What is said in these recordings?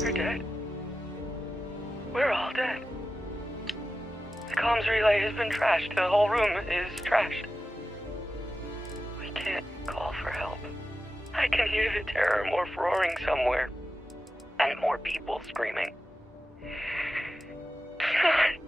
We're dead. We're all dead. The comms relay has been trashed. The whole room is trashed. We can't call for help. I can hear the terror morph roaring somewhere. And more people screaming. God.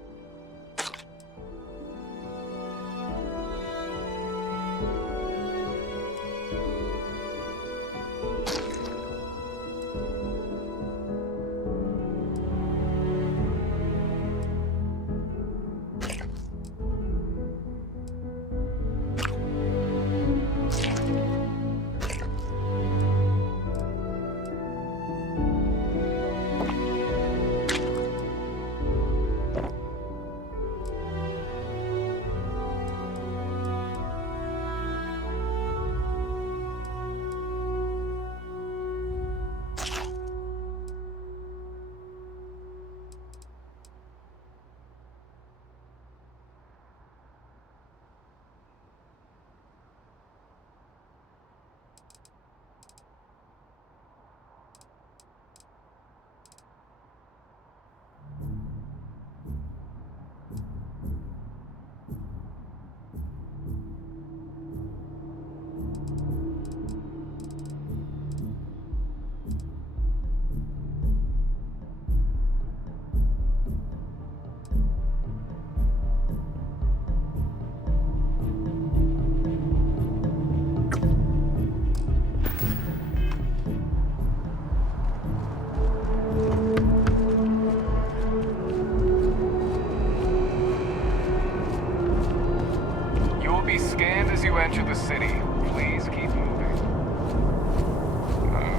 Enter the city. Please keep moving.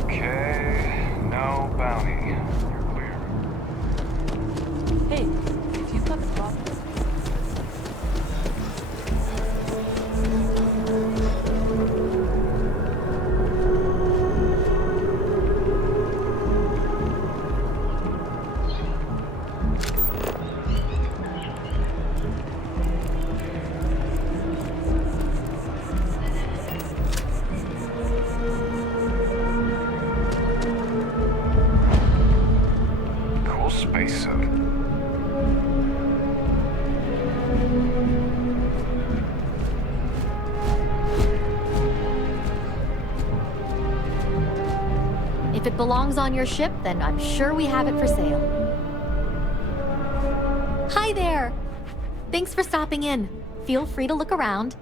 Okay, no bounty. You're clear. Hey, if you've got the problem. Spacesuit. If it belongs on your ship, then I'm sure we have it for sale. Hi there! Thanks for stopping in. Feel free to look around.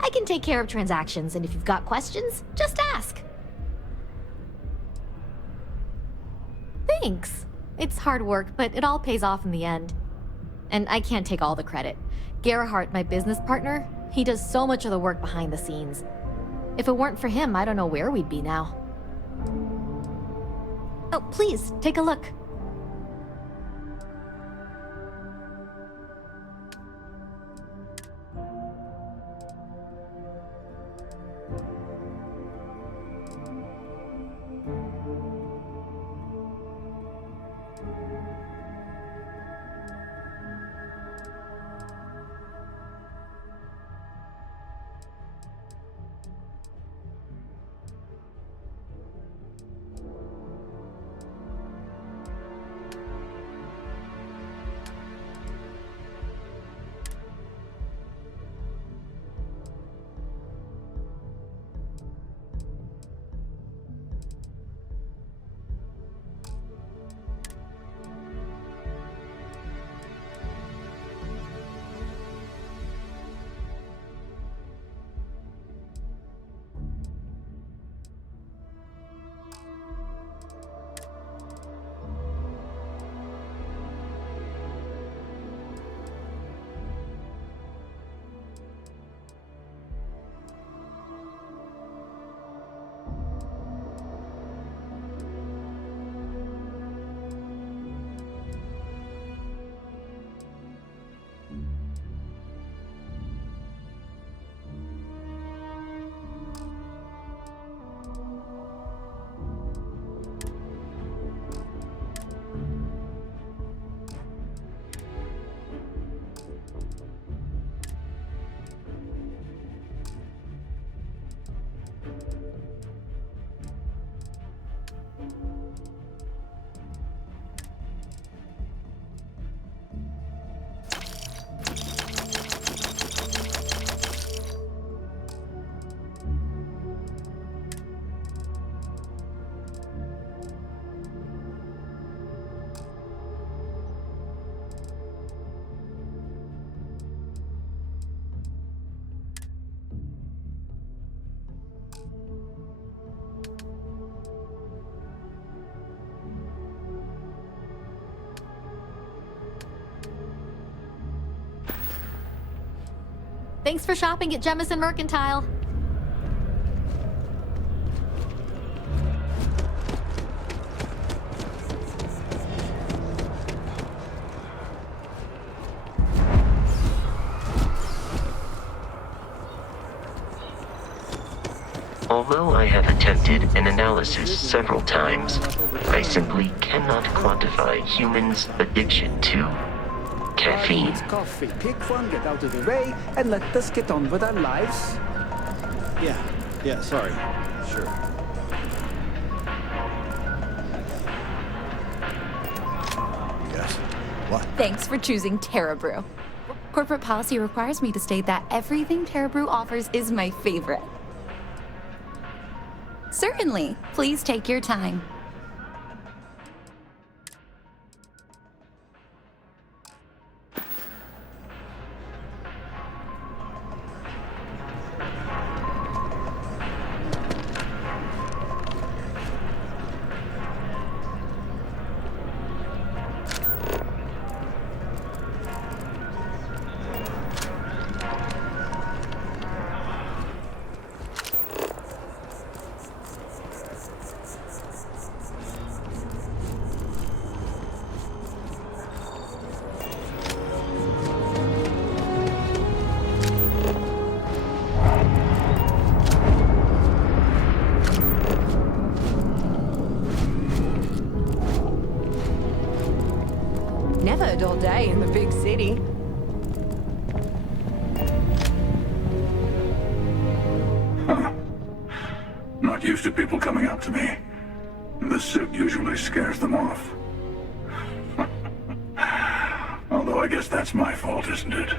I can take care of transactions, and if you've got questions, just ask. Thanks. It's hard work, but it all pays off in the end. And I can't take all the credit. Gerhardt, my business partner, he does so much of the work behind the scenes. If it weren't for him, I don't know where we'd be now. Oh, please, take a look. Thanks for shopping at Jemison Mercantile. Although I have attempted an analysis several times, I simply cannot quantify humans' addiction to caffeine. Coffee. Pick one, get out of the way, and let us get on with our lives. Yeah, sorry. Sure. Yes. What? Thanks for choosing Terra Brew. Corporate policy requires me to state that everything Terra Brew offers is my favorite. Certainly. Please take your time. Never a dull day in the big city. Not used to people coming up to me. The suit usually scares them off. Although I guess that's my fault, isn't it?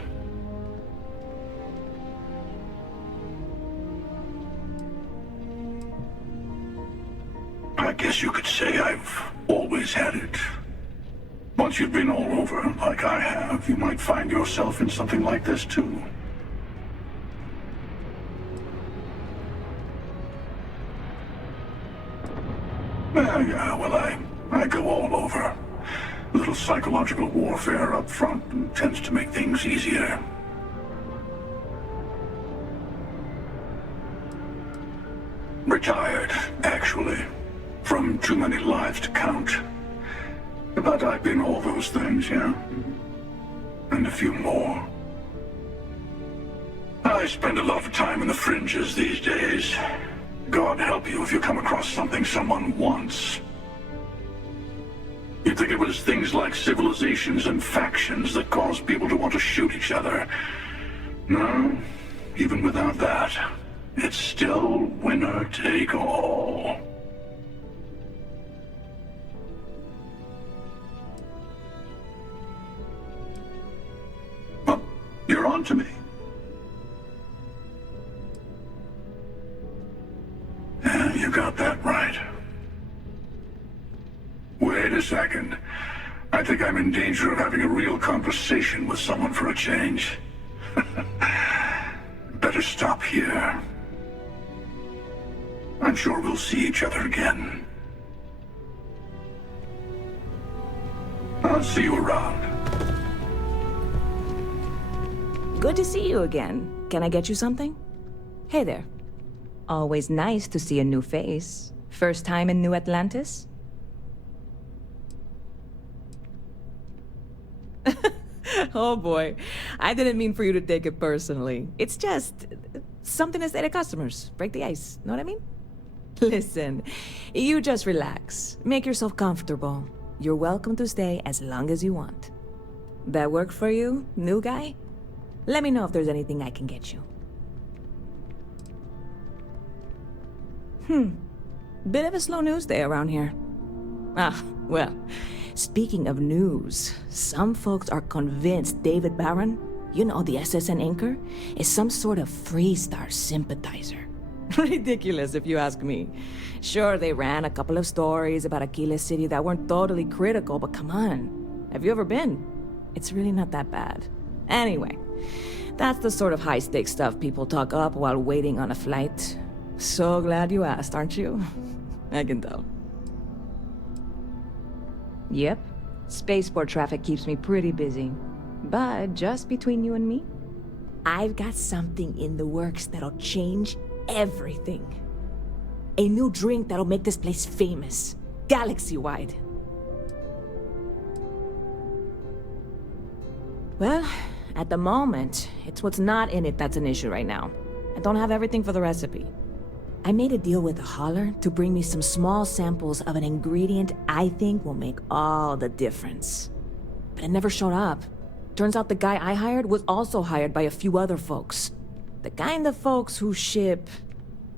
I guess you could say I've always had it. Once you've been all over, like I have, you might find yourself in something like this too. Well, I go all over. A little psychological warfare up front tends to make things easier. Retired, actually. From too many lives to count. But I've been all those things, yeah? And a few more. I spend a lot of time in the fringes these days. God help you if you come across something someone wants. You'd think it was things like civilizations and factions that cause people to want to shoot each other. No, even without that, it's still winner take all. Well, you're on to me. Yeah, you got that right. Wait a second. I think I'm in danger of having a real conversation with someone for a change. Better stop here. I'm sure we'll see each other again. I'll see you around. Good to see you again. Can I get you something? Hey there. Always nice to see a new face. First time in New Atlantis? Oh boy. I didn't mean for you to take it personally. It's just something to say to customers. Break the ice. Know what I mean? Listen, you just relax. Make yourself comfortable. You're welcome to stay as long as you want. That work for you, new guy? Let me know if there's anything I can get you. Bit of a slow news day around here. Ah, well, speaking of news, some folks are convinced David Barron, you know, the SSN anchor, is some sort of Freestar sympathizer. Ridiculous, if you ask me. Sure, they ran a couple of stories about Aquila City that weren't totally critical, but come on. Have you ever been? It's really not that bad. Anyway, that's the sort of high-stakes stuff people talk up while waiting on a flight. So glad you asked, aren't you? I can tell. Yep. Spaceport traffic keeps me pretty busy. But just between you and me, I've got something in the works that'll change everything. A new drink that'll make this place famous, galaxy-wide. Well, at the moment, it's what's not in it that's an issue right now. I don't have everything for the recipe. I made a deal with the hauler to bring me some small samples of an ingredient I think will make all the difference. But it never showed up. Turns out the guy I hired was also hired by a few other folks. The kind of folks who ship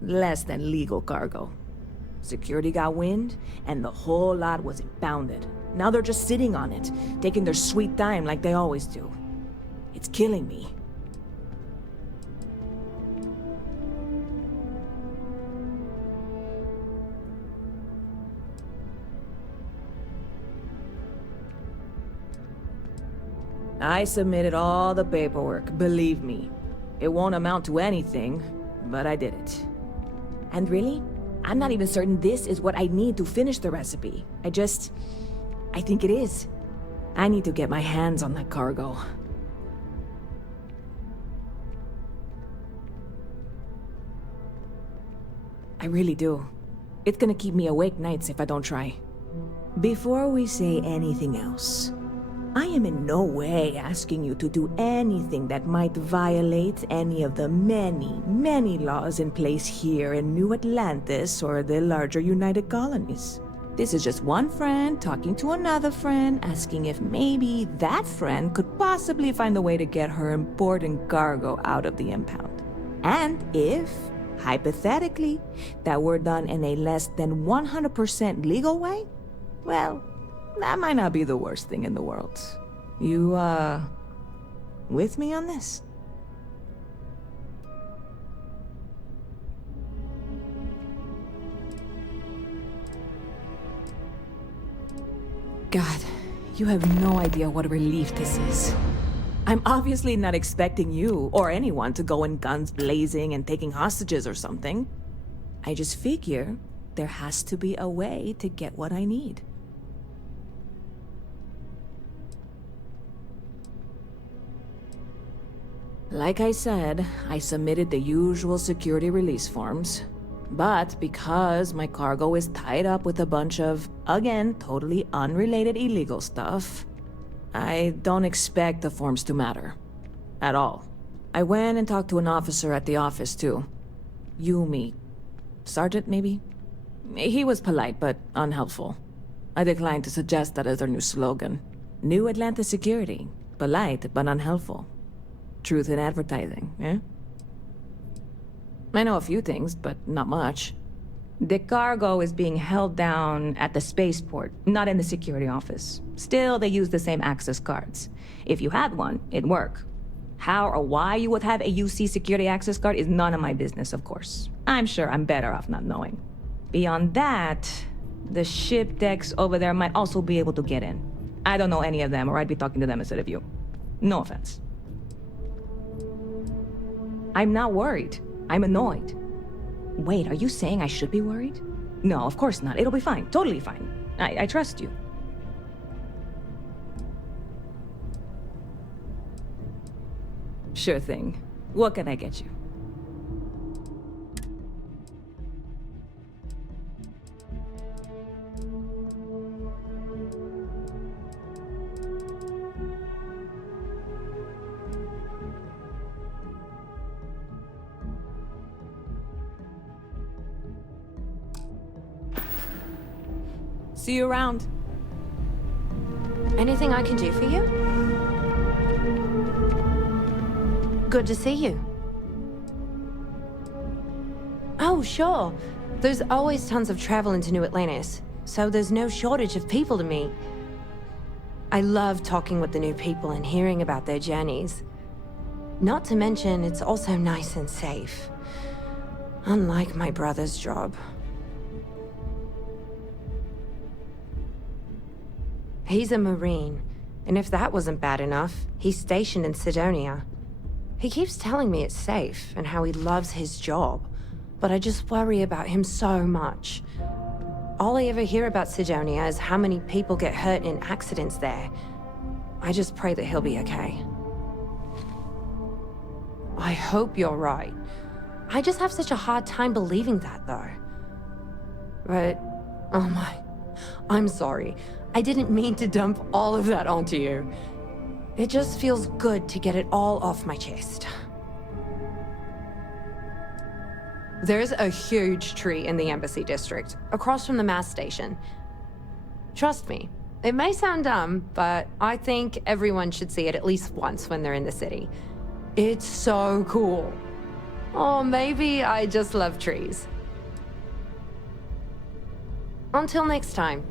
less than legal cargo. Security got wind, and the whole lot was impounded. Now they're just sitting on it, taking their sweet time like they always do. It's killing me. I submitted all the paperwork, believe me. It won't amount to anything, but I did it. And really, I'm not even certain this is what I need to finish the recipe. I think it is. I need to get my hands on that cargo. I really do. It's gonna keep me awake nights if I don't try. Before we say anything else, I am in no way asking you to do anything that might violate any of the many, many laws in place here in New Atlantis or the larger United Colonies. This is just one friend talking to another friend, asking if maybe that friend could possibly find a way to get her important cargo out of the impound. And if, hypothetically, that were done in a less than 100% legal way, well, that might not be the worst thing in the world. You, with me on this? God, you have no idea what a relief this is. I'm obviously not expecting you or anyone to go in guns blazing and taking hostages or something. I just figure there has to be a way to get what I need. Like I said, I submitted the usual security release forms. But because my cargo is tied up with a bunch of, again, totally unrelated illegal stuff, I don't expect the forms to matter. At all. I went and talked to an officer at the office, too. Yumi. Sergeant, maybe? He was polite, but unhelpful. I declined to suggest that as their new slogan. New Atlantis Security. Polite, but unhelpful. Truth in advertising, eh? I know a few things, but not much. The cargo is being held down at the spaceport, not in the security office. Still, they use the same access cards. If you had one, it'd work. How or why you would have a UC security access card is none of my business, of course. I'm sure I'm better off not knowing. Beyond that, the ship decks over there might also be able to get in. I don't know any of them, or I'd be talking to them instead of you. No offense. I'm not worried. I'm annoyed. Wait, are you saying I should be worried? No, of course not. It'll be fine. Totally fine. I trust you. Sure thing. What can I get you? See you around. Anything I can do for you? Good to see you. Oh, sure. There's always tons of travel into New Atlantis, so there's no shortage of people to meet. I love talking with the new people and hearing about their journeys. Not to mention, it's also nice and safe. Unlike my brother's job. He's a Marine, and if that wasn't bad enough, he's stationed in Sidonia. He keeps telling me it's safe and how he loves his job, but I just worry about him so much. All I ever hear about Sidonia is how many people get hurt in accidents there. I just pray that he'll be okay. I hope you're right. I just have such a hard time believing that, though. But, oh my, I'm sorry. I didn't mean to dump all of that onto you. It just feels good to get it all off my chest. There's a huge tree in the Embassy District, across from the mass station. Trust me, it may sound dumb, but I think everyone should see it at least once when they're in the city. It's so cool. Or maybe I just love trees. Until next time.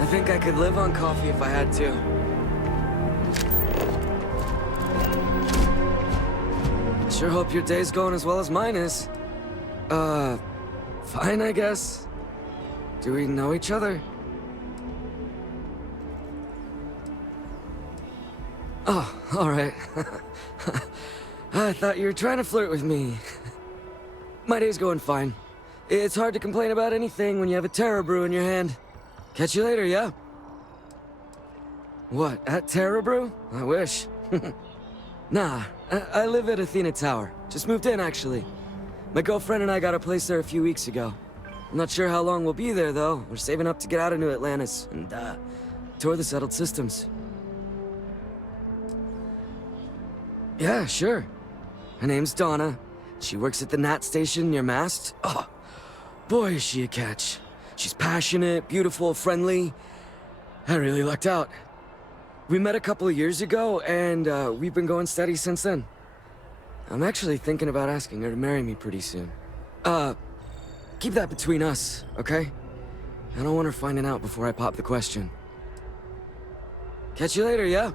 I think I could live on coffee if I had to. Sure hope your day's going as well as mine is. Fine, I guess. Do we know each other? Oh, alright. I thought you were trying to flirt with me. My day's going fine. It's hard to complain about anything when you have a Terra Brew in your hand. Catch you later, yeah? What, at Terra Brew? I wish. Nah, I live at Athena Tower. Just moved in, actually. My girlfriend and I got a place there a few weeks ago. I'm not sure how long we'll be there, though. We're saving up to get out of New Atlantis and, tour the settled systems. Yeah, sure. Her name's Donna. She works at the Nat station near Mast. Oh, boy, is she a catch. She's passionate, beautiful, friendly. I really lucked out. We met a couple of years ago, and we've been going steady since then. I'm actually thinking about asking her to marry me pretty soon. Keep that between us, okay? I don't want her finding out before I pop the question. Catch you later, yeah?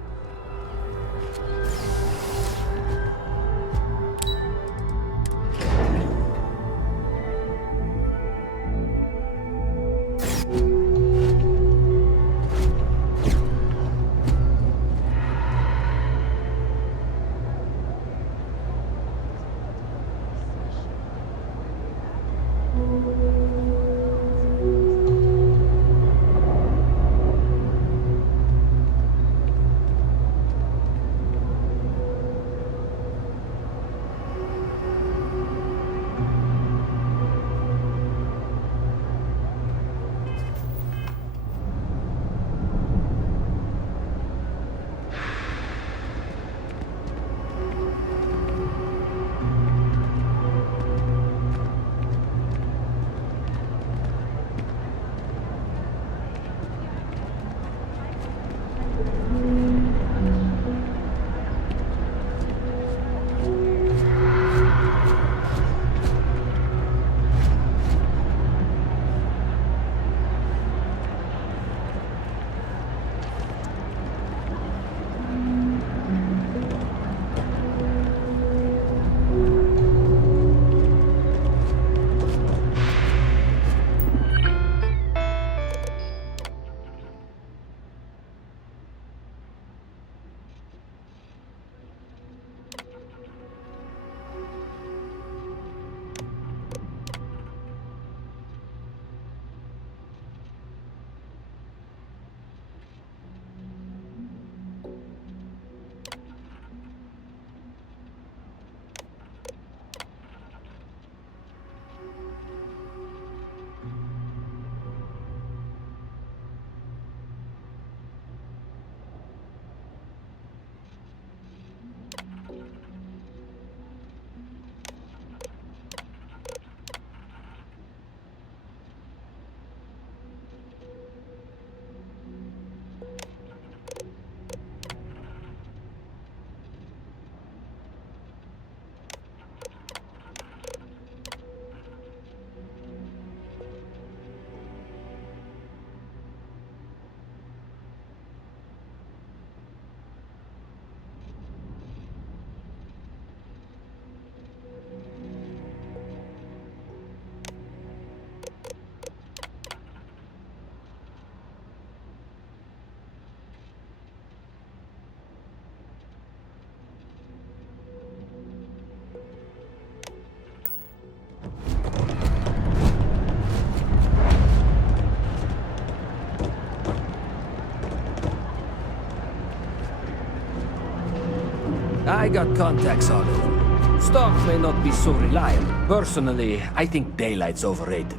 I got contacts all over. Stock may not be so reliable. Personally, I think daylight's overrated.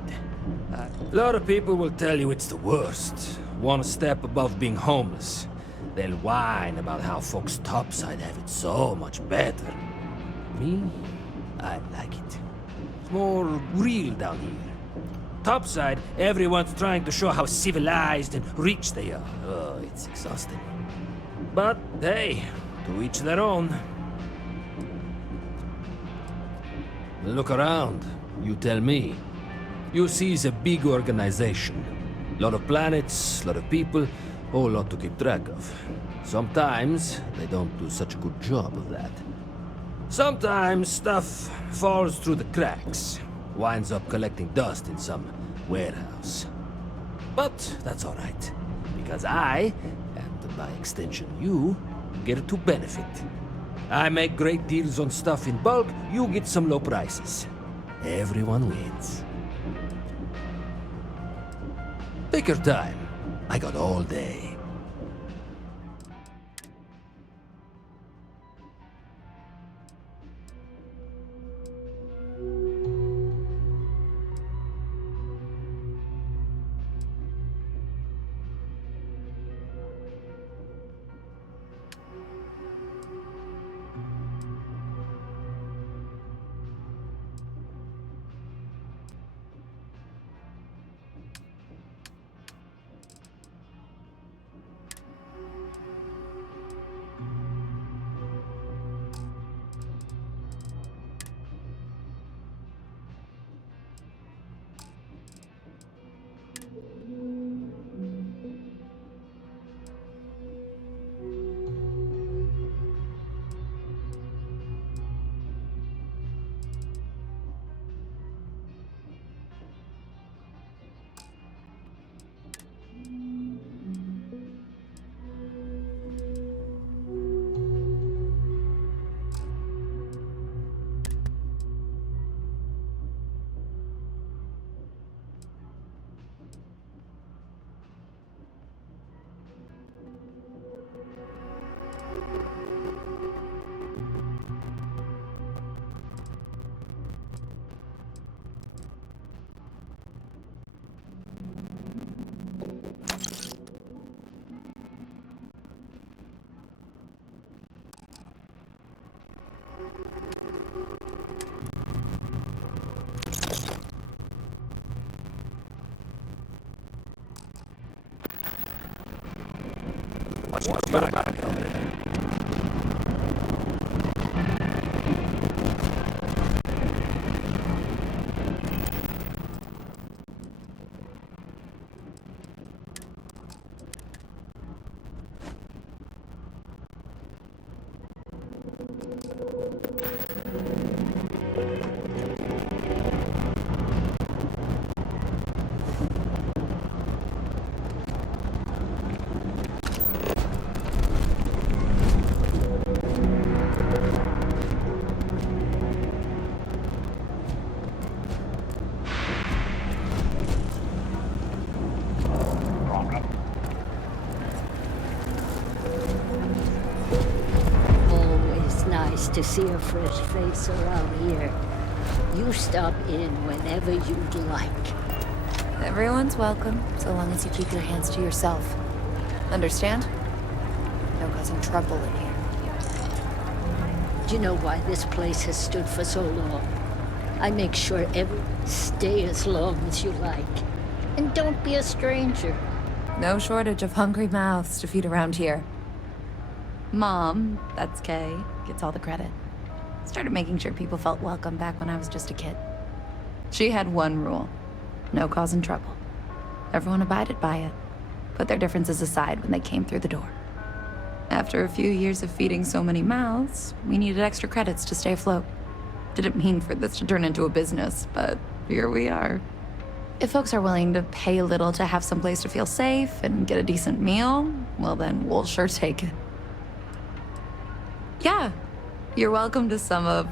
A lot of people will tell you it's the worst. One step above being homeless. They'll whine about how folks topside have it so much better. Me? I like it. It's more real down here. Topside, everyone's trying to show how civilized and rich they are. Oh, it's exhausting. But, hey, to each their own. Look around. You tell me. You see it's a big organization. Lot of planets, lot of people, whole lot to keep track of. Sometimes they don't do such a good job of that. Sometimes stuff falls through the cracks, winds up collecting dust in some warehouse. But that's alright, because I, and by extension you, get to benefit. I make great deals on stuff in bulk, you get some low prices. Everyone wins. Take your time. I got all day. Always nice to see a fresh face around here. You stop in whenever you'd like. Everyone's welcome, so long as you keep your hands to yourself. Understand? No causing trouble in here. Do you know why this place has stood for so long? I make sure stay as long as you like. And don't be a stranger. No shortage of hungry mouths to feed around here. Mom, that's Kay, gets all the credit. Started making sure people felt welcome back when I was just a kid. She had one rule: no causing trouble. Everyone abided by it, put their differences aside when they came through the door. After a few years of feeding so many mouths, we needed extra credits to stay afloat. Didn't mean for this to turn into a business, but here we are. If folks are willing to pay a little to have someplace to feel safe and get a decent meal, well then we'll sure take it. Yeah, you're welcome to some of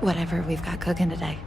whatever we've got cooking today.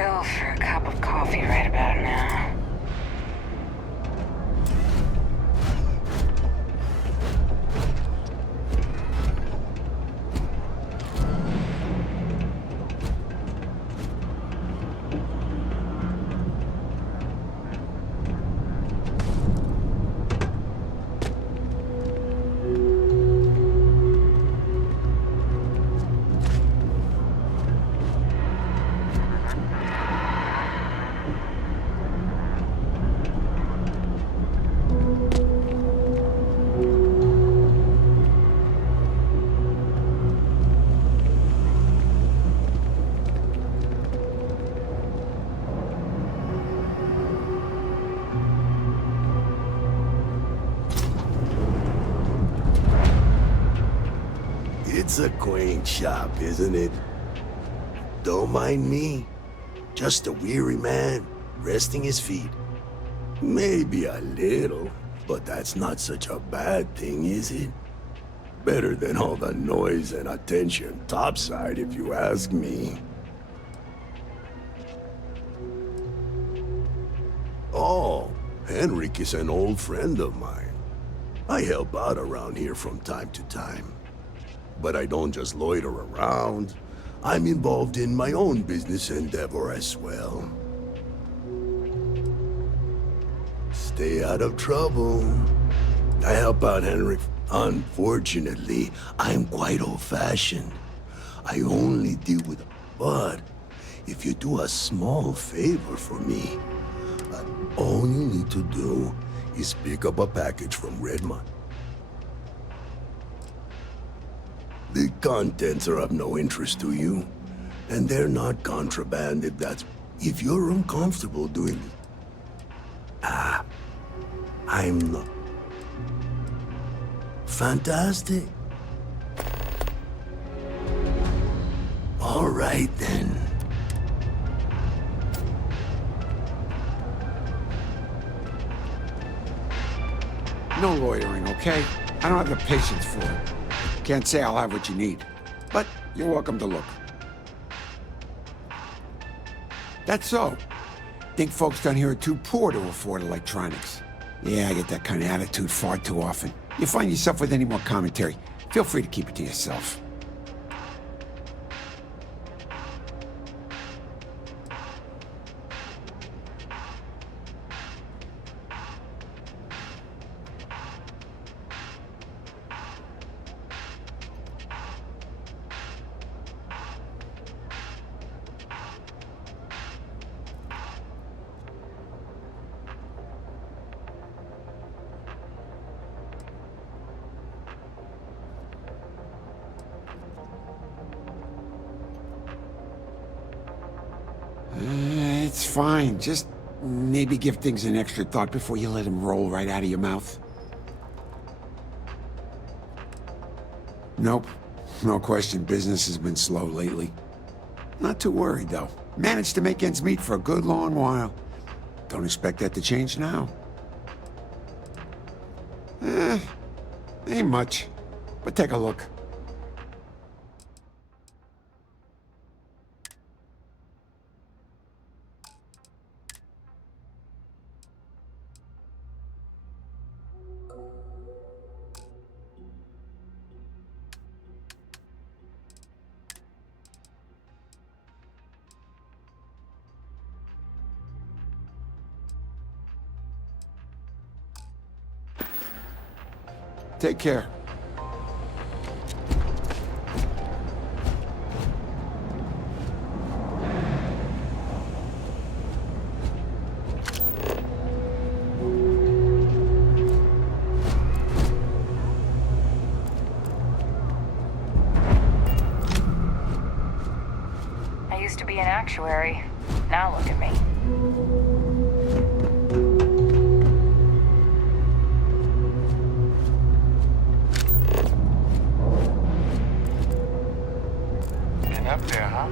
kill for a cup of coffee right about now. It's a quaint shop, isn't it? Don't mind me. Just a weary man, resting his feet. Maybe a little, but that's not such a bad thing, is it? Better than all the noise and attention topside, if you ask me. Oh, Henrik is an old friend of mine. I help out around here from time to time. But I don't just loiter around. I'm involved in my own business endeavor as well. Stay out of trouble. I help out Henrik. Unfortunately, I'm quite old-fashioned. I only deal with... But if you do a small favor for me, all you need to do is pick up a package from Redmond. The contents are of no interest to you, and they're not contraband if you're uncomfortable doing it. I'm not. Fantastic. All right, then. No loitering, okay? I don't have the patience for it. Can't say I'll have what you need, but you're welcome to look. That's so. Think folks down here are too poor to afford electronics. Yeah, I get that kind of attitude far too often. You find yourself with any more commentary, feel free to keep it to yourself. It's fine. Just maybe give things an extra thought before you let them roll right out of your mouth. Nope. No question, business has been slow lately. Not too worried, though. Managed to make ends meet for a good long while. Don't expect that to change now. Ain't much. But take a look. Take care. I used to be an actuary. Now look at me. Up there, huh?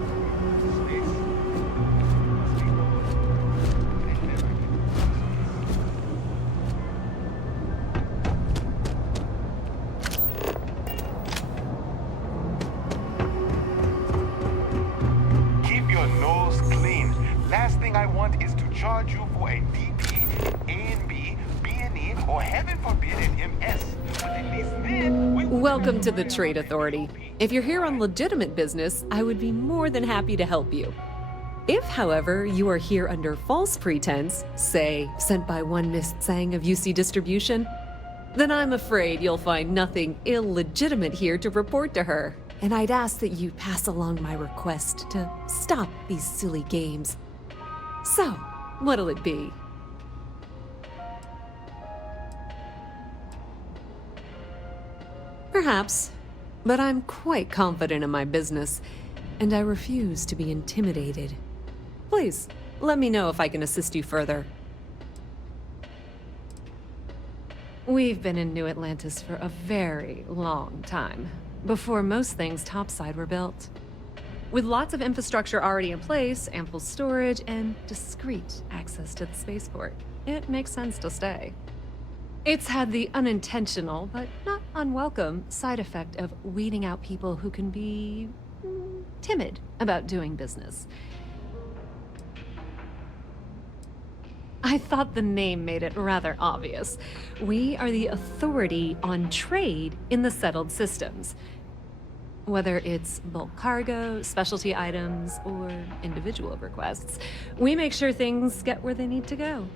Keep your nose clean. thing I want is to charge you for a DP, A&B, B&E, or heaven forbid, an MS. But at least then, we Welcome to the Trade Authority. If you're here on legitimate business, I would be more than happy to help you. If, however, you are here under false pretense, say, sent by one Miss Tsang of UC Distribution, then I'm afraid you'll find nothing illegitimate here to report to her. And I'd ask that you pass along my request to stop these silly games. So, what'll it be? Perhaps, but I'm quite confident in my business, and I refuse to be intimidated. Please, let me know if I can assist you further. We've been in New Atlantis for a very long time, before most things topside were built. With lots of infrastructure already in place, ample storage, and discreet access to the spaceport, it makes sense to stay. It's had the unintentional, but not unwelcome, side effect of weeding out people who can be timid about doing business. I thought the name made it rather obvious. We are the authority on trade in the settled systems. Whether it's bulk cargo, specialty items, or individual requests, we make sure things get where they need to go.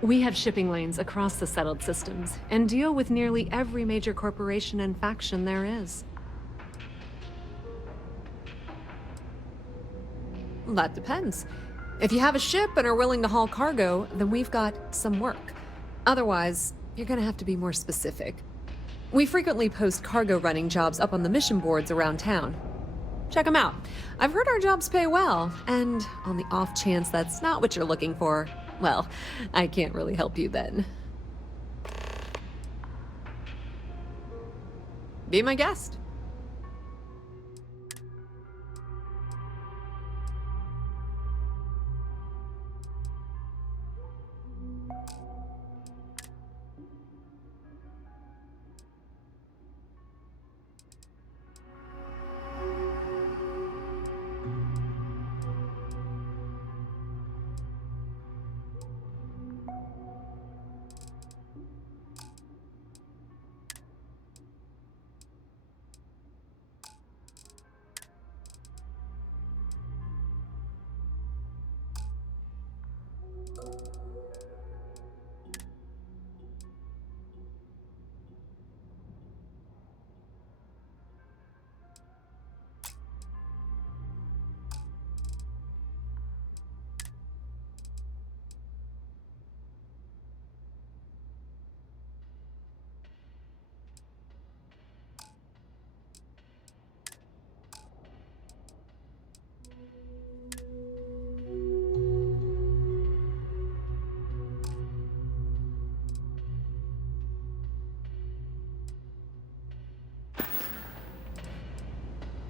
We have shipping lanes across the settled systems and deal with nearly every major corporation and faction there is. That depends. If you have a ship and are willing to haul cargo, then we've got some work. Otherwise, you're gonna have to be more specific. We frequently post cargo running jobs up on the mission boards around town. Check them out. I've heard our jobs pay well, and on the off chance that's not what you're looking for, well, I can't really help you then. Be my guest.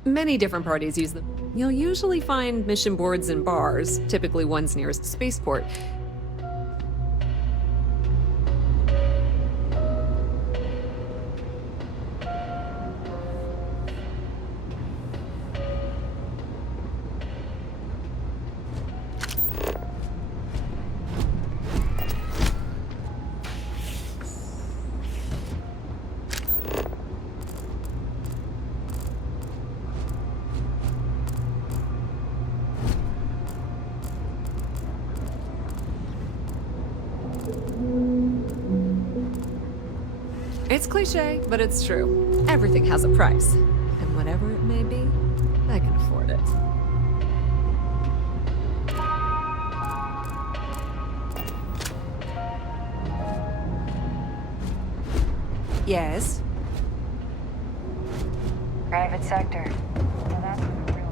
Many different parties use them. You'll usually find mission boards in bars, typically ones nearest the spaceport. It's cliche, but it's true. Everything has a price. And whatever it may be, I can afford it. Yes? Private sector. Well, that's where the real...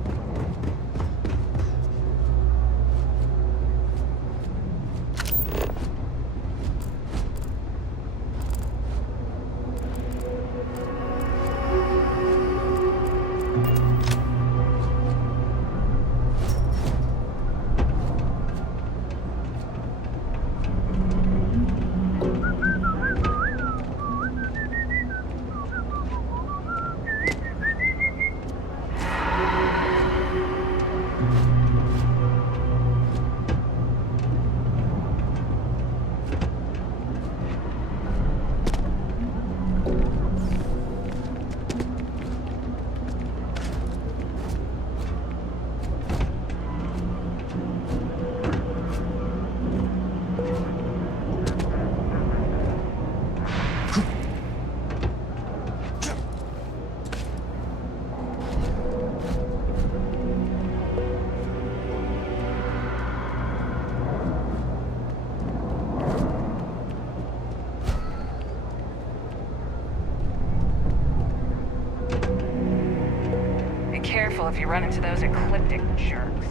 if you run into those ecliptic jerks.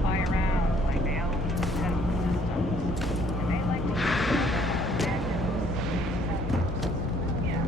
Fly around like they own central systems. And they like to yeah.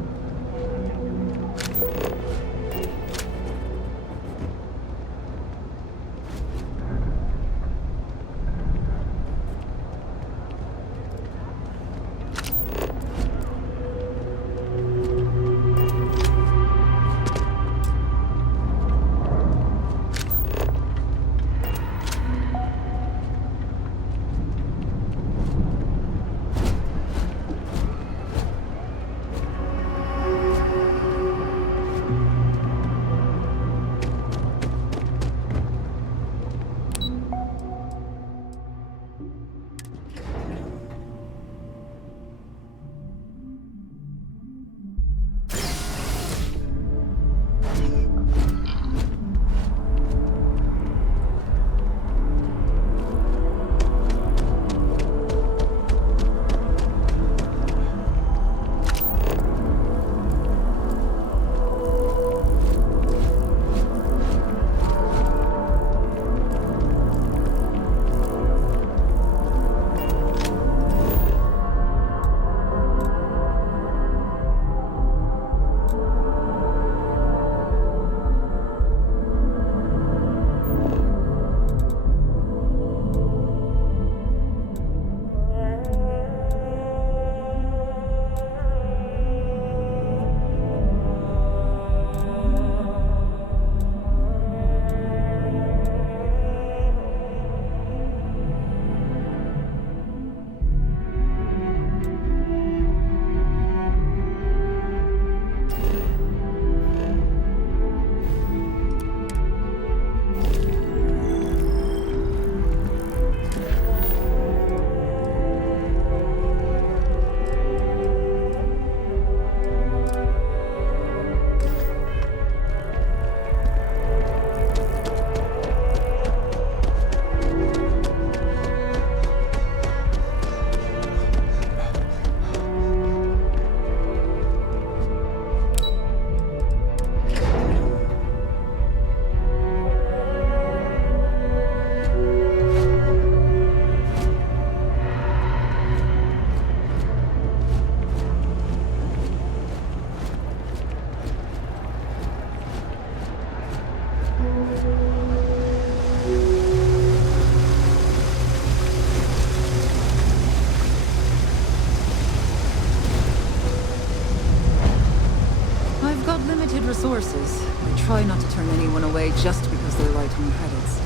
Resources. I try not to turn anyone away just because they're light on credits.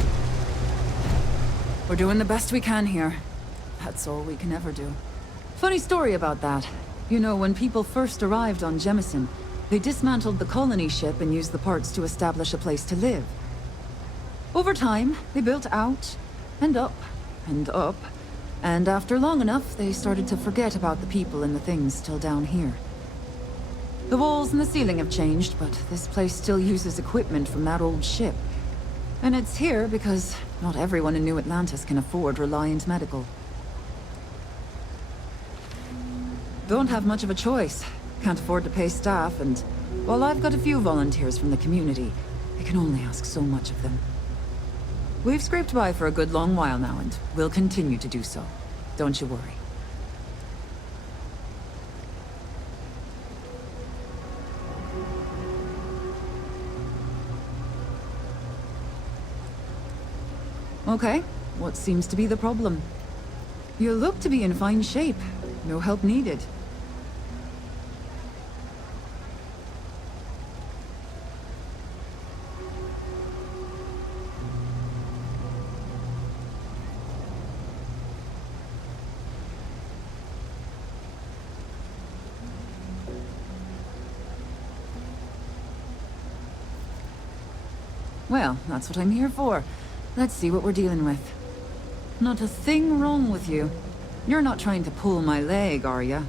We're doing the best we can here. That's all we can ever do. Funny story about that. You know, when people first arrived on Jemison, they dismantled the colony ship and used the parts to establish a place to live. Over time, they built out, and up, and up, and after long enough, they started to forget about the people and the things still down here. The walls and the ceiling have changed, but this place still uses equipment from that old ship. And it's here because not everyone in New Atlantis can afford Reliant Medical. Don't have much of a choice. Can't afford to pay staff, and while I've got a few volunteers from the community, I can only ask so much of them. We've scraped by for a good long while now, and we'll continue to do so. Don't you worry. Okay, what seems to be the problem? You look to be in fine shape. No help needed. Well, that's what I'm here for. Let's see what we're dealing with. Not a thing wrong with you. You're not trying to pull my leg, are ya?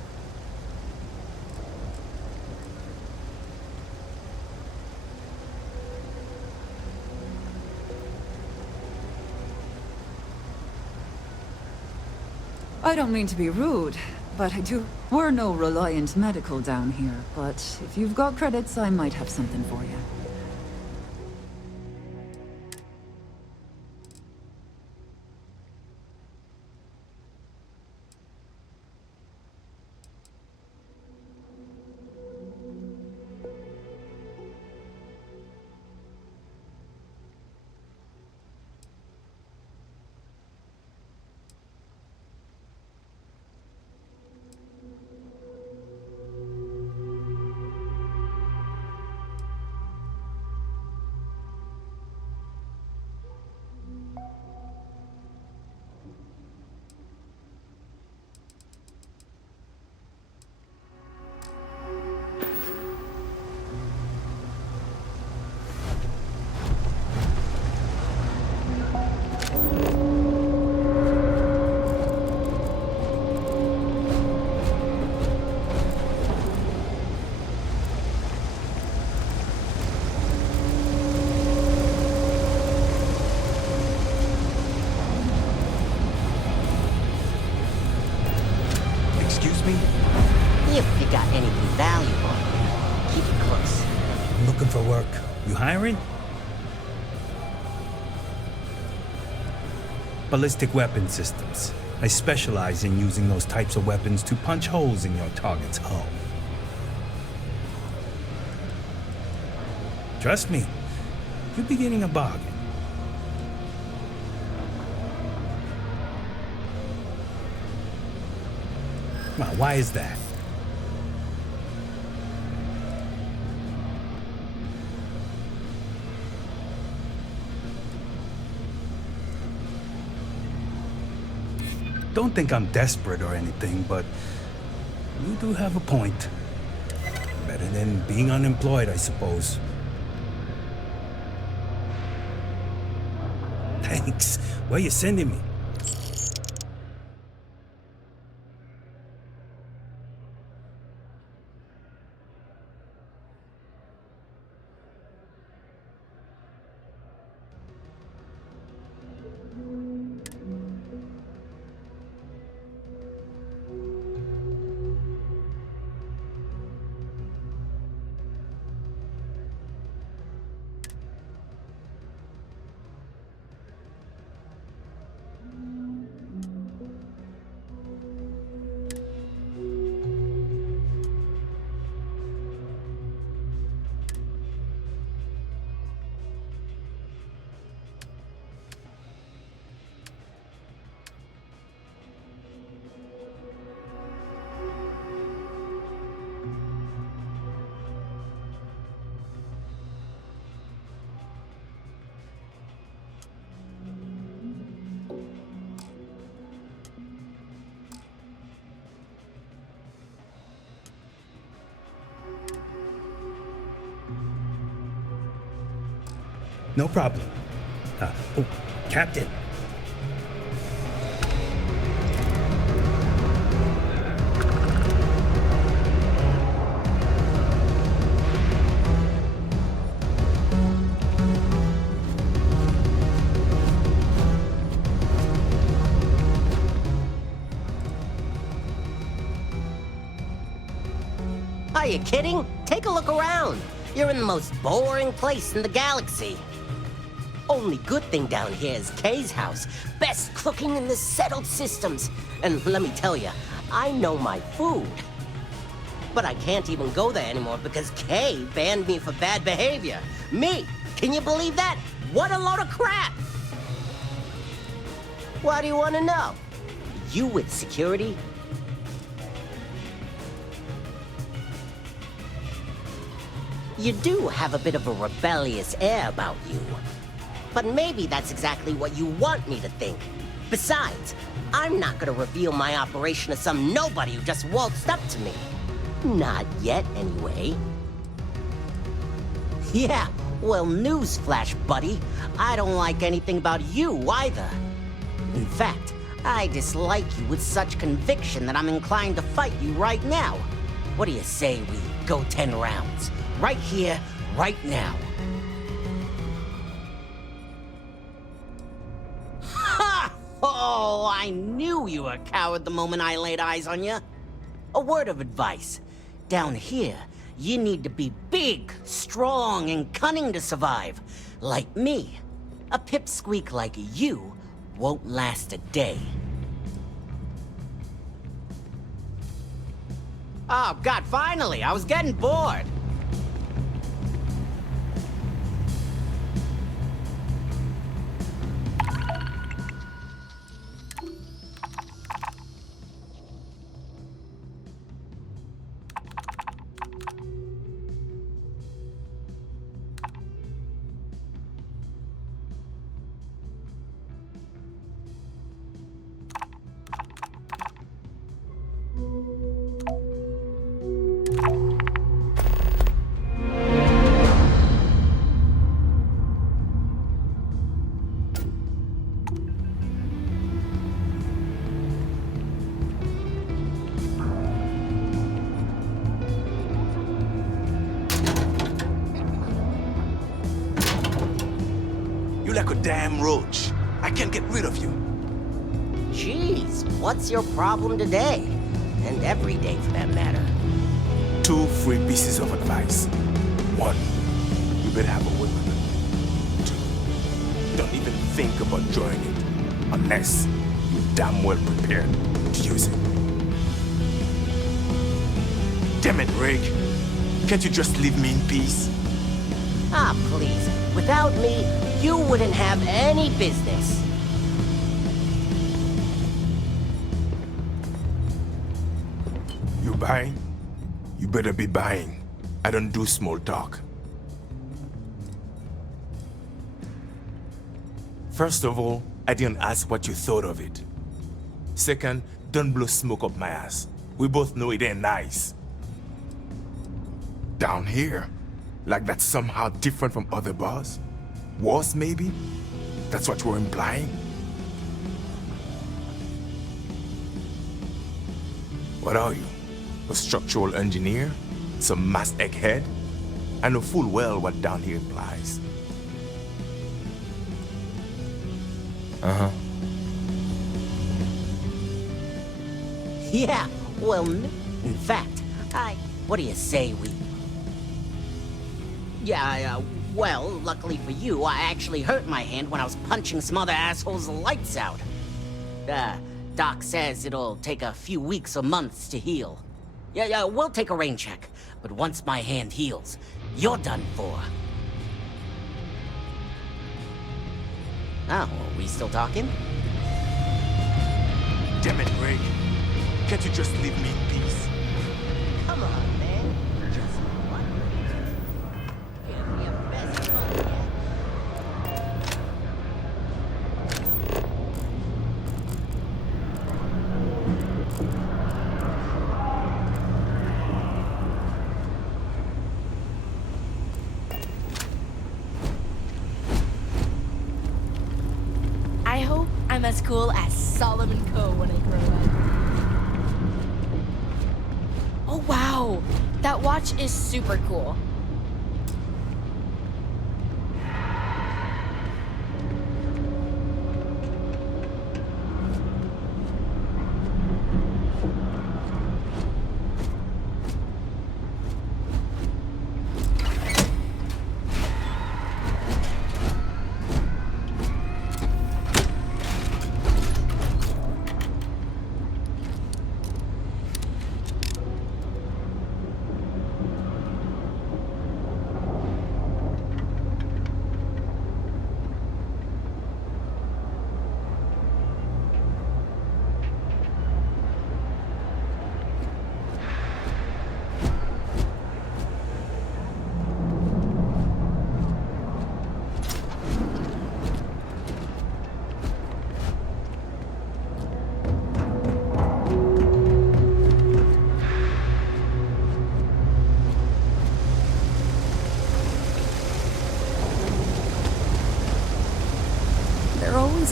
I don't mean to be rude, but We're no Reliant Medical down here, but if you've got credits, I might have something for you. valuable. Keep it close. I'm looking for work. You hiring? Ballistic weapon systems. I specialize in using those types of weapons to punch holes in your target's hull. Trust me, you'll be getting a bargain. Come on, why is that? Don't think I'm desperate or anything, but you do have a point. Better than being unemployed, I suppose. Thanks. Where you sending me? No problem. Oh, Captain. Are you kidding? Take a look around. You're in the most boring place in the galaxy. Only good thing down here is Kay's house. Best cooking in the settled systems. And let me tell you, I know my food. But I can't even go there anymore because Kay banned me for bad behavior. Me! Can you believe that? What a load of crap! Why do you want to know? You with security? You do have a bit of a rebellious air about you. But maybe that's exactly what you want me to think. Besides, I'm not gonna reveal my operation to some nobody who just waltzed up to me. Not yet, anyway. Yeah, well, newsflash, buddy. I don't like anything about you either. In fact, I dislike you with such conviction that I'm inclined to fight you right now. What do you say we go 10 rounds? Right here, right now. Oh, I knew you were a coward the moment I laid eyes on you. A word of advice. Down here, you need to be big, strong, and cunning to survive. Like me. A pipsqueak like you won't last a day. Oh, God, finally! I was getting bored. Like a damn roach. I can't get rid of you. Jeez, what's your problem today? And every day for that matter. 2 free pieces of advice. 1, you better have a weapon. 2, don't even think about drawing it unless you're damn well prepared to use it. Damn it, Rick. Can't you just leave me in peace? Ah, please. Without me, you wouldn't have any business. You buying? You better be buying. I don't do small talk. First of all, I didn't ask what you thought of it. Second, don't blow smoke up my ass. We both know it ain't nice. Down here? Like that's somehow different from other bars? Worse, maybe? That's what you're implying? What are you? A structural engineer? Some mass egghead? I know full well what down here implies. Uh-huh. Yeah, well, in fact, what do you say we... Yeah, well, luckily for you, I actually hurt my hand when I was punching some other assholes' lights out. Doc says it'll take a few weeks or months to heal. Yeah, we'll take a rain check, but once my hand heals, you're done for. Oh, are we still talking? Damn it, Greg. Can't you just leave me in peace? Come on, man. Just one. Give me your best fun, yeah? I hope I'm as cool as Solomon Coe when I grow up. Oh wow, that watch is super cool.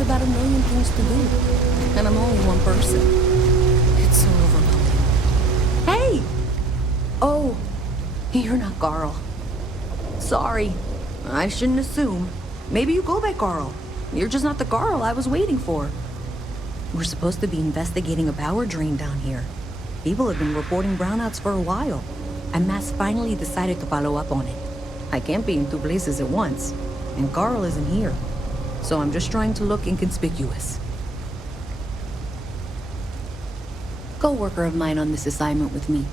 About a million things to do, and I'm only one person. It's so overwhelming. Hey! Oh, you're not Carl. Sorry, I shouldn't assume. Maybe you go by Carl. You're just not the Carl I was waiting for. We're supposed to be investigating a power drain down here. People have been reporting brownouts for a while, and Mass finally decided to follow up on it. I can't be in 2 places at once, and Carl isn't here. So I'm just trying to look inconspicuous. Co-worker of mine on this assignment with me,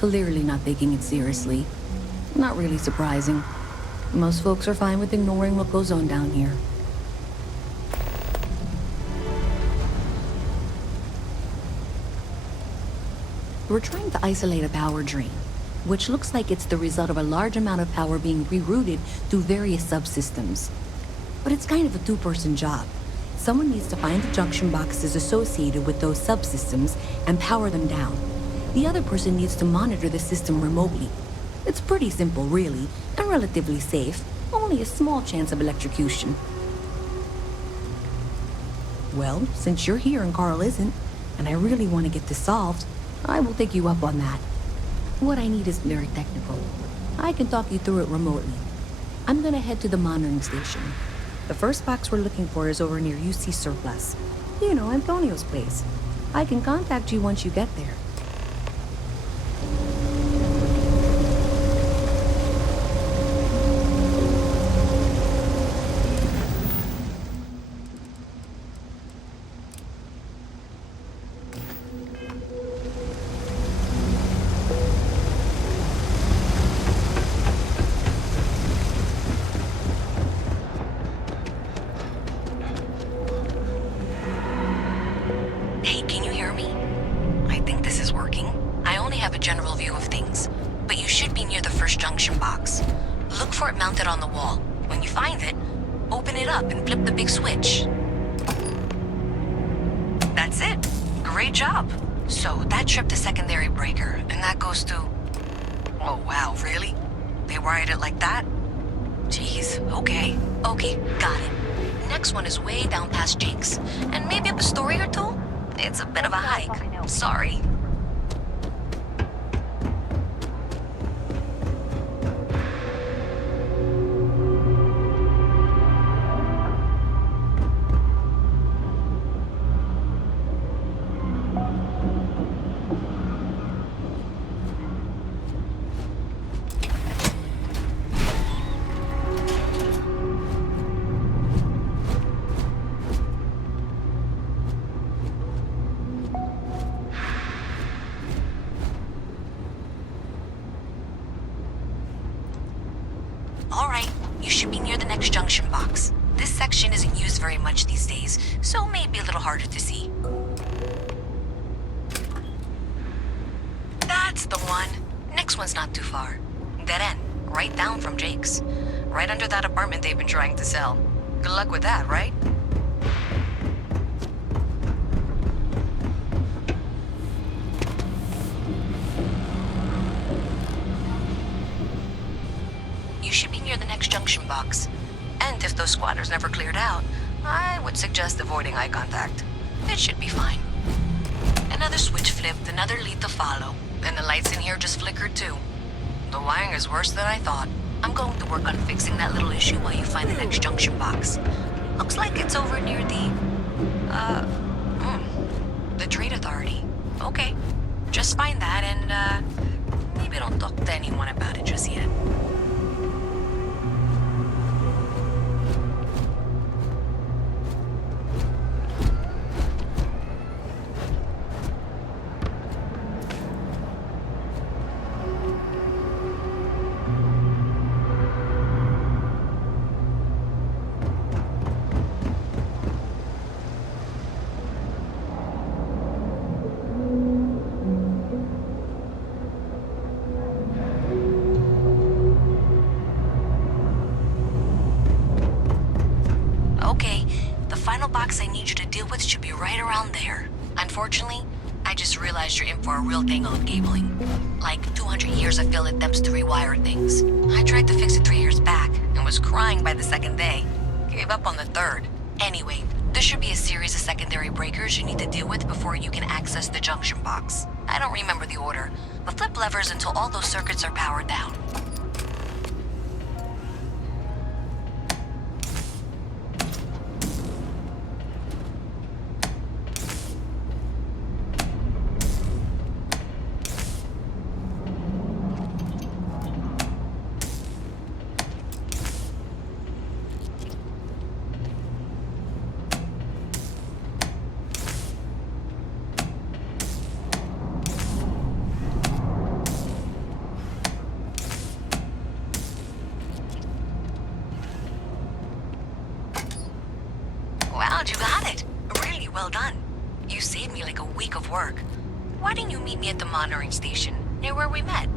clearly not taking it seriously. Not really surprising. Most folks are fine with ignoring what goes on down here. We're trying to isolate a power drain, which looks like it's the result of a large amount of power being rerouted through various subsystems. But it's kind of a 2-person job. Someone needs to find the junction boxes associated with those subsystems and power them down. The other person needs to monitor the system remotely. It's pretty simple, really, and relatively safe. Only a small chance of electrocution. Well, since you're here and Carl isn't, and I really want to get this solved, I will take you up on that. What I need is very technical. I can talk you through it remotely. I'm gonna head to the monitoring station. The first box we're looking for is over near UC Surplus. You know, Antonio's place. I can contact you once you get there. general view of things, but you should be near the first junction box. Look for it mounted on the wall. When you find it, open it up and flip the big switch. That's it. Great job. So that tripped the secondary breaker, and that goes to... Oh, wow, really? They wired it like that? Jeez, okay. Okay, got it. Next one is way down past Jake's, and maybe up a story or two? It's a bit of a hike. Sorry. Alright, you should be near the next junction box. This section isn't used very much these days, so may be a little harder to see. That's the one. Next one's not too far. Dead end, right down from Jake's. Right under that apartment they've been trying to sell. Good luck with that, right? You should be near the next junction box. And if those squatters never cleared out, I would suggest avoiding eye contact. It should be fine. Another switch flipped, another lead to follow. And the lights in here just flickered too. The wiring is worse than I thought. I'm going to work on fixing that little issue while you find the next junction box. Looks like it's over near the Trade Authority. Okay, just find that and, maybe don't talk to anyone about it just yet. Okay, the final box I need you to deal with should be right around there. Unfortunately, I just realized you're in for a real tangle of cabling. Like 200 years of failed attempts to rewire things. I tried to fix it 3 years back and was crying by the second day. Gave up on the third. Anyway, there should be a series of secondary breakers you need to deal with before you can access the junction box. I don't remember the order, but flip levers until all those circuits are powered down. Wow, you got it. Really well done. You saved me like a week of work. Why didn't you meet me at the monitoring station, near where we met?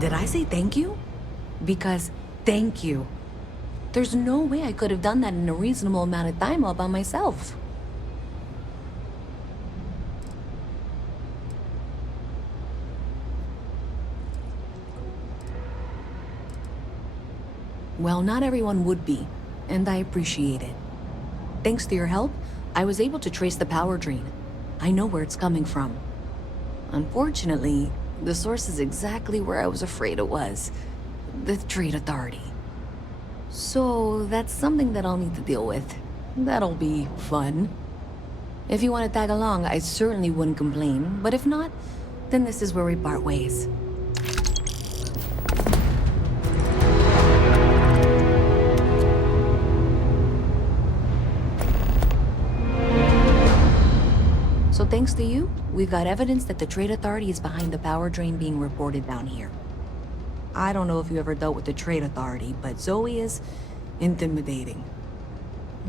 Did I say thank you? Because thank you. There's no way I could have done that in a reasonable amount of time all by myself. Well, not everyone would be, and I appreciate it. Thanks to your help, I was able to trace the power drain. I know where it's coming from. Unfortunately, the source is exactly where I was afraid it was. The Trade Authority. So, that's something that I'll need to deal with. That'll be fun. If you want to tag along, I certainly wouldn't complain, but if not, then this is where we part ways. So thanks to you, we've got evidence that the Trade Authority is behind the power drain being reported down here. I don't know if you ever dealt with the Trade Authority, but Zoe is intimidating.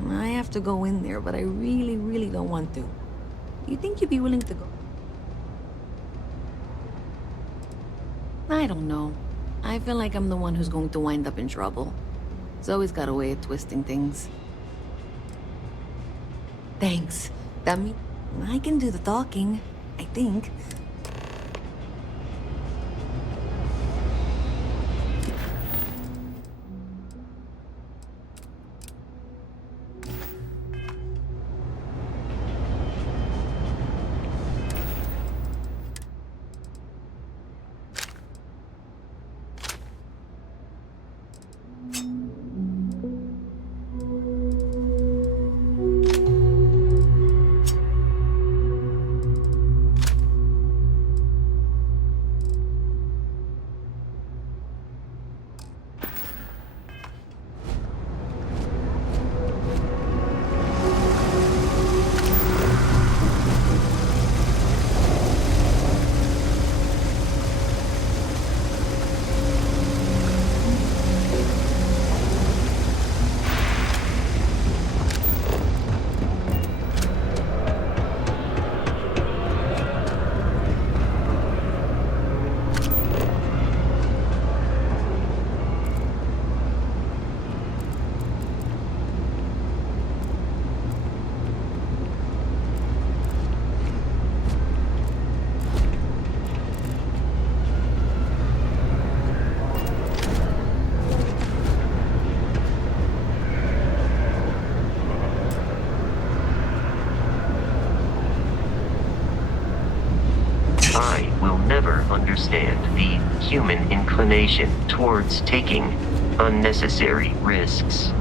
I have to go in there, but I really, really don't want to. You think you'd be willing to go? I don't know. I feel like I'm the one who's going to wind up in trouble. Zoe's got a way of twisting things. Thanks. That means I can do the talking, I think. I will never understand the human inclination towards taking unnecessary risks.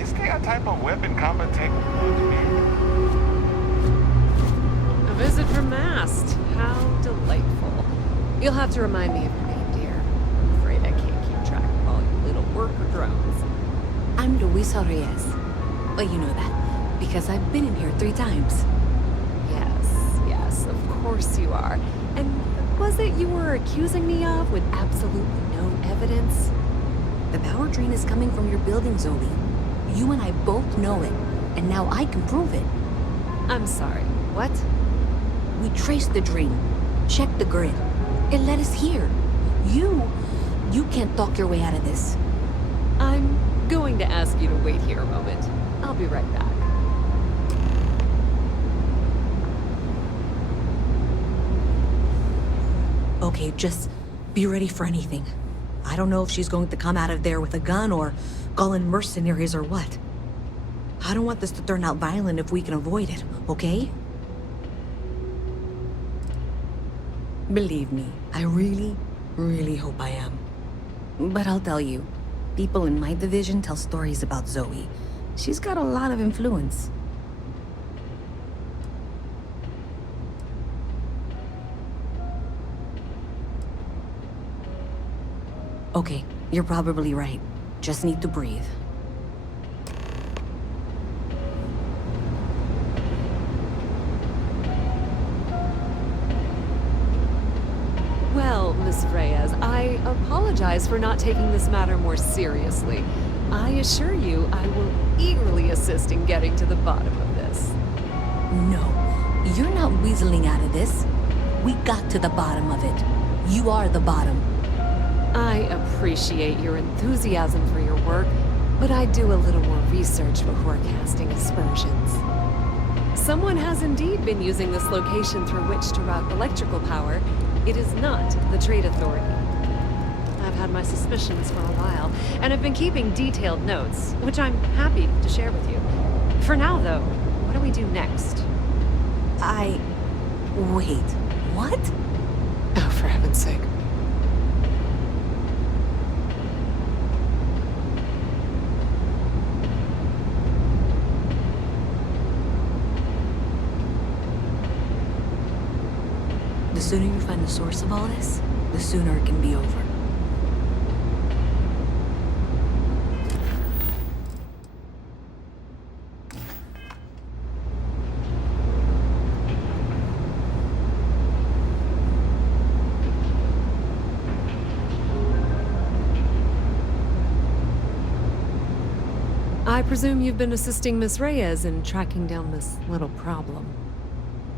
Is there a type of weapon combat tech? A visit from Mast. How delightful. You'll have to remind me of your name, dear. I'm afraid I can't keep track of all your little worker drones. I'm Luisa Reyes. But you know that, because I've been in here 3 times. Yes, of course you are. And was it you were accusing me of with absolutely no evidence? The power drain is coming from your building, Zoe. You and I both know it, and now I can prove it. I'm sorry, what? We traced the drain, checked the grid. It led us here. You can't talk your way out of this. I'm going to ask you to wait here a moment. I'll be right back. Okay, just be ready for anything. I don't know if she's going to come out of there with a gun or call in mercenaries or what. I don't want this to turn out violent if we can avoid it, okay? Believe me, I really, really hope I am. But I'll tell you, people in my division tell stories about Zoe. She's got a lot of influence. Okay, you're probably right. Just need to breathe. I apologize for not taking this matter more seriously. I assure you, I will eagerly assist in getting to the bottom of this. No, you're not weaseling out of this. We got to the bottom of it. You are the bottom. I appreciate your enthusiasm for your work, but I'd do a little more research before casting aspersions. Someone has indeed been using this location through which to route electrical power. It is not the Trade Authority. I've had my suspicions for a while, and have been keeping detailed notes, which I'm happy to share with you. For now, though, what do we do next? Wait, what? Oh, for heaven's sake. The sooner you find the source of all this, the sooner it can be over. I presume you've been assisting Miss Reyes in tracking down this little problem.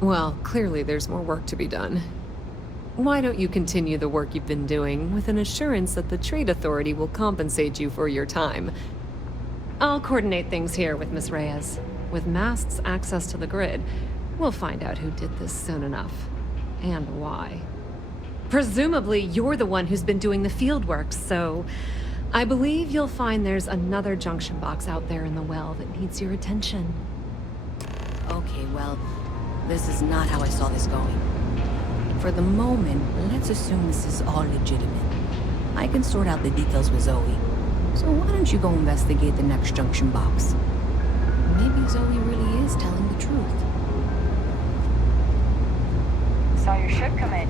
Well, clearly there's more work to be done. Why don't you continue the work you've been doing with an assurance that the Trade Authority will compensate you for your time? I'll coordinate things here with Miss Reyes. With Mast's access to the grid, we'll find out who did this soon enough. And why. Presumably, you're the one who's been doing the field work, so I believe you'll find there's another junction box out there in the well that needs your attention. Okay, well, this is not how I saw this going. For the moment, let's assume this is all legitimate. I can sort out the details with Zoe. So why don't you go investigate the next junction box? Maybe Zoe really is telling the truth. Saw your ship come in.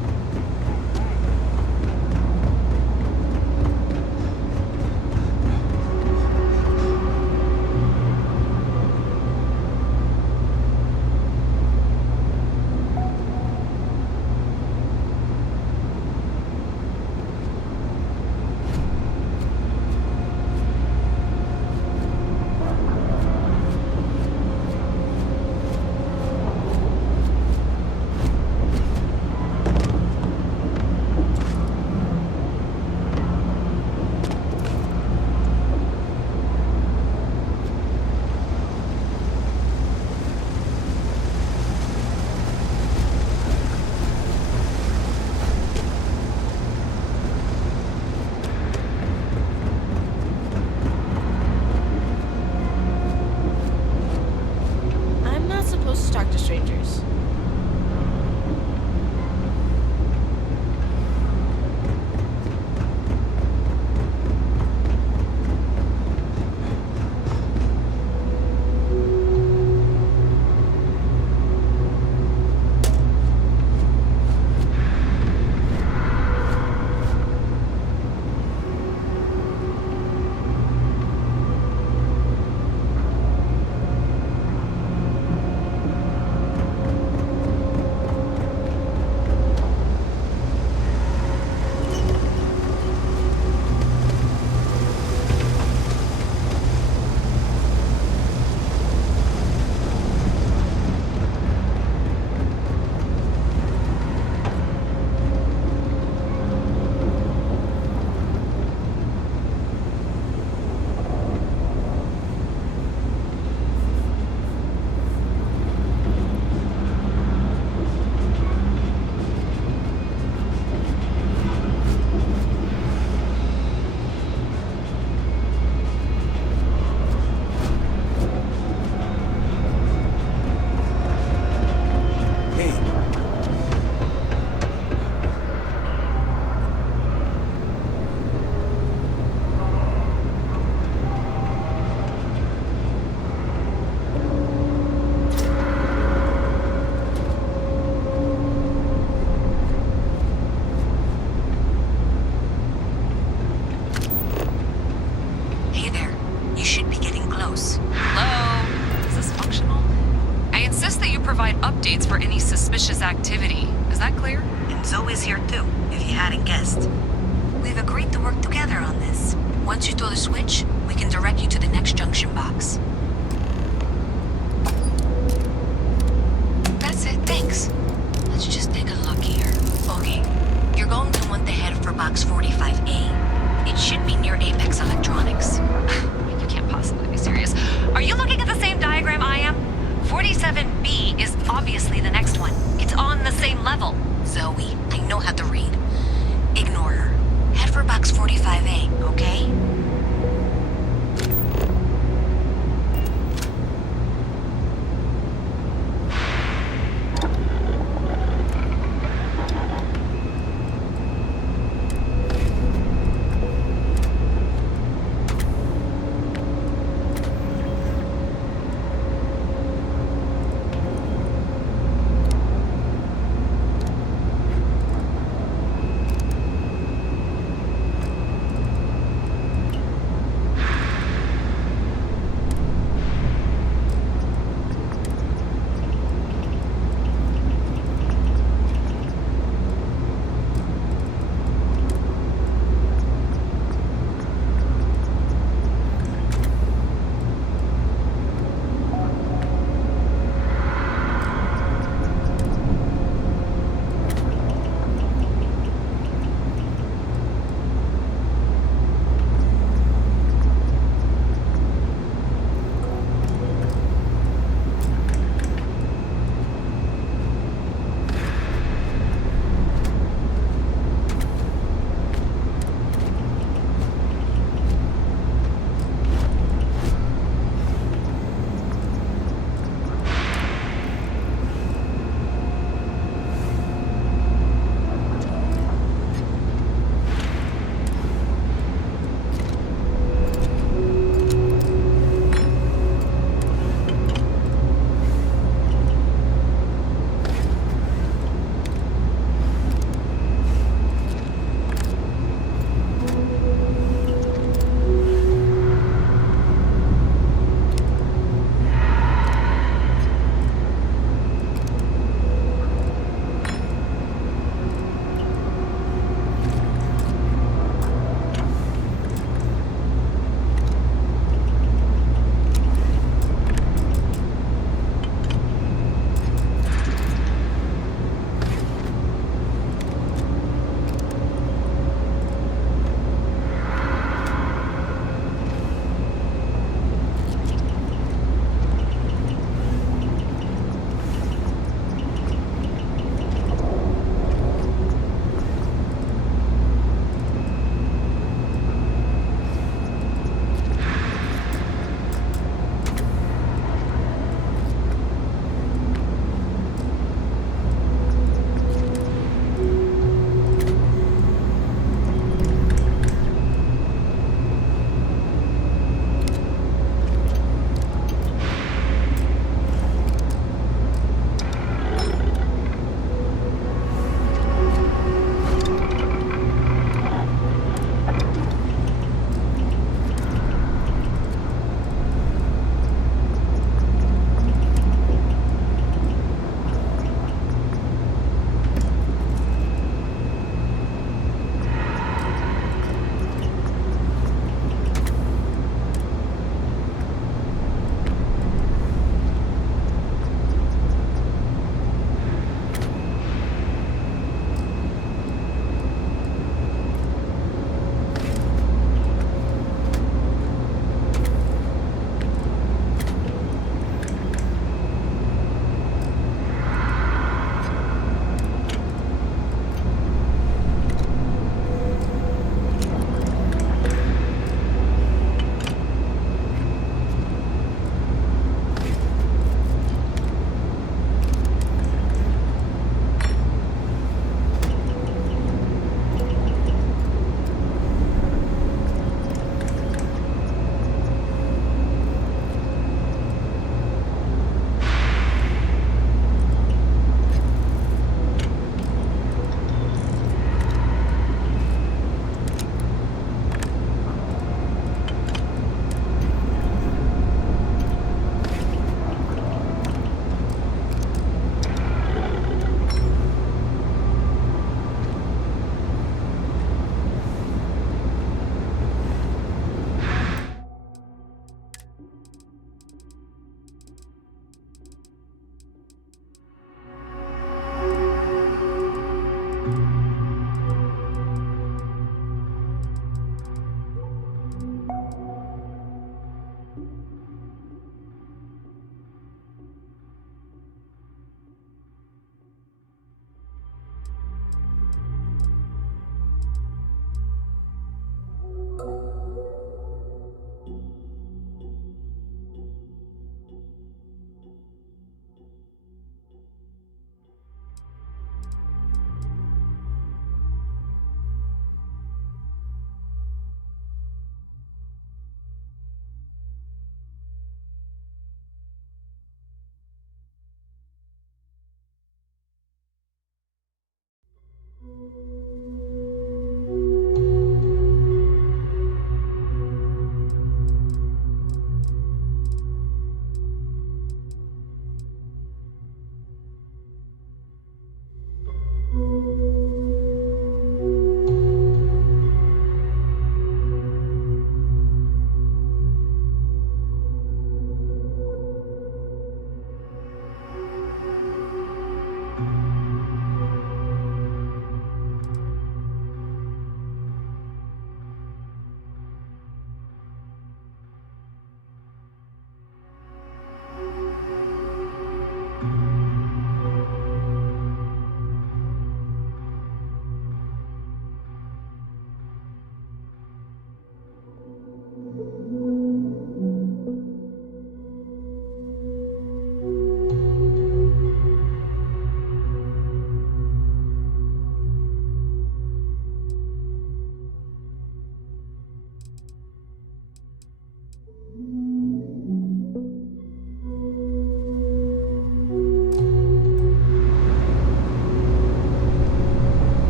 Strangers. updates for any suspicious activity. Is that clear? And Zoe's here too, if you hadn't guessed. we've agreed to work together on this. Once you throw the switch, we can direct you to the next junction box. That's it, thanks. Let's just take a look here. Okay, you're going to want to head for box 45A. It should be near Apex Electronics. You can't possibly be serious. Are you looking at the same diagram I am? 47B is obviously the next one. It's on the same level. Zoe, I know how to read. Ignore her. Head for box 45A, okay?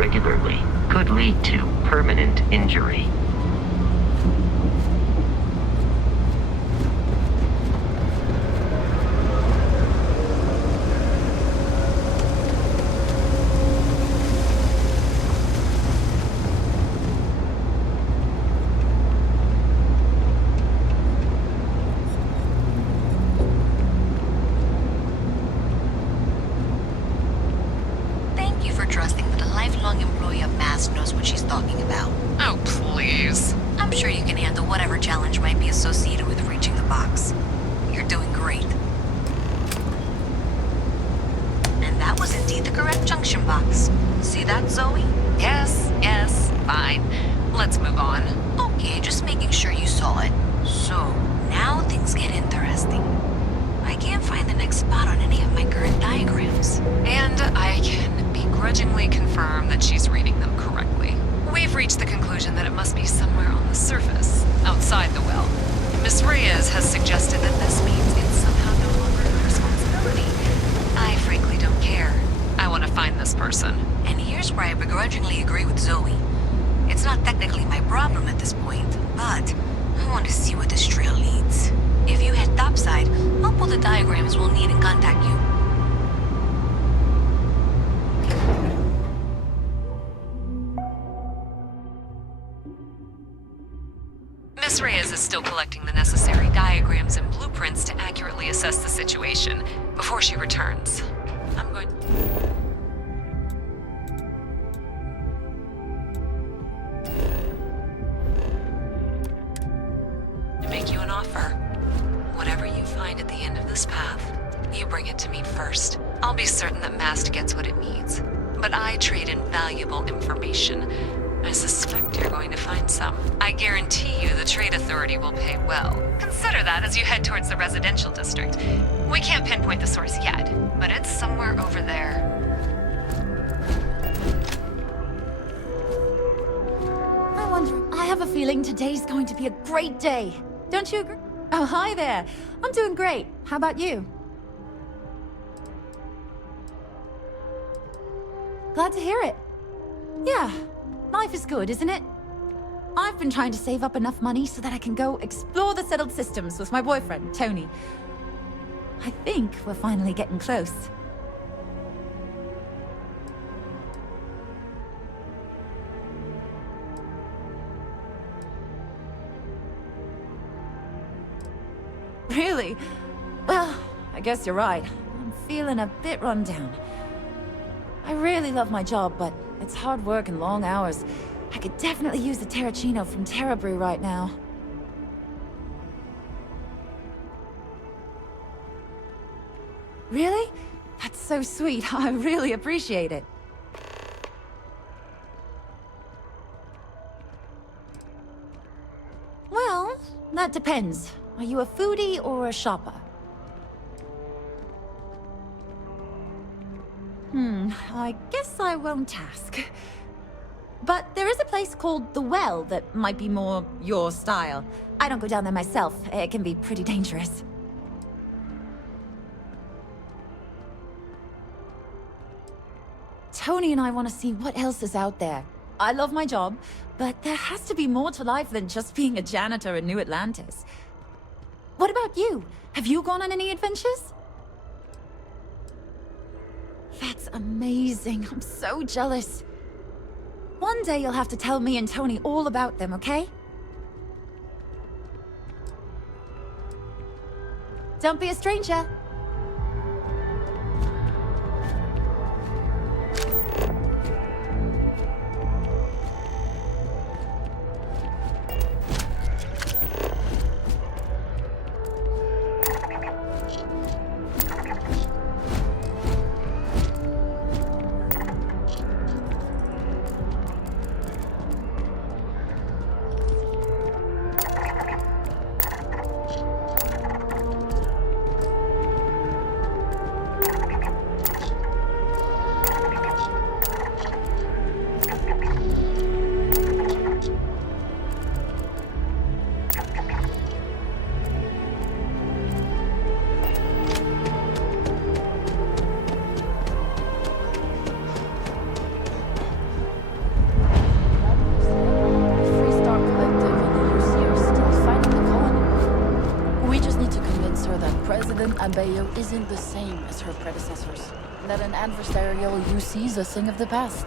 regularly could lead to permanent injury. Thank you for trusting that a lifelong employee of MAST knows what she's talking about. Oh, please. I'm sure you can handle whatever challenge might be associated with reaching the box. You're doing great. And that was indeed the correct junction box. See that, Zoe? Yes, fine. Let's move on. Okay, just making sure you saw it. So, now things get interesting. I can't find the next spot on any of my current diagrams. And I can begrudgingly confirm that she's reading them correctly. We've reached the conclusion that it must be somewhere on the surface, outside the well. Miss Reyes has suggested that this means it's somehow no longer her responsibility. I frankly don't care. I want to find this person. And here's where I begrudgingly agree with Zoe. It's not technically my problem at this point, but I want to see where this trail leads. If you head topside, I'll pull the diagrams we'll need and contact you. Miss Reyes is still collecting the necessary diagrams and blueprints to accurately assess the situation before she returns. I'm going to make you an offer. Whatever you find at the end of this path, you bring it to me first. I'll be certain that MAST gets what it needs. But I trade in valuable information. I suspect you're going to find some. I guarantee you the Trade Authority will pay well. Consider that as you head towards the residential district. We can't pinpoint the source yet, but it's somewhere over there. I have a feeling today's going to be a great day. Don't you agree? Oh, hi there. I'm doing great. How about you? Glad to hear it. Yeah, life is good, isn't it? I've been trying to save up enough money so that I can go explore the settled systems with my boyfriend, Tony. I think we're finally getting close. Really? Well, I guess you're right. I'm feeling a bit run down. I really love my job, but it's hard work and long hours. I could definitely use a Terracino from Terra Brew right now. Really? That's so sweet. I really appreciate it. Well, that depends. Are you a foodie or a shopper? I guess I won't ask. But there is a place called The Well that might be more your style. I don't go down there myself. It can be pretty dangerous. Tony and I want to see what else is out there. I love my job, but there has to be more to life than just being a janitor in New Atlantis. What about you? Have you gone on any adventures? That's amazing. I'm so jealous. One day you'll have to tell me and Tony all about them, okay? Don't be a stranger. President Abeyo isn't the same as her predecessors. That an adversarial UC is a thing of the past.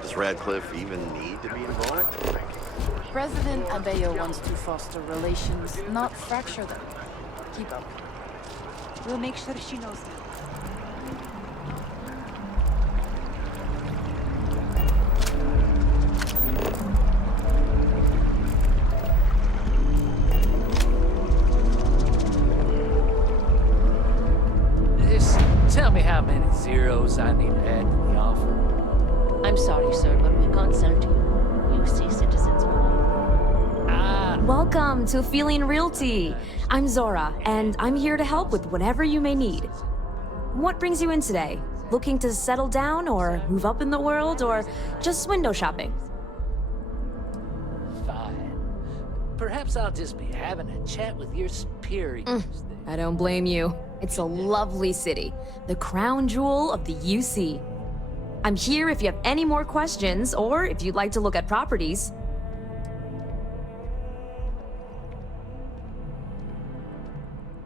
Does Radcliffe even need to be involved? President Abeyo wants to foster relations, not fracture them. Keep up. We'll make sure she knows that. Just tell me how many zeros I need to add to the offer. I'm sorry, sir, but we can't sell to you. UC citizens only. Welcome to Feeling Realty. I'm Zora, and I'm here to help with whatever you may need. What brings you in today? Looking to settle down or move up in the world or just window shopping? Fine. Perhaps I'll just be having a chat with your superiors. I don't blame you. It's a lovely city, the crown jewel of the UC. I'm here if you have any more questions or if you'd like to look at properties.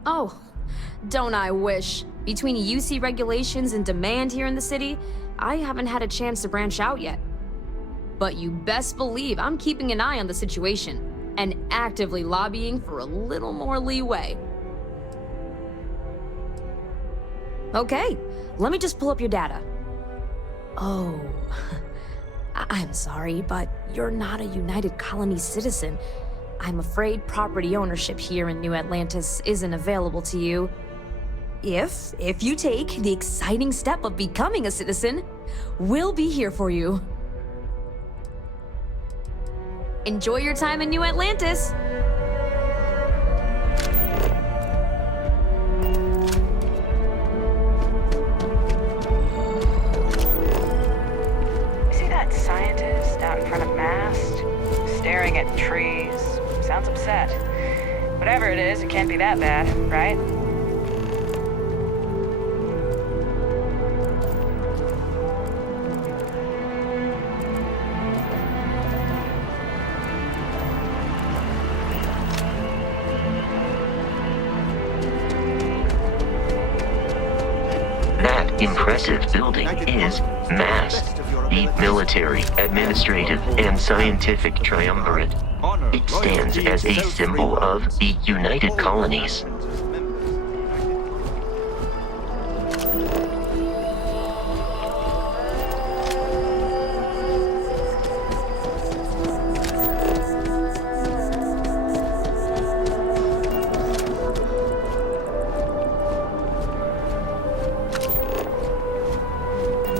Oh, don't I wish. Between UC regulations and demand here in the city, I haven't had a chance to branch out yet. But you best believe I'm keeping an eye on the situation and actively lobbying for a little more leeway. Okay, let me just pull up your data. Oh, I'm sorry, but you're not a United Colony citizen. I'm afraid property ownership here in New Atlantis isn't available to you. If you take the exciting step of becoming a citizen, we'll be here for you. Enjoy your time in New Atlantis! See that scientist out in front of Mast? Staring at trees. Sounds upset. Whatever it is, it can't be that bad, right? That impressive building is MAST, the Military, Administrative, and Scientific Triumvirate. It stands as a symbol of the United Colonies.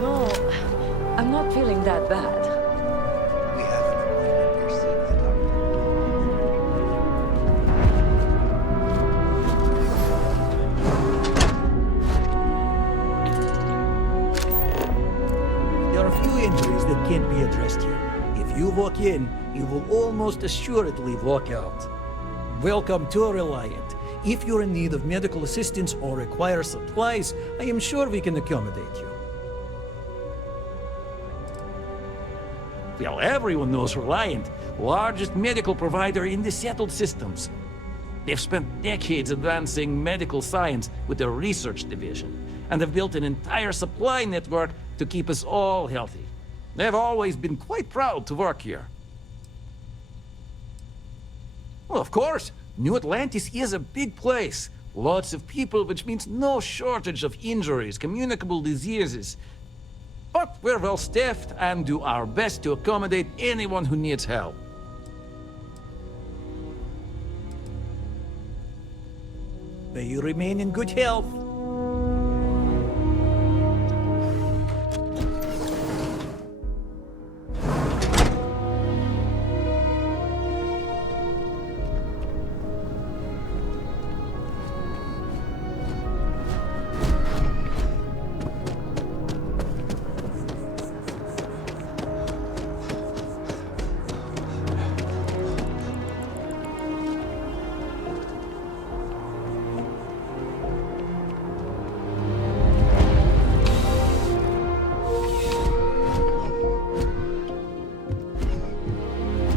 No, I'm not feeling that bad. We have an appointment to see the doctor. There are a few injuries that can't be addressed here. If you walk in, you will almost assuredly walk out. Welcome to Reliant. If you're in need of medical assistance or require supplies, I am sure we can accommodate you. Well, everyone knows Reliant, largest medical provider in the settled systems. They've spent decades advancing medical science with their research division, and have built an entire supply network to keep us all healthy. They've always been quite proud to work here. Well, of course, New Atlantis is a big place. Lots of people, which means no shortage of injuries, communicable diseases. But we're well staffed and do our best to accommodate anyone who needs help. May you remain in good health.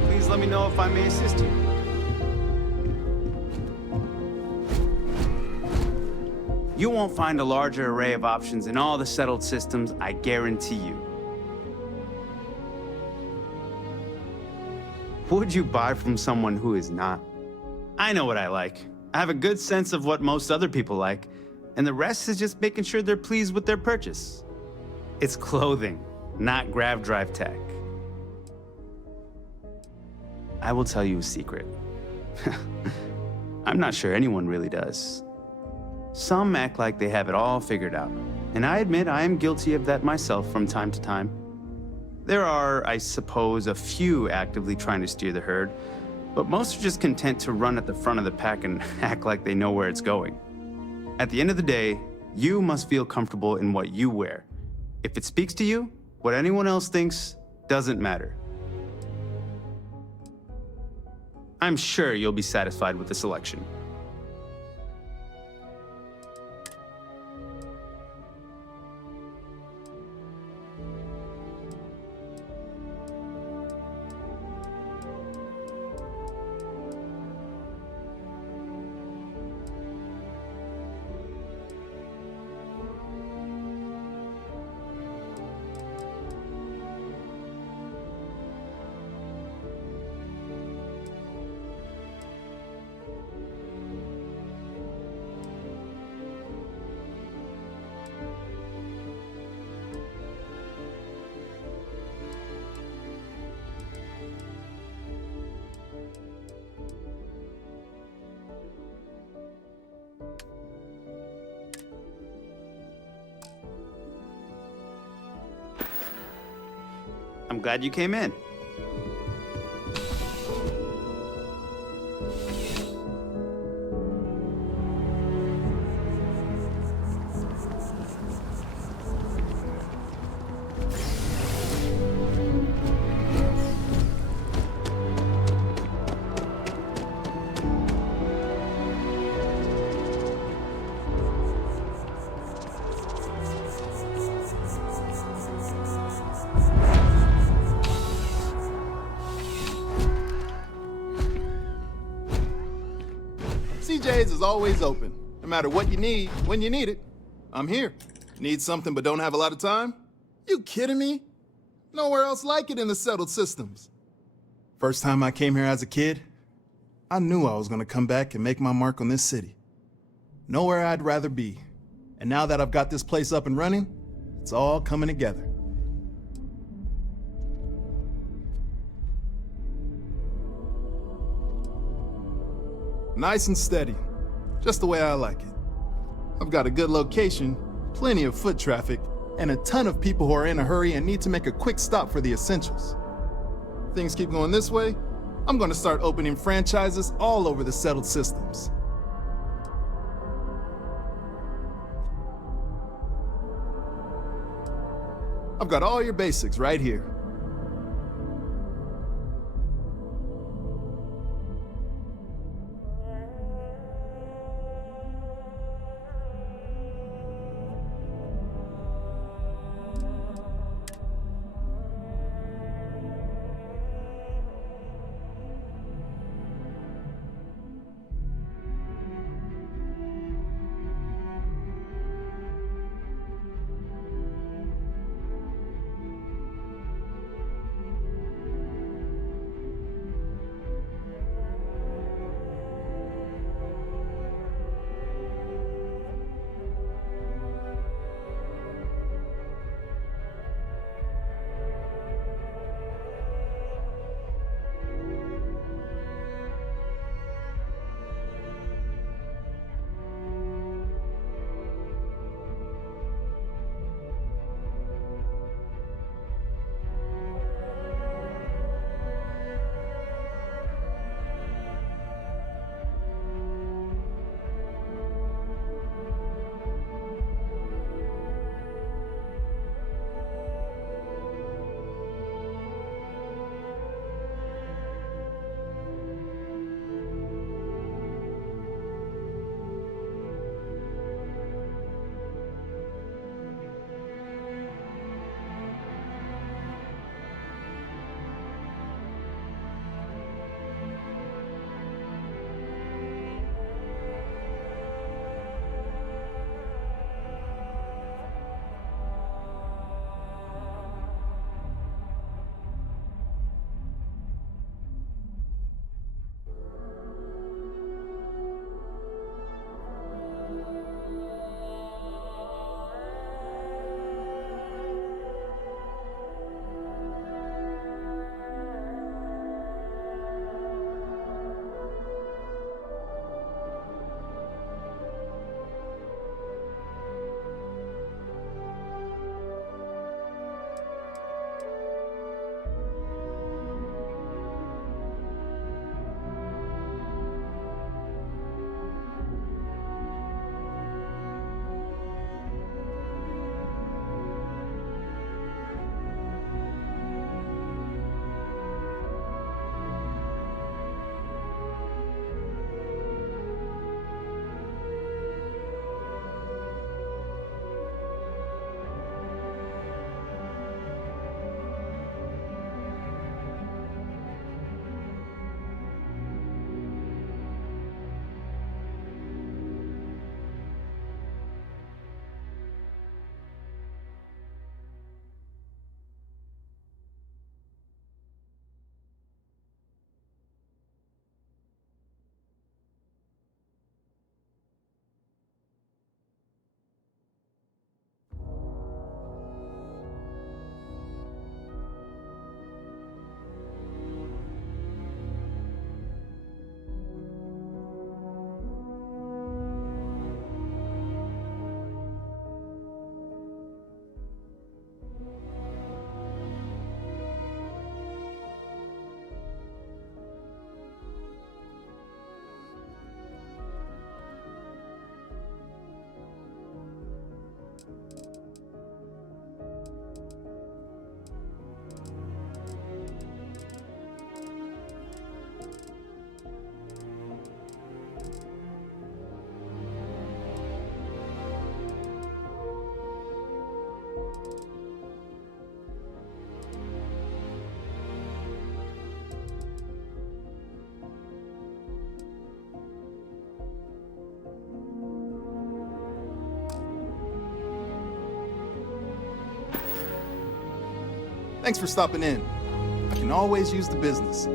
Please let me know if I may assist you. You won't find a larger array of options in all the settled systems, I guarantee you. Would you buy from someone who is not? I know what I like. I have a good sense of what most other people like, and the rest is just making sure they're pleased with their purchase. It's clothing, not grav drive tech. I will tell you a secret. I'm not sure anyone really does. Some act like they have it all figured out, and I admit I am guilty of that myself from time to time. There are, I suppose, a few actively trying to steer the herd, but most are just content to run at the front of the pack and act like they know where it's going. At the end of the day, you must feel comfortable in what you wear. If it speaks to you, what anyone else thinks doesn't matter. I'm sure you'll be satisfied with the selection. I'm glad you came in. CJ's is always open. No matter what you need, when you need it, I'm here. Need something but don't have a lot of time? You kidding me? Nowhere else like it in the settled systems. First time I came here as a kid, I knew I was gonna come back and make my mark on this city. Nowhere I'd rather be. And now that I've got this place up and running, it's all coming together. Nice and steady, just the way I like it. I've got a good location, plenty of foot traffic, and a ton of people who are in a hurry and need to make a quick stop for the essentials. If things keep going this way, I'm gonna start opening franchises all over the settled systems. I've got all your basics right here. Thanks for stopping in. I can always use the business.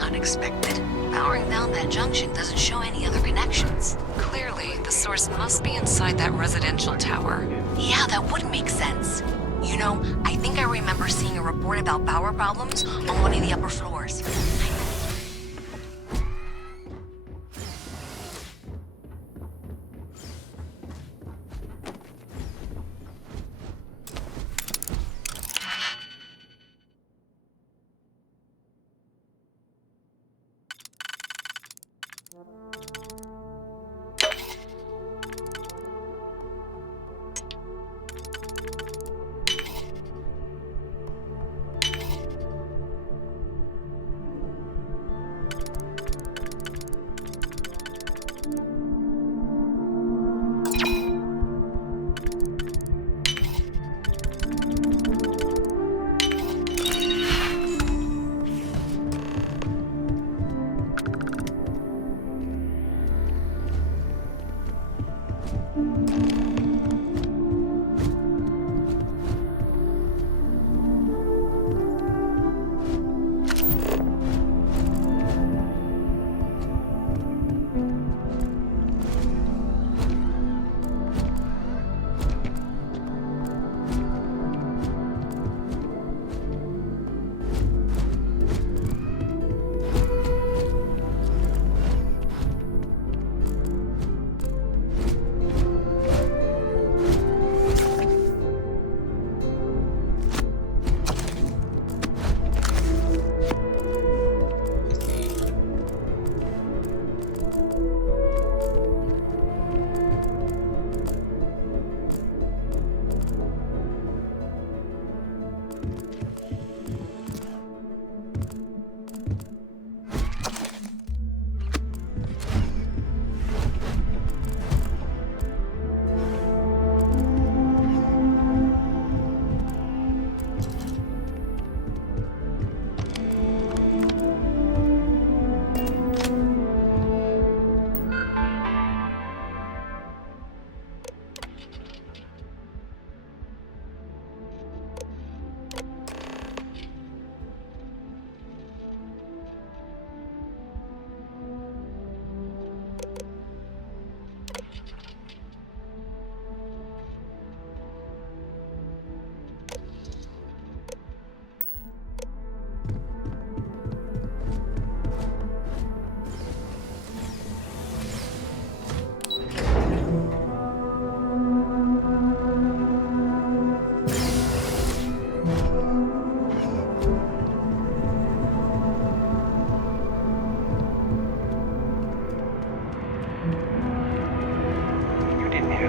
Unexpected. Powering down that junction doesn't show any other connections. Clearly, the source must be inside that residential tower. Yeah, that would make sense. You know, I think I remember seeing a report about power problems on one of the upper floors.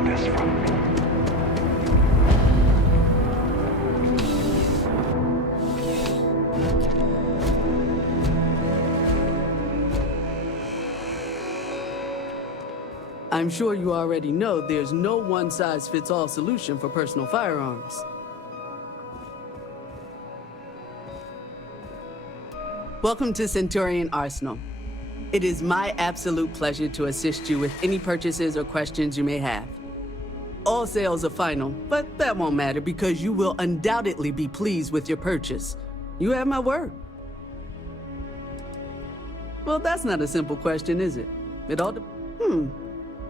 get this from me. I'm sure you already know there's no one-size-fits-all solution for personal firearms. Welcome to Centurion Arsenal. It is my absolute pleasure to assist you with any purchases or questions you may have. All sales are final, but that won't matter because you will undoubtedly be pleased with your purchase. You have my word. Well, that's not a simple question, is it? It all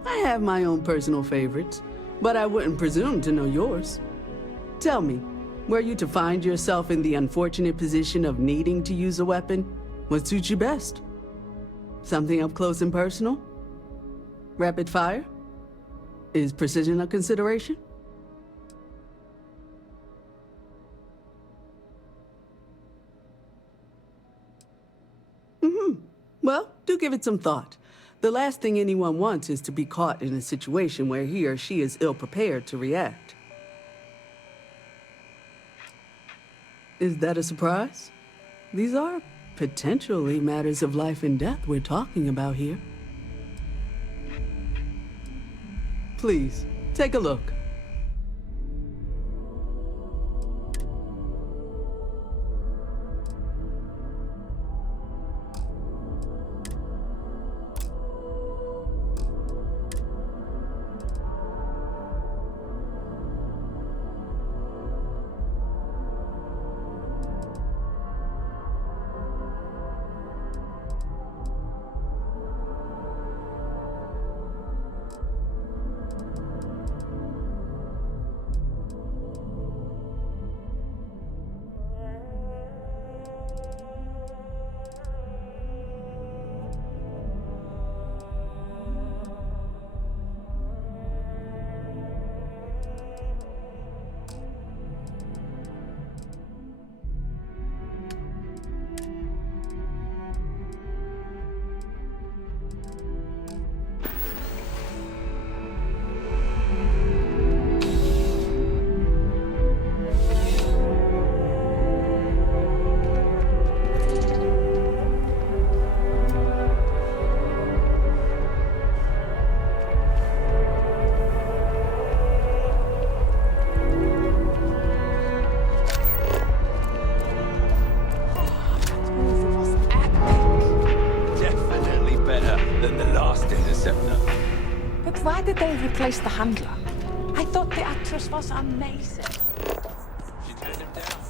I have my own personal favorites, but I wouldn't presume to know yours. Tell me, were you to find yourself in the unfortunate position of needing to use a weapon, what suits you best? Something up close and personal? Rapid fire? Is precision a consideration? Well, do give it some thought. The last thing anyone wants is to be caught in a situation where he or she is ill-prepared to react. Is that a surprise? These are potentially matters of life and death we're talking about here. Please, take a look. Why did they replace the handler? I thought the actress was amazing. She turned him down.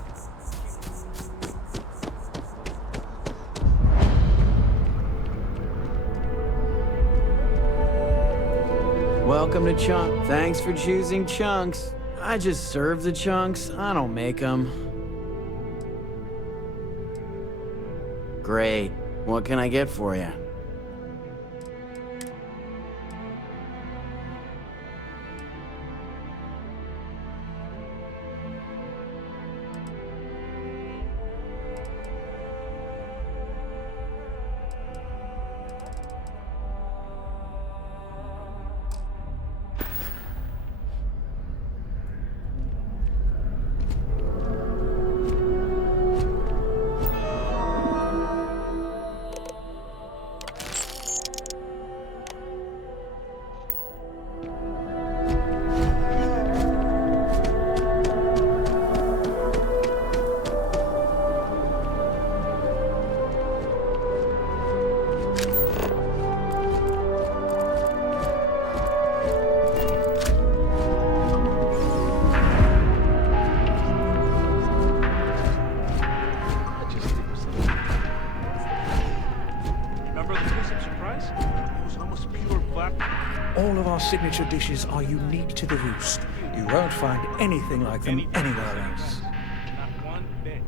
Welcome to Chunk. Thanks for choosing Chunks. I just serve the chunks. I don't make them. Great. What can I get for you? All of our signature dishes are unique to the Roost. You won't find anything like them anywhere else. Not one bit.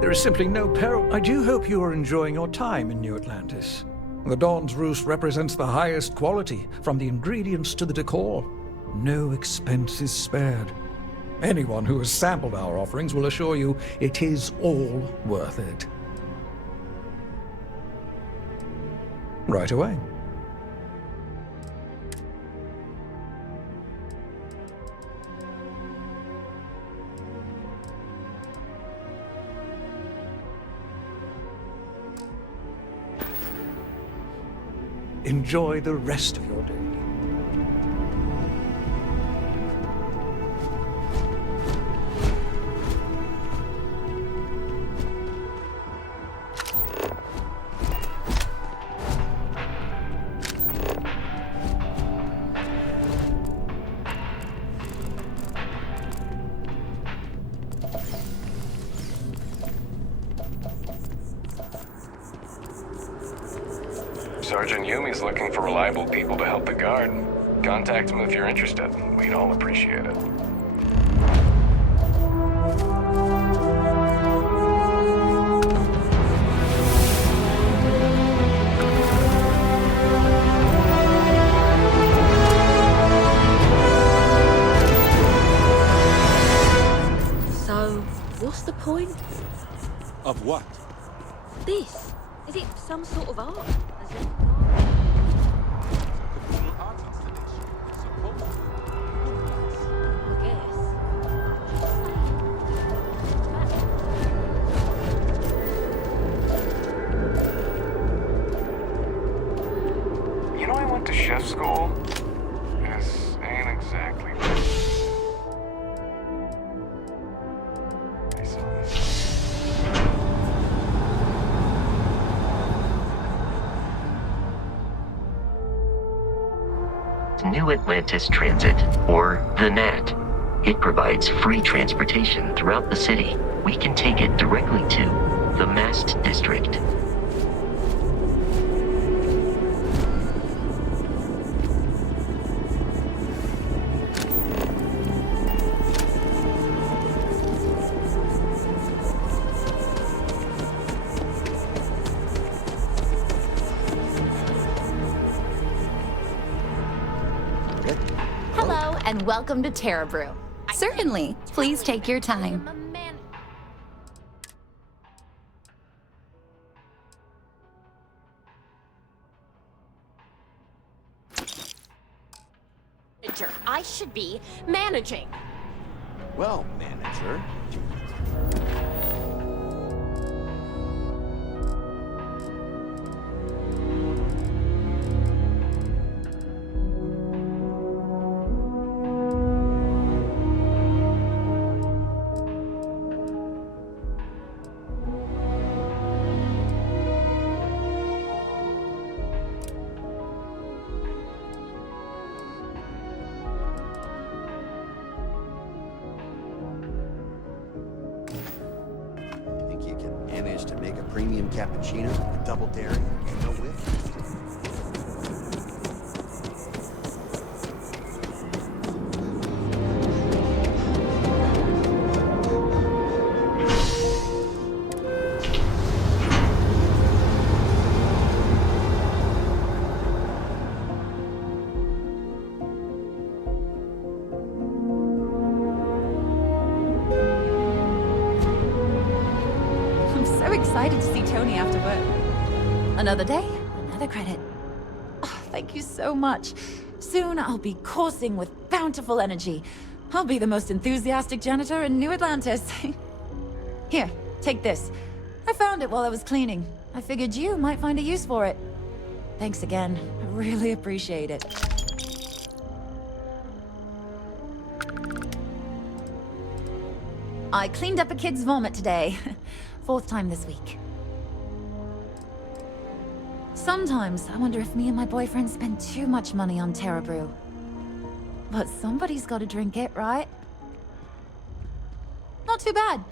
There is simply no peril. I do hope you are enjoying your time in New Atlantis. The Dawn's Roost represents the highest quality, from the ingredients to the decor. No expense is spared. Anyone who has sampled our offerings will assure you it is all worth it. Right away. Enjoy the rest of your day. Sergeant Yumi's looking for reliable people to help the guard. Contact him if you're interested. We'd all appreciate it. So, what's the point? Of what? This? Is it some sort of art? You know, I went to chef school. This ain't exactly. Hey, son. New Atlantis Transit, or the NAT. It provides free transportation throughout the city. We can take it directly to the Mast District. Hello, and welcome to Terra Brew. Certainly. Please take your time. I should be managing. Well, manager. Managed to make a premium cappuccino with double dairy and no whip. So excited to see Tony after work. Another day, another credit. Oh, thank you so much. Soon I'll be coursing with bountiful energy. I'll be the most enthusiastic janitor in New Atlantis. Here, take this. I found it while I was cleaning. I figured you might find a use for it. Thanks again. I really appreciate it. I cleaned up a kid's vomit today. 4th time this week. Sometimes I wonder if me and my boyfriend spend too much money on Terra Brew. But somebody's gotta drink it, right? Not too bad.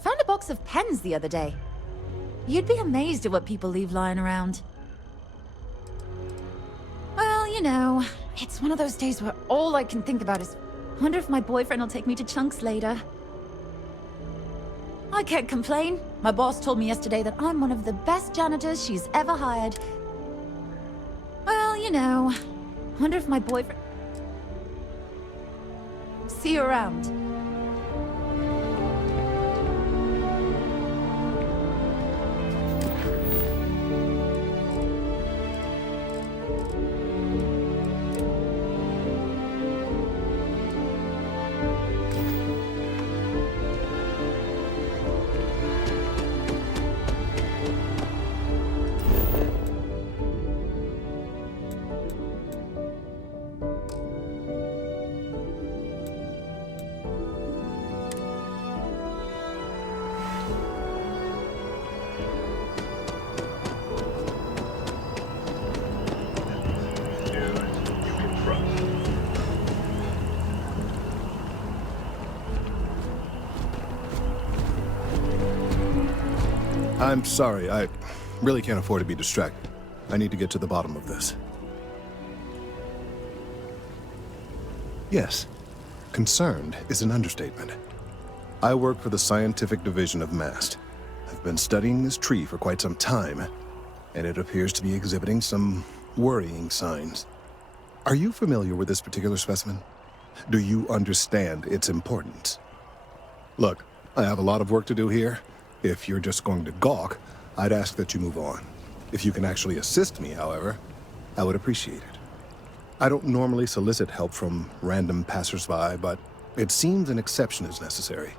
Found a box of pens the other day. You'd be amazed at what people leave lying around. Well, you know, it's one of those days where all I can think about is, wonder if my boyfriend will take me to Chunks later. I can't complain. My boss told me yesterday that I'm one of the best janitors she's ever hired. Well, you know, wonder if my boyfriend... See you around. I'm sorry, I really can't afford to be distracted. I need to get to the bottom of this. Yes, concerned is an understatement. I work for the scientific division of MAST. I've been studying this tree for quite some time, and it appears to be exhibiting some worrying signs. Are you familiar with this particular specimen? Do you understand its importance? Look, I have a lot of work to do here. If you're just going to gawk, I'd ask that you move on. If you can actually assist me, however, I would appreciate it. I don't normally solicit help from random passersby, but it seems an exception is necessary.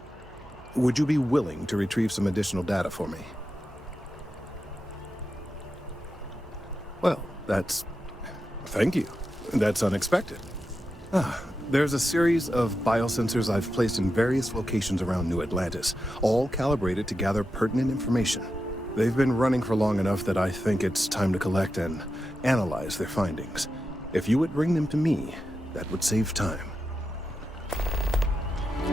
Would you be willing to retrieve some additional data for me? Well, thank you. That's unexpected. There's a series of biosensors I've placed in various locations around New Atlantis, all calibrated to gather pertinent information. They've been running for long enough that I think it's time to collect and analyze their findings. If you would bring them to me, that would save time. A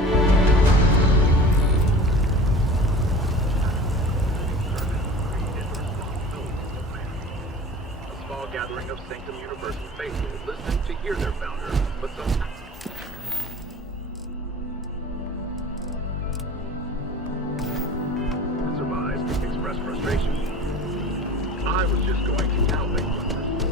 small gathering of Sanctum Universal faithful listening to hear their founder, but some... express frustration. I was just going to calculate what person said.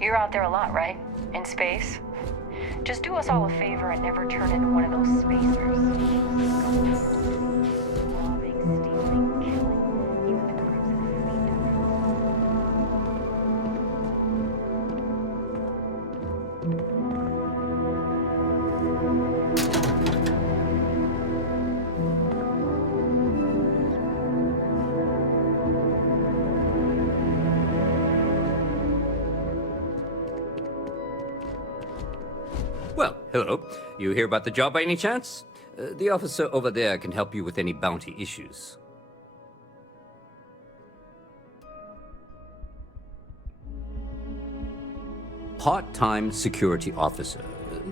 You're out there a lot, right? In space? Just do us all a favor and never turn into one of those spacers. Robbing, stealing, killing, even the crews and Well, hello. You hear about the job by any chance? The officer over there can help you with any bounty issues. Part-time security officer.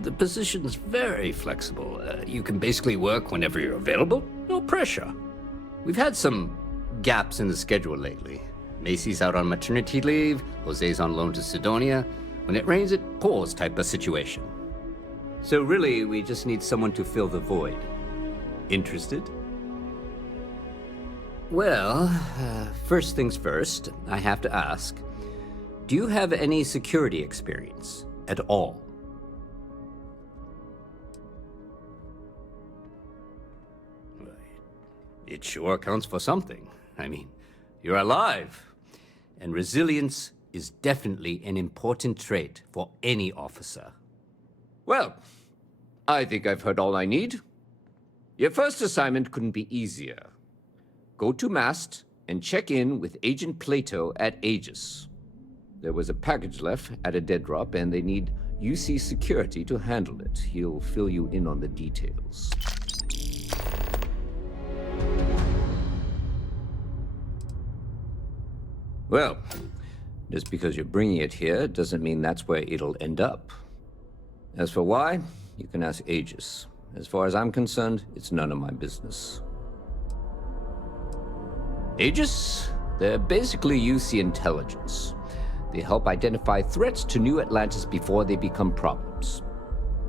The position's very flexible. You can basically work whenever you're available. No pressure. We've had some gaps in the schedule lately. Macy's out on maternity leave, Jose's on loan to Sidonia. When it rains, it pours type of situation. So really, we just need someone to fill the void. Interested? Well, first things first, I have to ask, do you have any security experience at all? It sure counts for something. I mean, you're alive. And resilience is definitely an important trait for any officer. Well, I think I've heard all I need. Your first assignment couldn't be easier. Go to Mast and check in with Agent Plato at Aegis. There was a package left at a dead drop, and they need UC security to handle it. He'll fill you in on the details. Well, just because you're bringing it here doesn't mean that's where it'll end up. As for why, you can ask Aegis. As far as I'm concerned, it's none of my business. Aegis? They're basically UC intelligence. They help identify threats to New Atlantis before they become problems.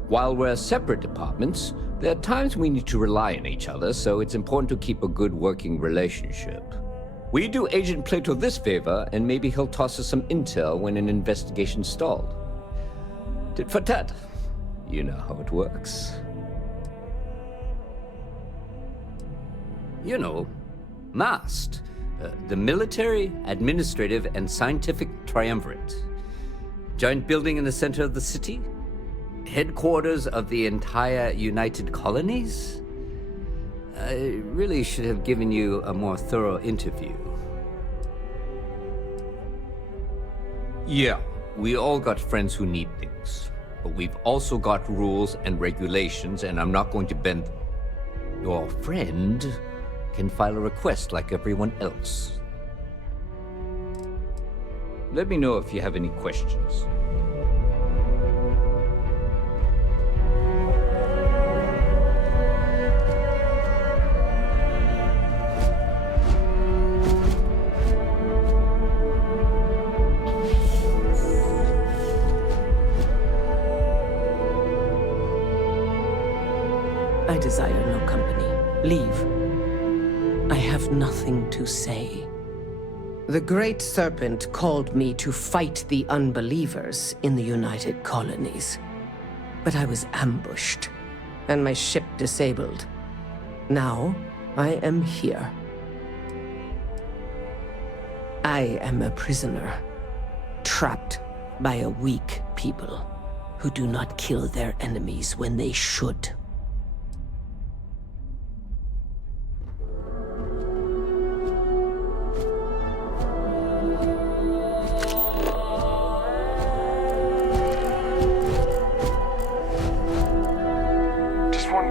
While we're separate departments, there are times we need to rely on each other, so it's important to keep a good working relationship. We do Agent Plato this favor, and maybe he'll toss us some intel when an investigation's stalled. Tit for tat. You know how it works. You know, MAST, the Military, Administrative, and Scientific Triumvirate. Giant building in the center of the city? Headquarters of the entire United Colonies? I really should have given you a more thorough interview. Yeah, we all got friends who need things. But we've also got rules and regulations, and I'm not going to bend them. Your friend can file a request like everyone else. Let me know if you have any questions. I desire no company. Leave. I have nothing to say. The Great Serpent called me to fight the unbelievers in the United Colonies. But I was ambushed, and my ship disabled. Now, I am here. I am a prisoner, trapped by a weak people who do not kill their enemies when they should.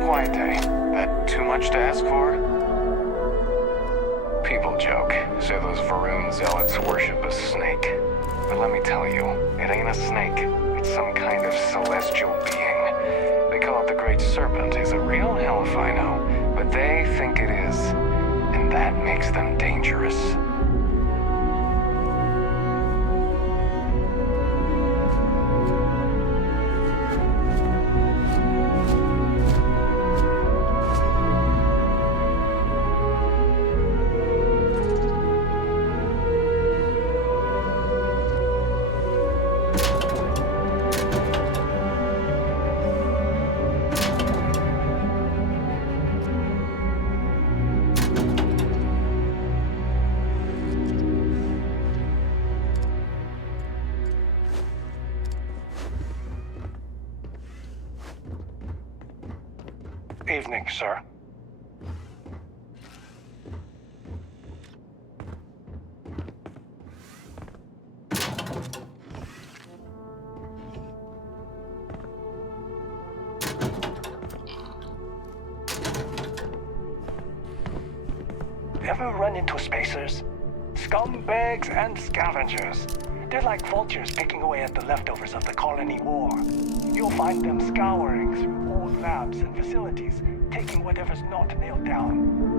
Quiet day. That too much to ask for? People joke, say those Varun zealots worship a snake. But let me tell you, it ain't a snake. It's some kind of celestial being. They call it the Great Serpent. Is it real? Hell if I know. But they think it is. And that makes them dangerous. Evening, sir. Ever run into spacers? Scumbags and scavengers. They're like vultures picking away at the leftovers of the colony war. You'll find them scouring through old labs and facilities, taking whatever's not nailed down.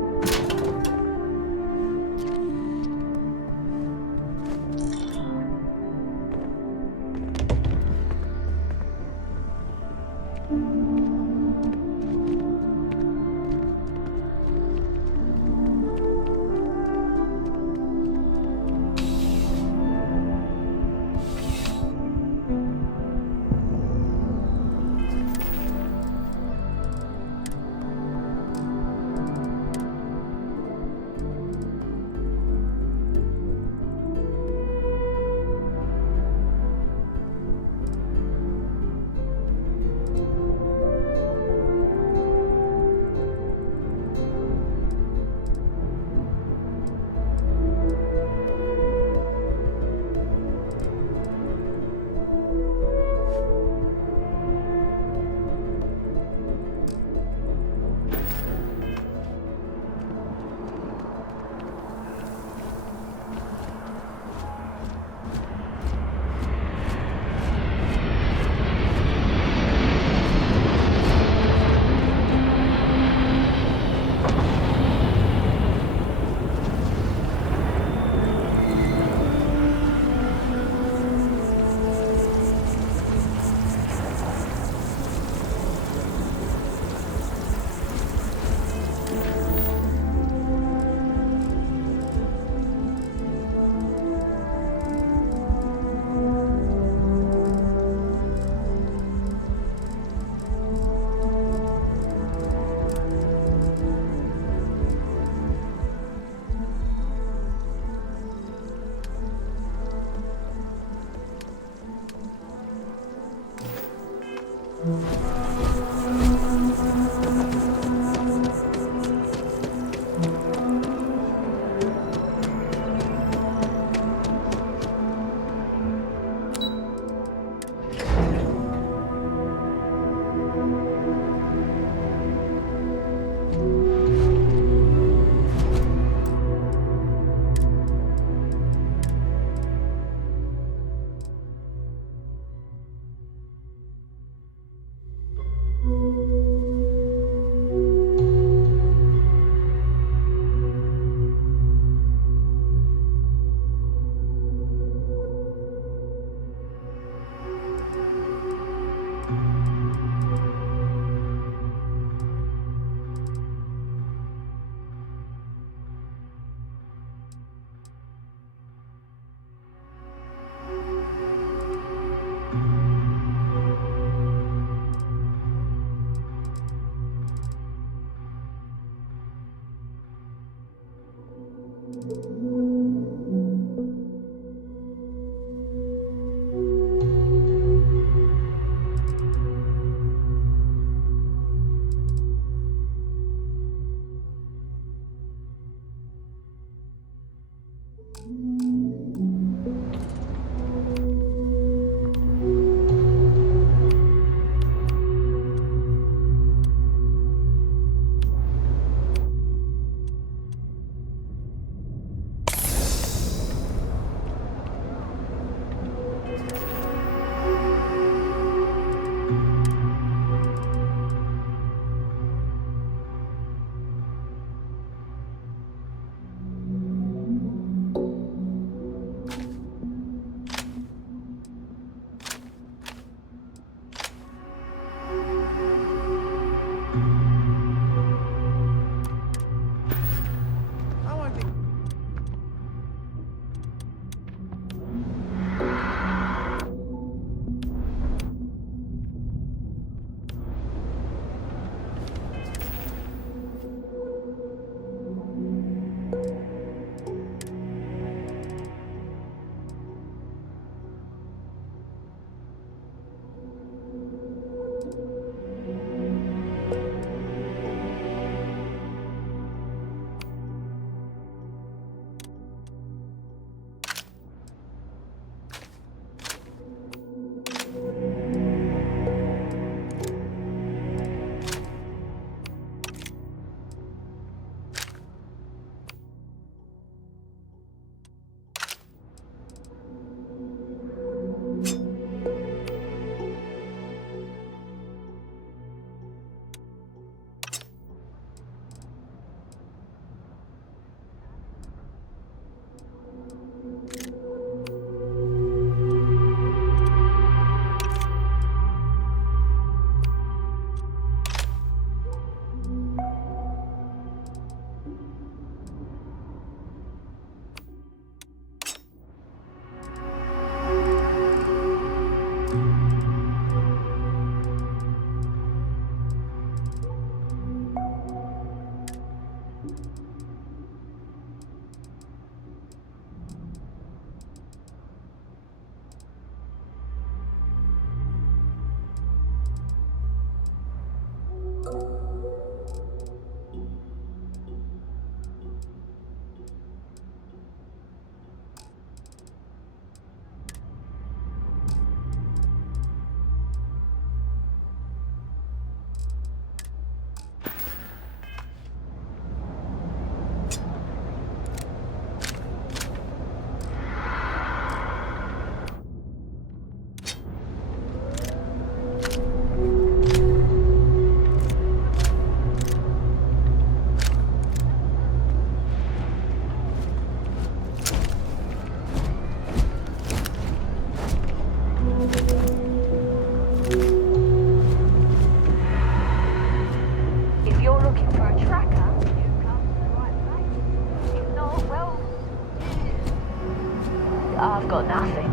I've got nothing.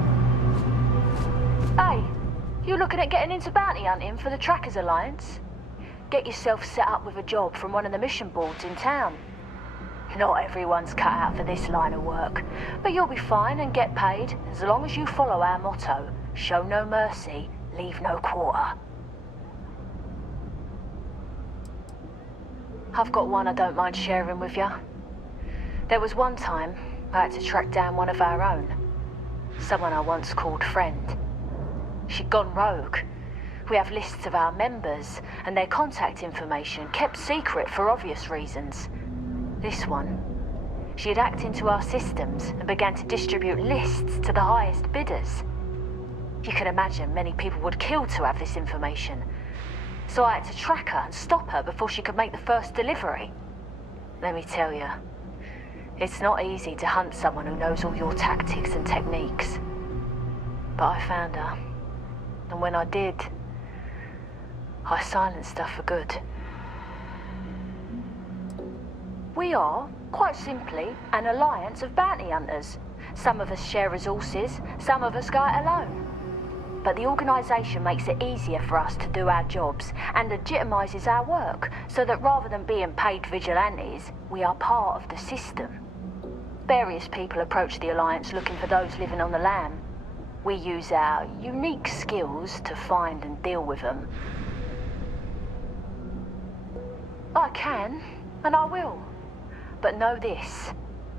Hey, you looking at getting into bounty hunting for the Trackers Alliance? Get yourself set up with a job from one of the mission boards in town. Not everyone's cut out for this line of work, but you'll be fine and get paid as long as you follow our motto, show no mercy, leave no quarter. I've got one I don't mind sharing with you. There was one time I had to track down one of our own. Someone I once called friend. She'd gone rogue. We have lists of our members and their contact information kept secret for obvious reasons. This one, she had hacked into our systems and began to distribute lists to the highest bidders. You can imagine many people would kill to have this information. So I had to track her and stop her before she could make the first delivery. Let me tell you, it's not easy to hunt someone who knows all your tactics and techniques. But I found her. And when I did, I silenced her for good. We are, quite simply, an alliance of bounty hunters. Some of us share resources, some of us go it alone. But the organisation makes it easier for us to do our jobs and legitimises our work, so that rather than being paid vigilantes, we are part of the system. Various people approach the Alliance looking for those living on the lam. We use our unique skills to find and deal with them. I can, and I will. But know this,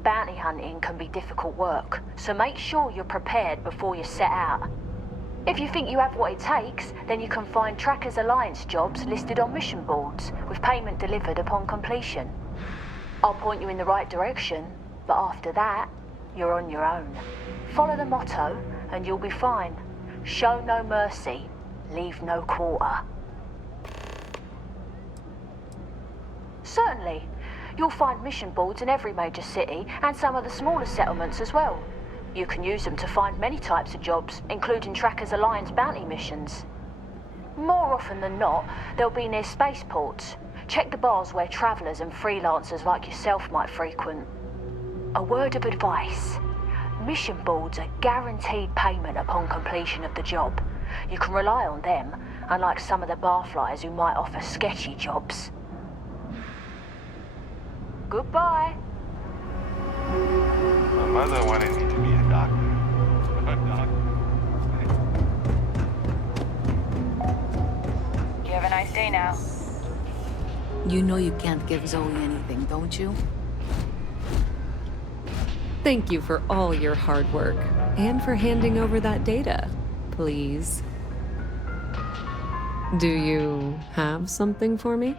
bounty hunting can be difficult work, so make sure you're prepared before you set out. If you think you have what it takes, then you can find Trackers Alliance jobs listed on mission boards, with payment delivered upon completion. I'll point you in the right direction, but after that, you're on your own. Follow the motto, and you'll be fine. Show no mercy, leave no quarter. Certainly. You'll find mission boards in every major city, and some of the smaller settlements as well. You can use them to find many types of jobs, including Trackers Alliance bounty missions. More often than not, they'll be near spaceports. Check the bars where travellers and freelancers like yourself might frequent. A word of advice. Mission boards are guaranteed payment upon completion of the job. You can rely on them, unlike some of the barflies who might offer sketchy jobs. Goodbye. My mother wanted me to be a doctor. You have a nice day now. You know you can't give Zoe anything, don't you? Thank you for all your hard work, and for handing over that data, please. Do you have something for me?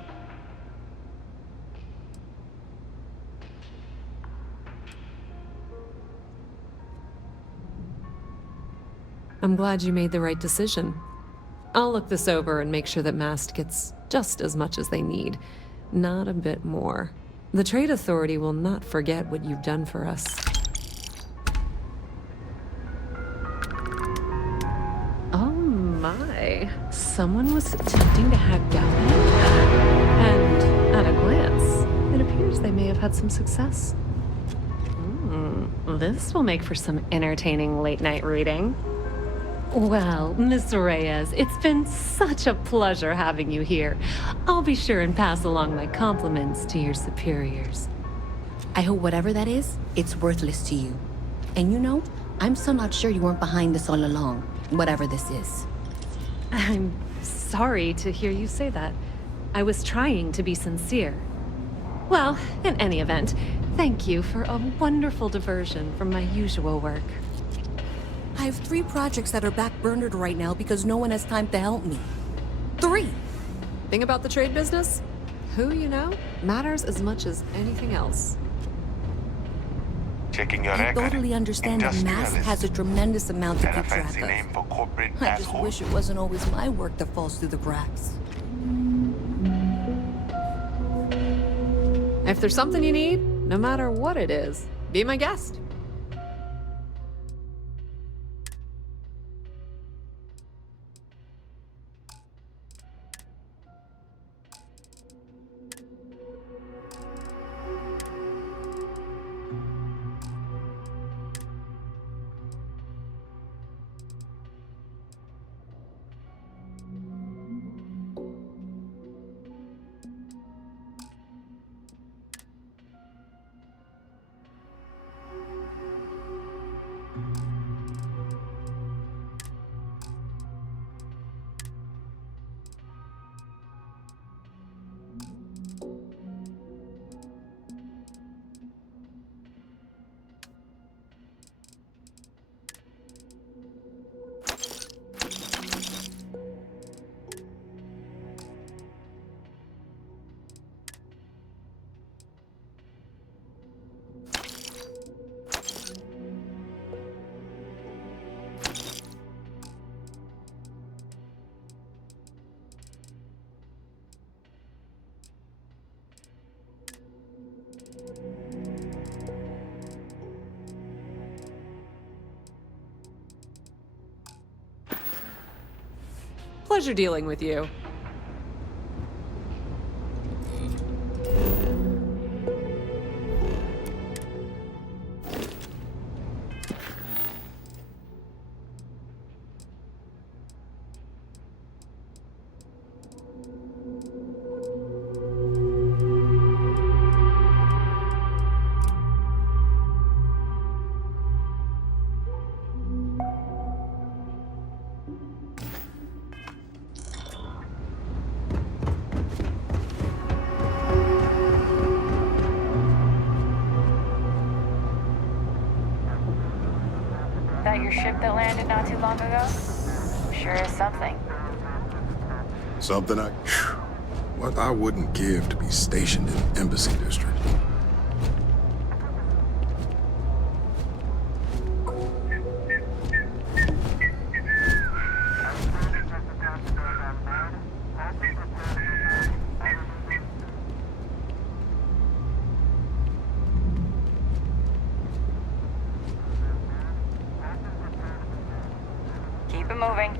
I'm glad you made the right decision. I'll look this over and make sure that Mast gets just as much as they need, not a bit more. The Trade Authority will not forget what you've done for us. Oh my. Someone was attempting to hack Gallium? And at a glance, it appears they may have had some success. This will make for some entertaining late-night reading. Well, Miss Reyes, it's been such a pleasure having you here. I'll be sure and pass along my compliments to your superiors. I hope whatever that is, it's worthless to you. And you know, I'm still not sure you weren't behind this all along, whatever this is. I'm sorry to hear you say that. I was trying to be sincere. Well, in any event, thank you for a wonderful diversion from my usual work. I have 3 projects that are backburnered right now because no one has time to help me. 3! Thing about the trade business? Who you know matters as much as anything else. Checking your I record. totally understand that Mast has a tremendous amount to keep track of. Name for corporate I just asshole. wish it wasn't always my work that falls through the cracks. If there's something you need, no matter what it is, be my guest. Pleasure dealing with you. That your ship that landed not too long ago? Sure is something. Something what I wouldn't give to be stationed in the Embassy District. Keep it moving.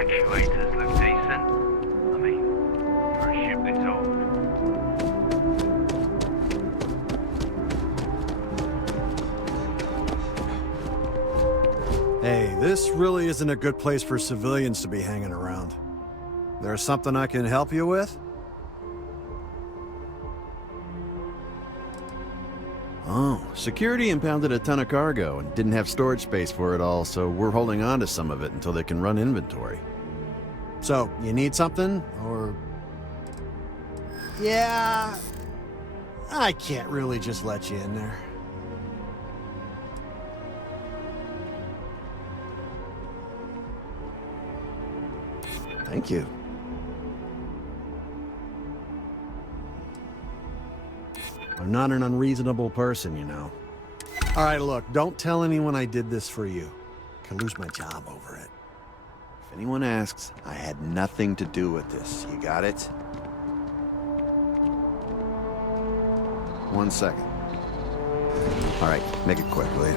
Actuators look decent. I mean, for a ship this old. Hey, this really isn't a good place for civilians to be hanging around. There's something I can help you with? Oh, security impounded a ton of cargo and didn't have storage space for it all, so we're holding on to some of it until they can run inventory. So, you need something, or... Yeah... I can't really just let you in there. Thank you. I'm not an unreasonable person, you know. All right, look, don't tell anyone I did this for you. I could lose my job over it. If anyone asks, I had nothing to do with this. You got it? 1 second. All right, make it quick, will you?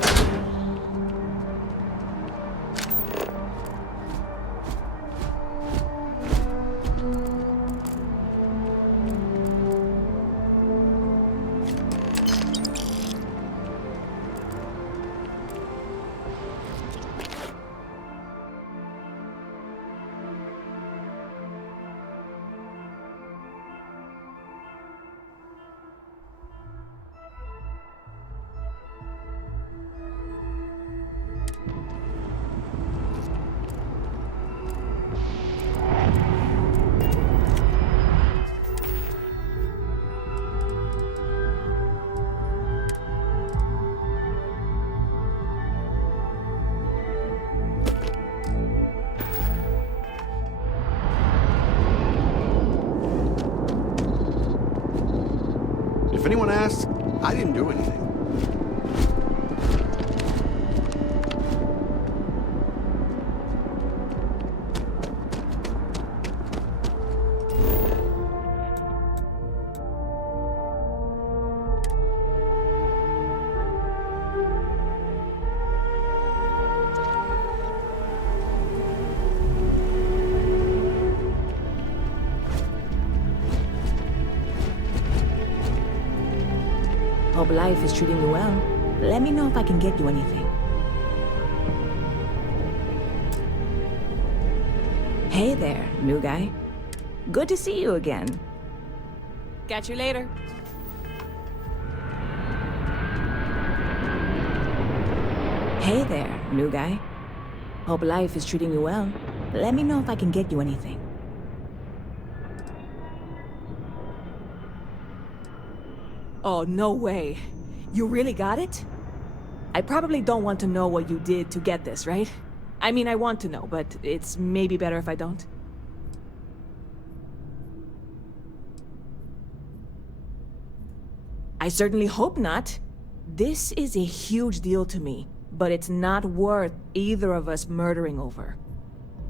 If anyone asks, I didn't do anything. Hope life is treating you well. Let me know if I can get you anything. Hey there, new guy. Good to see you again. Catch you later. Hey there, new guy. Hope life is treating you well. Let me know if I can get you anything. Oh, no way. You really got it? I probably don't want to know what you did to get this, right? I mean, I want to know, but it's maybe better if I don't. I certainly hope not. This is a huge deal to me, but it's not worth either of us murdering over.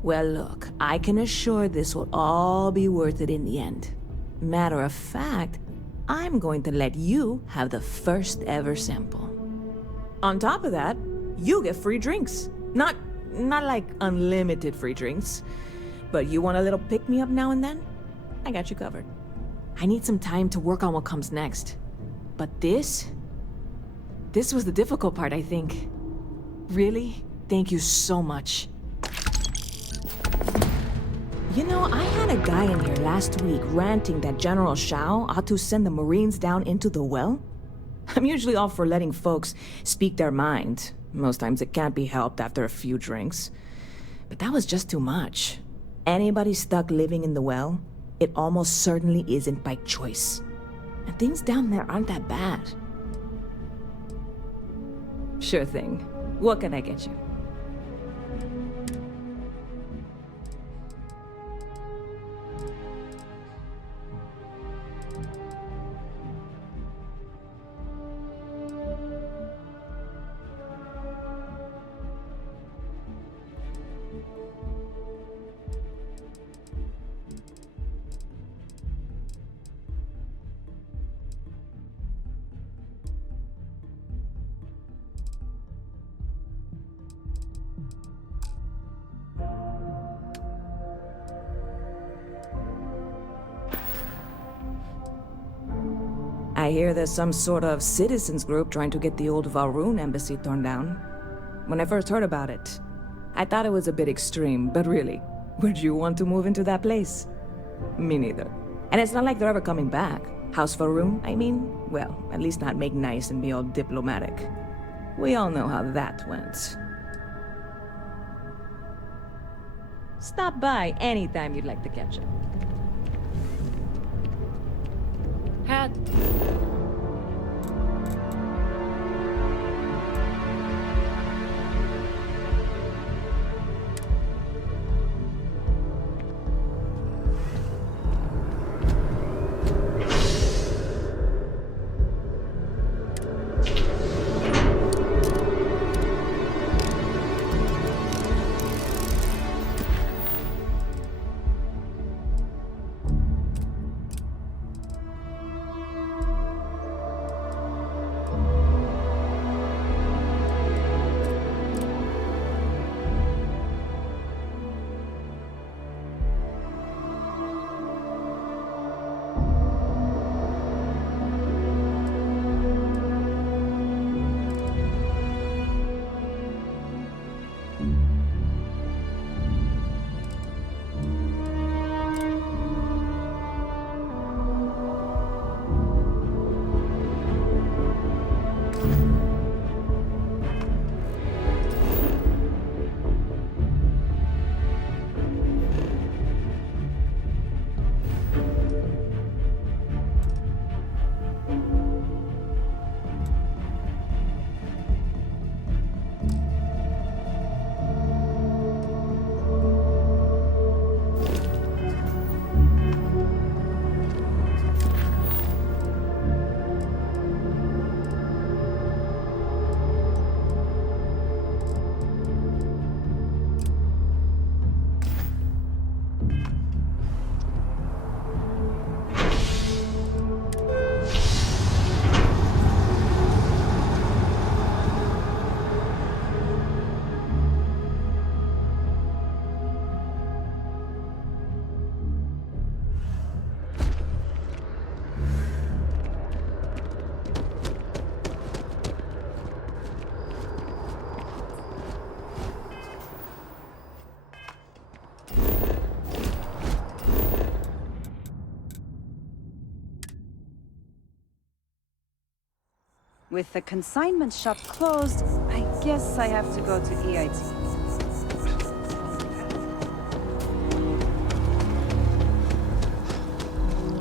Well, look, I can assure this will all be worth it in the end. Matter of fact, I'm going to let you have the first ever sample. On top of that, you get free drinks. Not like unlimited free drinks, but you want a little pick-me-up now and then? I got you covered. I need some time to work on what comes next. But this was the difficult part, I think. Really, thank you so much. You know, I had a guy in here last week ranting that General Shao ought to send the Marines down into the well. I'm usually all for letting folks speak their mind. Most times it can't be helped after a few drinks. But that was just too much. Anybody stuck living in the well, it almost certainly isn't by choice. And things down there aren't that bad. Sure thing. What can I get you? I hear there's some sort of citizens group trying to get the old Valroon embassy torn down. When I first heard about it, I thought it was a bit extreme, but really, would you want to move into that place? Me neither. And it's not like they're ever coming back. House Valroon, I mean? Well, at least not make nice and be all diplomatic. We all know how that went. Stop by anytime you'd like to catch up. With the consignment shop closed, I guess I have to go to EIT.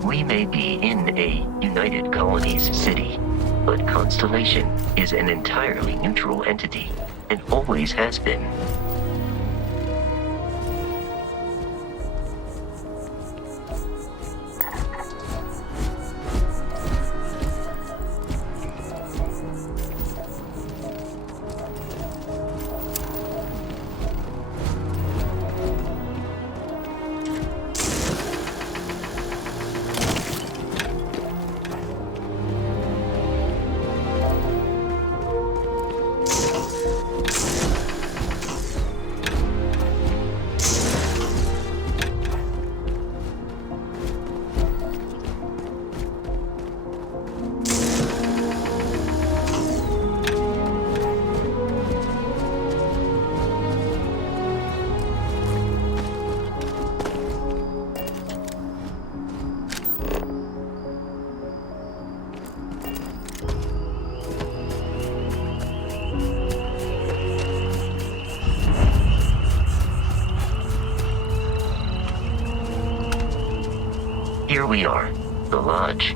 We may be in a United Colonies city, but Constellation is an entirely neutral entity, and always has been. Here we are, the lodge.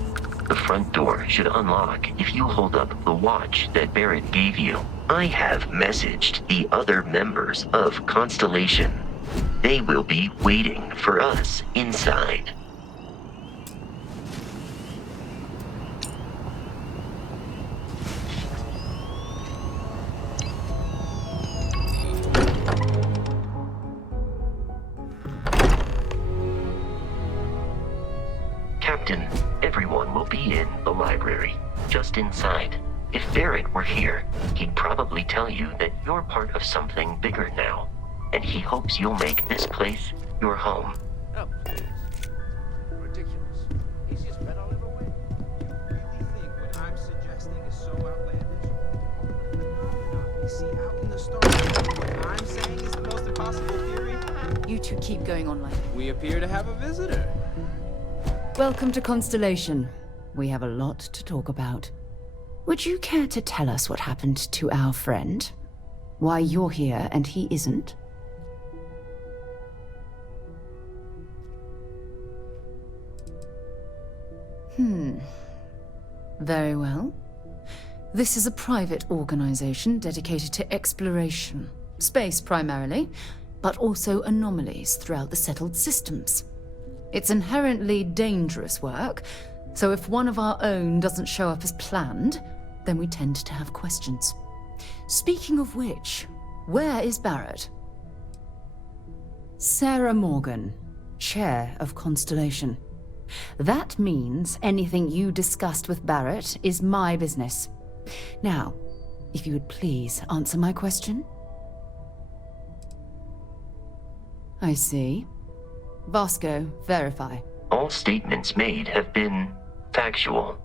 The front door should unlock if you hold up the watch that Barrett gave you. I have messaged the other members of Constellation. They will be waiting for us inside. Captain, everyone will be in the library, just inside. If Barrett were here, he'd probably tell you that you're part of something bigger now, and he hopes you'll make this place your home. Oh, please. Ridiculous. Easiest bet I'll ever win. You really think what I'm suggesting is so outlandish? You see, out in the stars, what I'm saying is the most impossible theory. You two keep going on like that. We appear to have a visitor. Welcome to Constellation. We have a lot to talk about. Would you care to tell us what happened to our friend? Why you're here and he isn't? Very well. This is a private organization dedicated to exploration. Space primarily, but also anomalies throughout the settled systems. It's inherently dangerous work, so if one of our own doesn't show up as planned, then we tend to have questions. Speaking of which, where is Barrett? Sarah Morgan, Chair of Constellation. That means anything you discussed with Barrett is my business. Now, if you would please answer my question. I see. Vasco, verify. All statements made have been factual.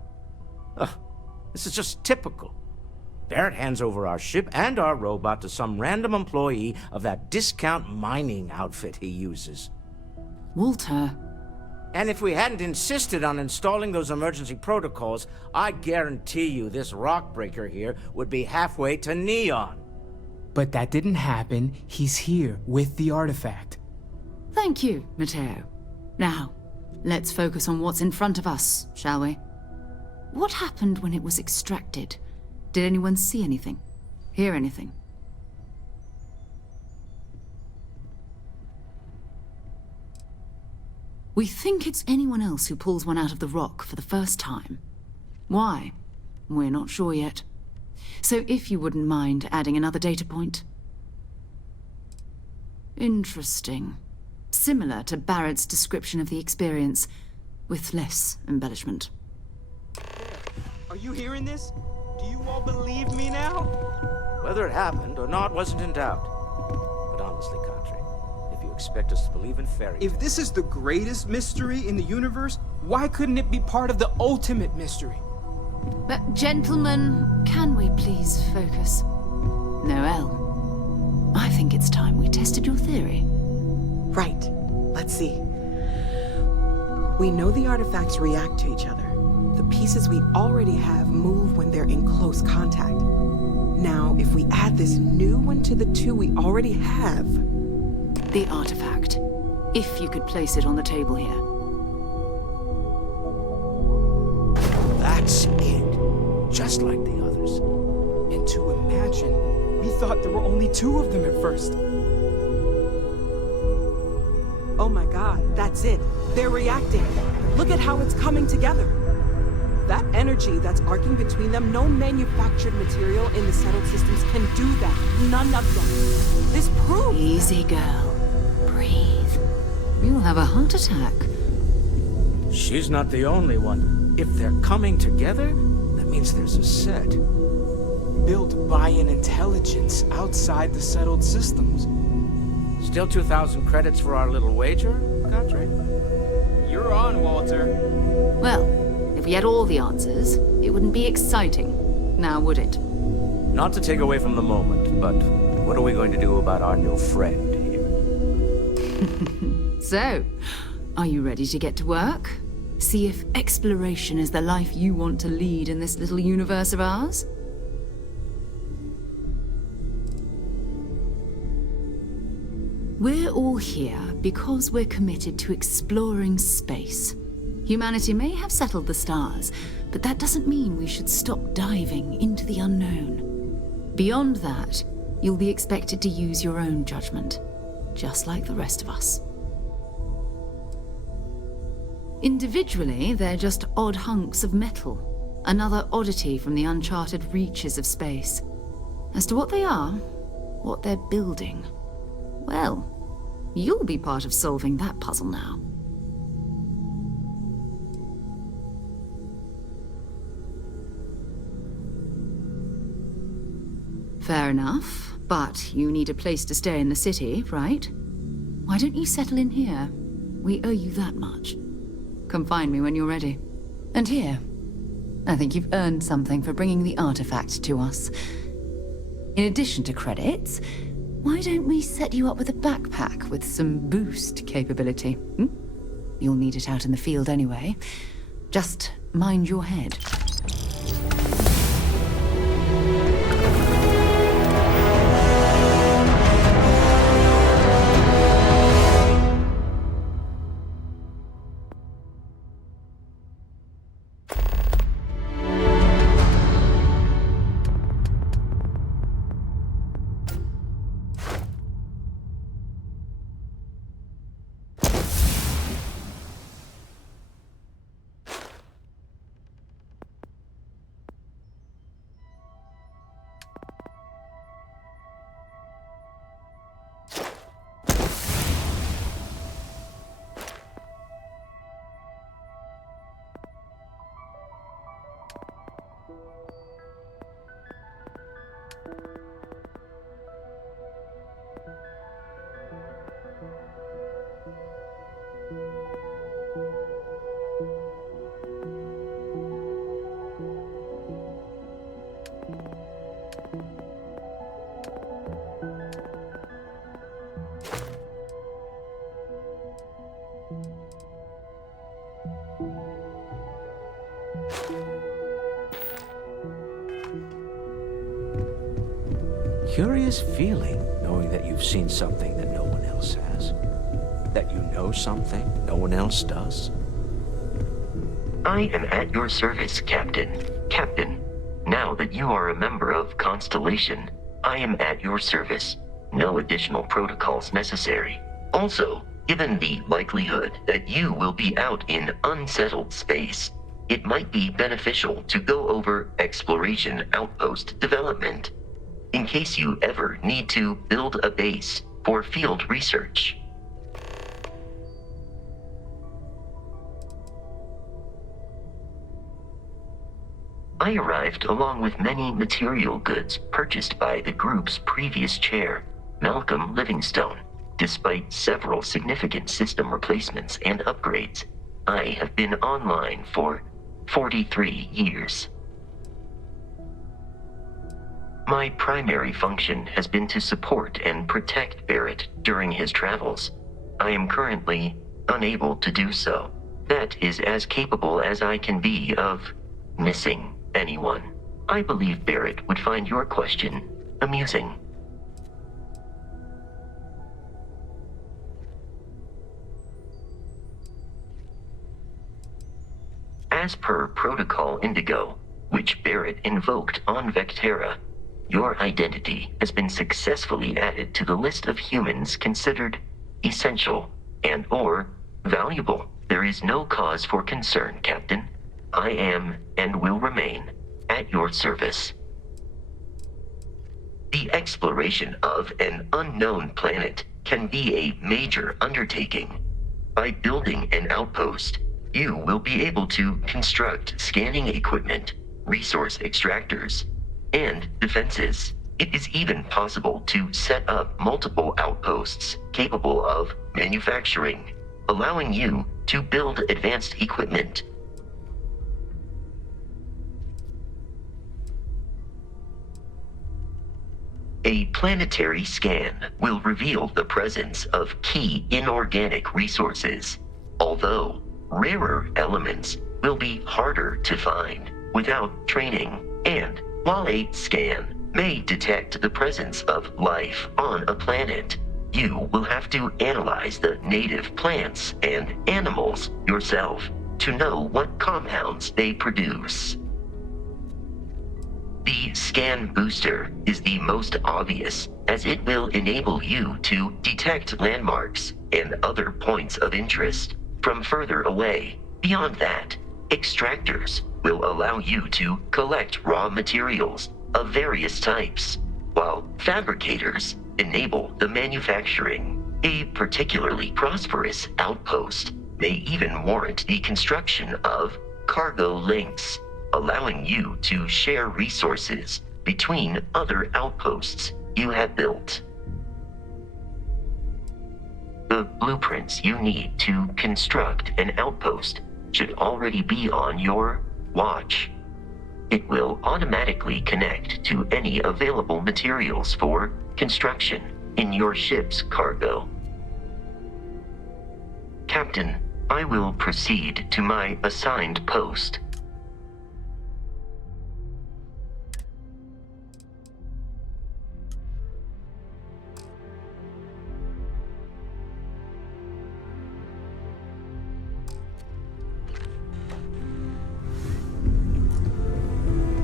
This is just typical. Barrett hands over our ship and our robot to some random employee of that discount mining outfit he uses. Walter. And if we hadn't insisted on installing those emergency protocols, I guarantee you this rock breaker here would be halfway to Neon. But that didn't happen. He's here with the artifact. Thank you, Matteo. Now, let's focus on what's in front of us, shall we? What happened when it was extracted? Did anyone see anything? Hear anything? We think it's anyone else who pulls one out of the rock for the first time. Why? We're not sure yet. So if you wouldn't mind adding another data point. Interesting. Similar to Barrett's description of the experience, with less embellishment. Are you hearing this? Do you all believe me now? Whether it happened or not wasn't in doubt. But honestly, Country, if you expect us to believe in fairy tales... If this is the greatest mystery in the universe, why couldn't it be part of the ultimate mystery? But gentlemen, can we please focus? Noel, I think it's time we tested your theory. Right. Let's see. We know the artifacts react to each other. The pieces we already have move when they're in close contact. Now, if we add this new one to the two we already have... The artifact. If you could place it on the table here. That's it. Just like the others. And to imagine, we thought there were only 2 of them at first. Oh my god, that's it. They're reacting. Look at how it's coming together. That energy that's arcing between them, no manufactured material in the settled systems can do that. None of them. This proves... Easy, girl. Breathe. You'll have a heart attack. She's not the only one. If they're coming together, that means there's a set. Built by an intelligence outside the settled systems. Still 2,000 credits for our little wager, Godfrey? You're on, Walter. Well, if we had all the answers, it wouldn't be exciting. Now, would it? Not to take away from the moment, but what are we going to do about our new friend here? So, are you ready to get to work? See if exploration is the life you want to lead in this little universe of ours? We're all here because we're committed to exploring space. Humanity may have settled the stars, but that doesn't mean we should stop diving into the unknown. Beyond that, you'll be expected to use your own judgment, just like the rest of us. Individually, they're just odd hunks of metal, another oddity from the uncharted reaches of space. As to what they are, what they're building, well, you'll be part of solving that puzzle now. Fair enough, but you need a place to stay in the city, right? Why don't you settle in here? We owe you that much. Come find me when you're ready. And here, I think you've earned something for bringing the artifact to us. In addition to credits, why don't we set you up with a backpack with some boost capability? You'll need it out in the field anyway. Just mind your head. Curious feeling, knowing that you've seen something that no one else has. That you know something no one else does. I am at your service, Captain. Captain, now that you are a member of Constellation, I am at your service. No additional protocols necessary. Also, given the likelihood that you will be out in unsettled space, it might be beneficial to go over exploration outpost development, in case you ever need to build a base for field research. I arrived along with many material goods purchased by the group's previous chair, Malcolm Livingstone. Despite several significant system replacements and upgrades, I have been online for 43 years. My primary function has been to support and protect Barrett during his travels. I am currently unable to do so. That is as capable as I can be of missing anyone. I believe Barrett would find your question amusing. As per Protocol Indigo, which Barrett invoked on Vectera, your identity has been successfully added to the list of humans considered essential and/or valuable. There is no cause for concern, Captain. I am and will remain at your service. The exploration of an unknown planet can be a major undertaking. By building an outpost, you will be able to construct scanning equipment, resource extractors, and defenses. It is even possible to set up multiple outposts capable of manufacturing, allowing you to build advanced equipment. A planetary scan will reveal the presence of key inorganic resources, although rarer elements will be harder to find without training. And while a scan may detect the presence of life on a planet, you will have to analyze the native plants and animals yourself to know what compounds they produce. The scan booster is the most obvious, as it will enable you to detect landmarks and other points of interest from further away. Beyond that, extractors will allow you to collect raw materials of various types, while fabricators enable the manufacturing. A particularly prosperous outpost may even warrant the construction of cargo links, allowing you to share resources between other outposts you have built. The blueprints you need to construct an outpost should already be on your watch. It will automatically connect to any available materials for construction in your ship's cargo. Captain, I will proceed to my assigned post.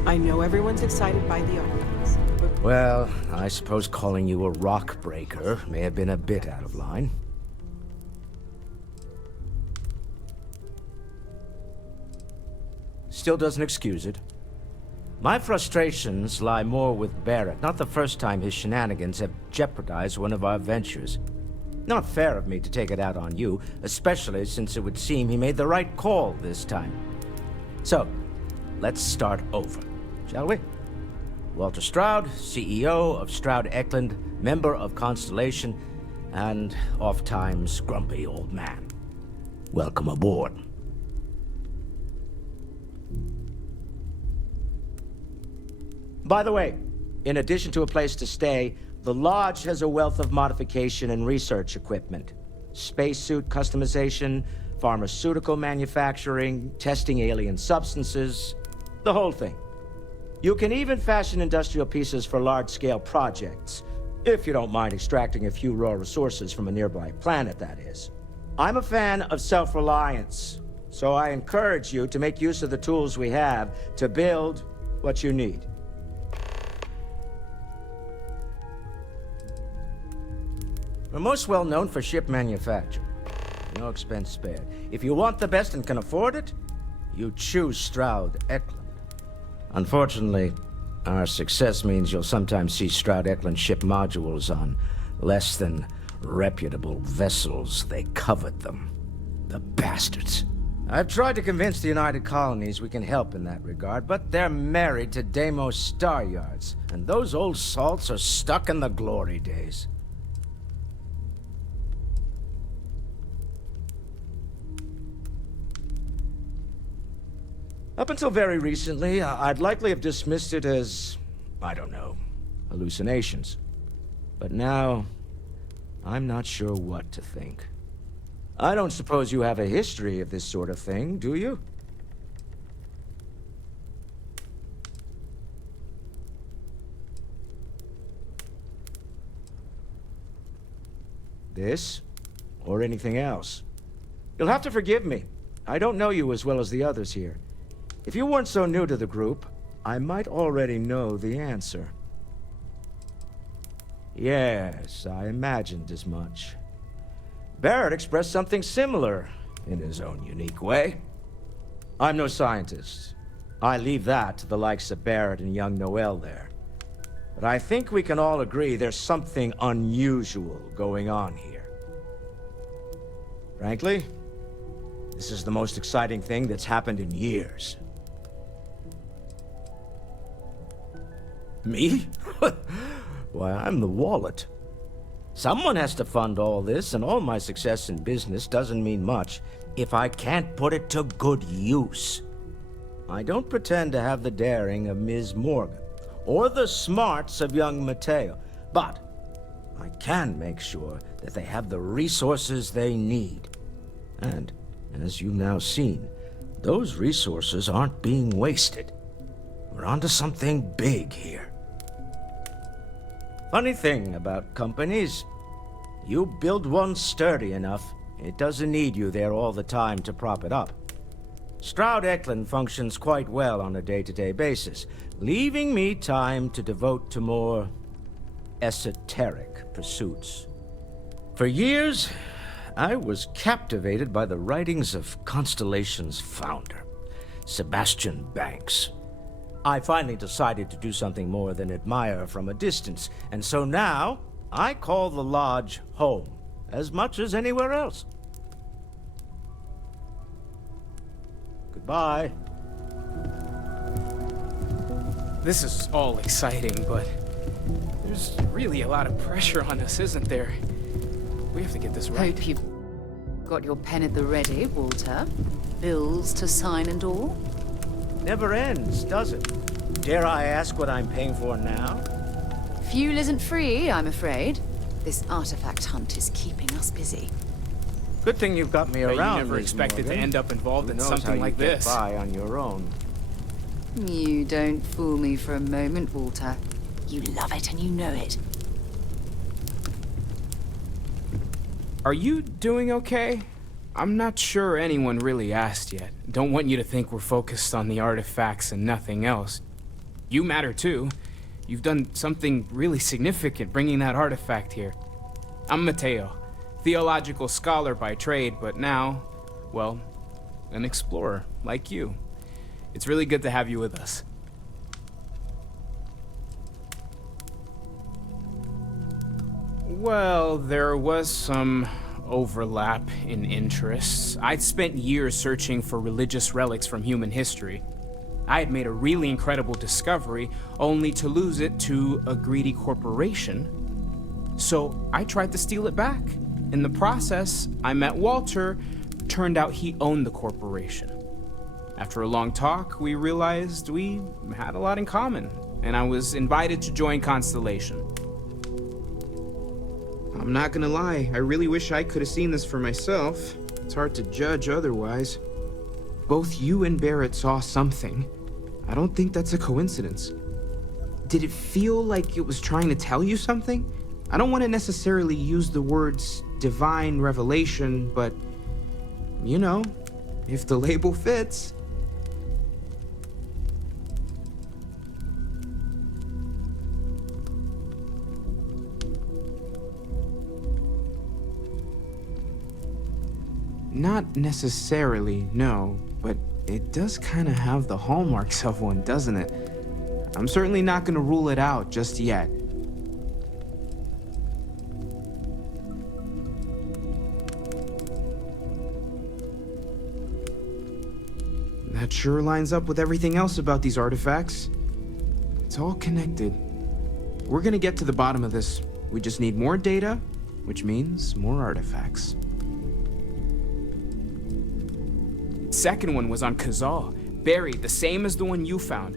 I know everyone's excited by the artifacts, but... Well, I suppose calling you a rock breaker may have been a bit out of line. Still doesn't excuse it. My frustrations lie more with Barrett. Not the first time his shenanigans have jeopardized one of our ventures. Not fair of me to take it out on you, especially since it would seem he made the right call this time. So, let's start over, shall we? Walter Stroud, CEO of Stroud Eklund, member of Constellation, and oft-times grumpy old man. Welcome aboard. By the way, in addition to a place to stay, the Lodge has a wealth of modification and research equipment. Spacesuit customization, pharmaceutical manufacturing, testing alien substances, the whole thing. You can even fashion industrial pieces for large-scale projects, if you don't mind extracting a few raw resources from a nearby planet, that is. I'm a fan of self-reliance, so I encourage you to make use of the tools we have to build what you need. We're most well known for ship manufacture. No expense spared. If you want the best and can afford it, you choose Stroud Eklund. Unfortunately, our success means you'll sometimes see Stroud Eklund ship modules on less than reputable vessels. They covet them. The bastards. I've tried to convince the United Colonies we can help in that regard, but they're married to Deimos Star Yards, and those old salts are stuck in the glory days. Up until very recently, I'd likely have dismissed it as, I don't know, hallucinations. But now, I'm not sure what to think. I don't suppose you have a history of this sort of thing, do you? This, or anything else. You'll have to forgive me. I don't know you as well as the others here. If you weren't so new to the group, I might already know the answer. Yes, I imagined as much. Barrett expressed something similar, in his own unique way. I'm no scientist. I leave that to the likes of Barrett and young Noel there. But I think we can all agree there's something unusual going on here. Frankly, this is the most exciting thing that's happened in years. Me? Why, I'm the wallet. Someone has to fund all this, and all my success in business doesn't mean much if I can't put it to good use. I don't pretend to have the daring of Ms. Morgan, or the smarts of young Mateo, but I can make sure that they have the resources they need. And, as you've now seen, those resources aren't being wasted. We're onto something big here. Funny thing about companies, you build one sturdy enough, it doesn't need you there all the time to prop it up. Stroud Eklund functions quite well on a day-to-day basis, leaving me time to devote to more esoteric pursuits. For years, I was captivated by the writings of Constellation's founder, Sebastian Banks. I finally decided to do something more than admire from a distance, and so now I call the lodge home as much as anywhere else. Goodbye. This is all exciting, but there's really a lot of pressure on us, isn't there? We have to get this right. Hope you've got your pen at the ready, Walter. Bills to sign and all. Never ends, does it? Dare I ask what I'm paying for now? Fuel isn't free, I'm afraid. This artifact hunt is keeping us busy. Good thing you've got me around. You never Ms. expected Morgan. to end up involved in Who knows something how like you get this. by on your own. You don't fool me for a moment, Walter. You love it and you know it. Are you doing okay? I'm not sure anyone really asked yet. Don't want you to think we're focused on the artifacts and nothing else. You matter too. You've done something really significant bringing that artifact here. I'm Mateo, theological scholar by trade, but now, well, an explorer like you. It's really good to have you with us. Well, there was some overlap in interests. I'd spent years searching for religious relics from human history. I had made a really incredible discovery, only to lose it to a greedy corporation. So I tried to steal it back. In the process, I met Walter. Turned out he owned the corporation. After a long talk, we realized we had a lot in common, and I was invited to join Constellation. I'm not gonna lie, I really wish I could have seen this for myself. It's hard to judge otherwise. Both you and Barrett saw something. I don't think that's a coincidence. Did it feel like it was trying to tell you something? I don't want to necessarily use the words divine revelation, but you know, if the label fits. Not necessarily, no, but it does kind of have the hallmarks of one, doesn't it? I'm certainly not going to rule it out just yet. That sure lines up with everything else about these artifacts. It's all connected. We're going to get to the bottom of this. We just need more data, which means more artifacts. Second one was on Kazal, buried the same as the one you found.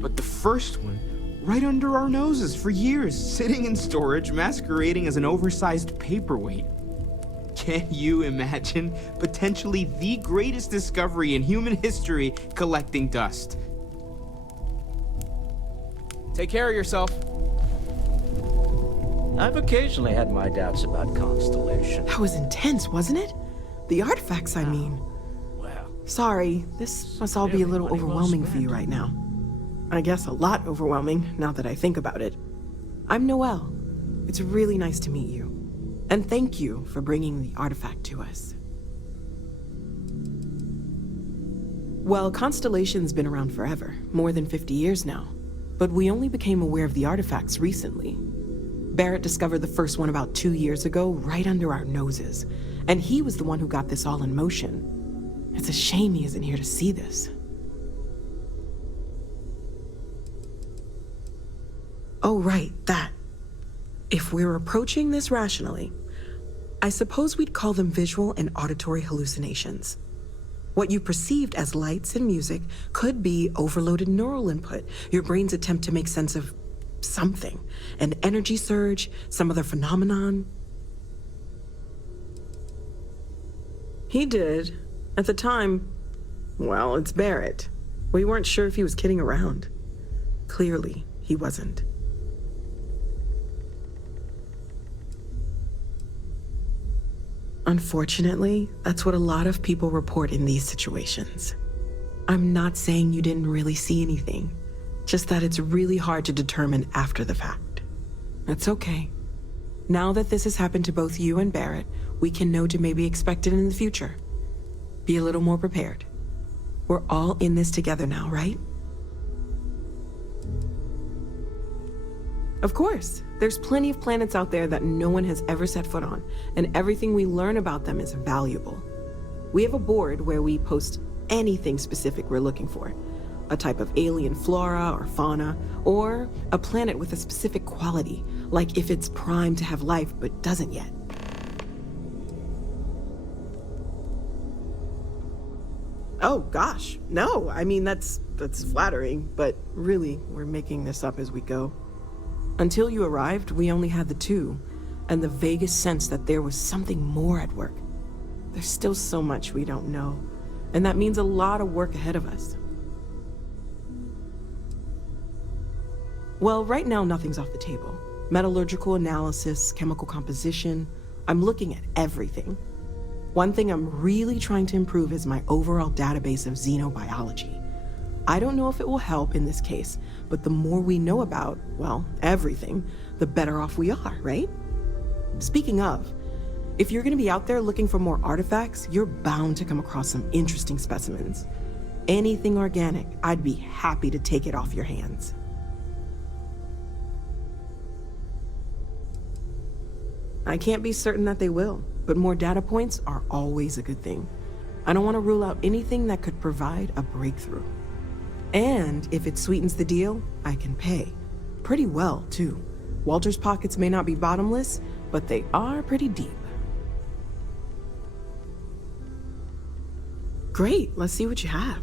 But the first one, right under our noses for years, sitting in storage, masquerading as an oversized paperweight. Can you imagine potentially the greatest discovery in human history collecting dust? Take care of yourself. I've occasionally had my doubts about Constellation. That was intense, wasn't it? The artifacts, I mean. Well, Sorry, this must all be a little overwhelming for you right now. I guess a lot overwhelming, now that I think about it. I'm Noelle. It's really nice to meet you. And thank you for bringing the artifact to us. Well, Constellation's been around forever, more than 50 years now. But we only became aware of the artifacts recently. Barrett discovered the first one about 2 years ago, right under our noses. And he was the one who got this all in motion. It's a shame he isn't here to see this. Oh, right, that. If we're approaching this rationally, I suppose we'd call them visual and auditory hallucinations. What you perceived as lights and music could be overloaded neural input, your brain's attempt to make sense of something, an energy surge, some other phenomenon. He did. At the time, well, it's Barrett. We weren't sure if he was kidding around. Clearly, he wasn't. Unfortunately, that's what a lot of people report in these situations. I'm not saying you didn't really see anything, just that it's really hard to determine after the fact. It's okay. Now that this has happened to both you and Barrett, we can know to maybe expect it in the future. Be a little more prepared. We're all in this together now, right? Of course. There's plenty of planets out there that no one has ever set foot on, and everything we learn about them is valuable. We have a board where we post anything specific we're looking for. A type of alien flora or fauna, or a planet with a specific quality, like if it's primed to have life but doesn't yet. Oh gosh, no, I mean that's flattering, but really, we're making this up as we go. Until you arrived, we only had the two, and the vaguest sense that there was something more at work. There's still so much we don't know, and that means a lot of work ahead of us. Well, right now nothing's off the table. Metallurgical analysis, chemical composition, I'm looking at everything. One thing I'm really trying to improve is my overall database of xenobiology. I don't know if it will help in this case, but the more we know about, well, everything, the better off we are, right? Speaking of, if you're gonna be out there looking for more artifacts, you're bound to come across some interesting specimens. Anything organic, I'd be happy to take it off your hands. I can't be certain that they will, but more data points are always a good thing. I don't want to rule out anything that could provide a breakthrough. And if it sweetens the deal, I can pay. Pretty well, too. Walter's pockets may not be bottomless, but they are pretty deep. Great, let's see what you have.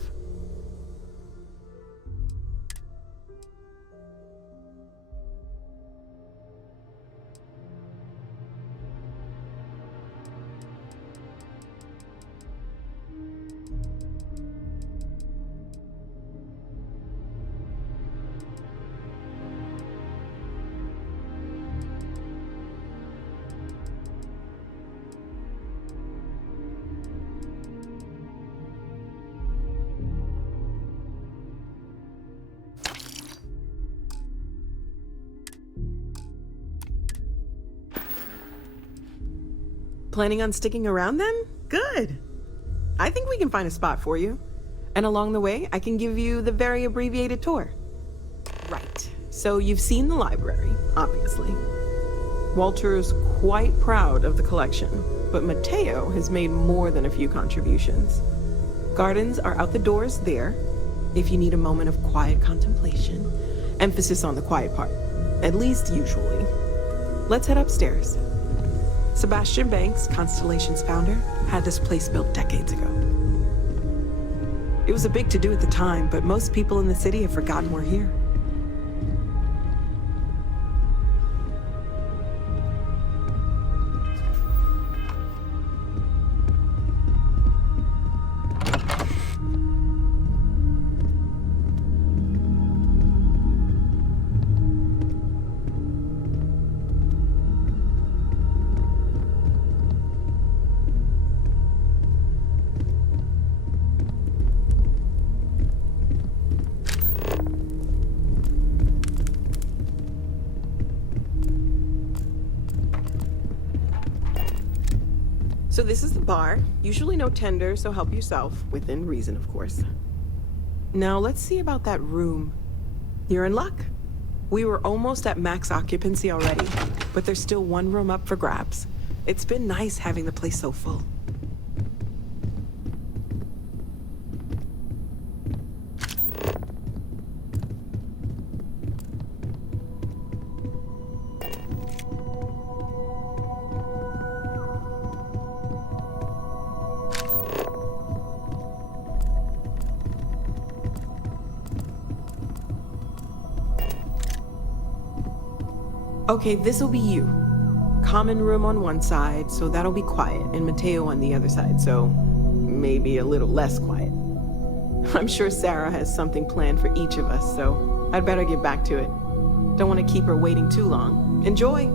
Planning on sticking around then? Good. I think we can find a spot for you. And along the way, I can give you the very abbreviated tour. Right. So you've seen the library, obviously. Walter's quite proud of the collection, but Mateo has made more than a few contributions. Gardens are out the doors there, if you need a moment of quiet contemplation. Emphasis on the quiet part, at least usually. Let's head upstairs. Sebastian Banks, Constellation's founder, had this place built decades ago. It was a big to-do at the time, but most people in the city have forgotten we're here. So this is the bar. Usually no tender, so help yourself. Within reason, of course. Now let's see about that room. You're in luck. We were almost at max occupancy already, but there's still one room up for grabs. It's been nice having the place so full. Okay, this'll be you. Common room on one side, so that'll be quiet, and Mateo on the other side, so maybe a little less quiet. I'm sure Sarah has something planned for each of us, so I'd better get back to it. Don't want to keep her waiting too long. Enjoy!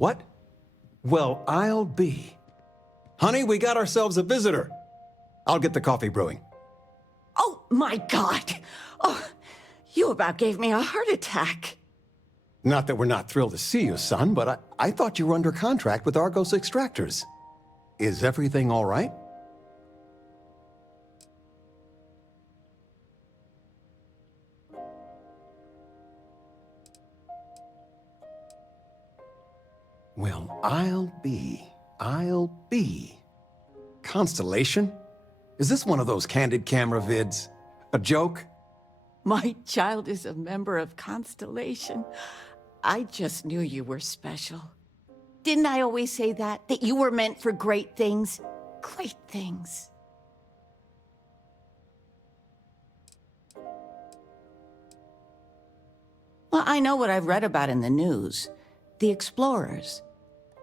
What? Well, I'll be. Honey, we got ourselves a visitor. I'll get the coffee brewing. Oh, my God! Oh, you about gave me a heart attack. Not that we're not thrilled to see you, son, but I thought you were under contract with Argos Extractors. Is everything all right? Well, I'll be. Constellation? Is this one of those candid camera vids? A joke? My child is a member of Constellation. I just knew you were special. Didn't I always say that? That you were meant for great things? Great things. Well, I know what I've read about in the news. The Explorers.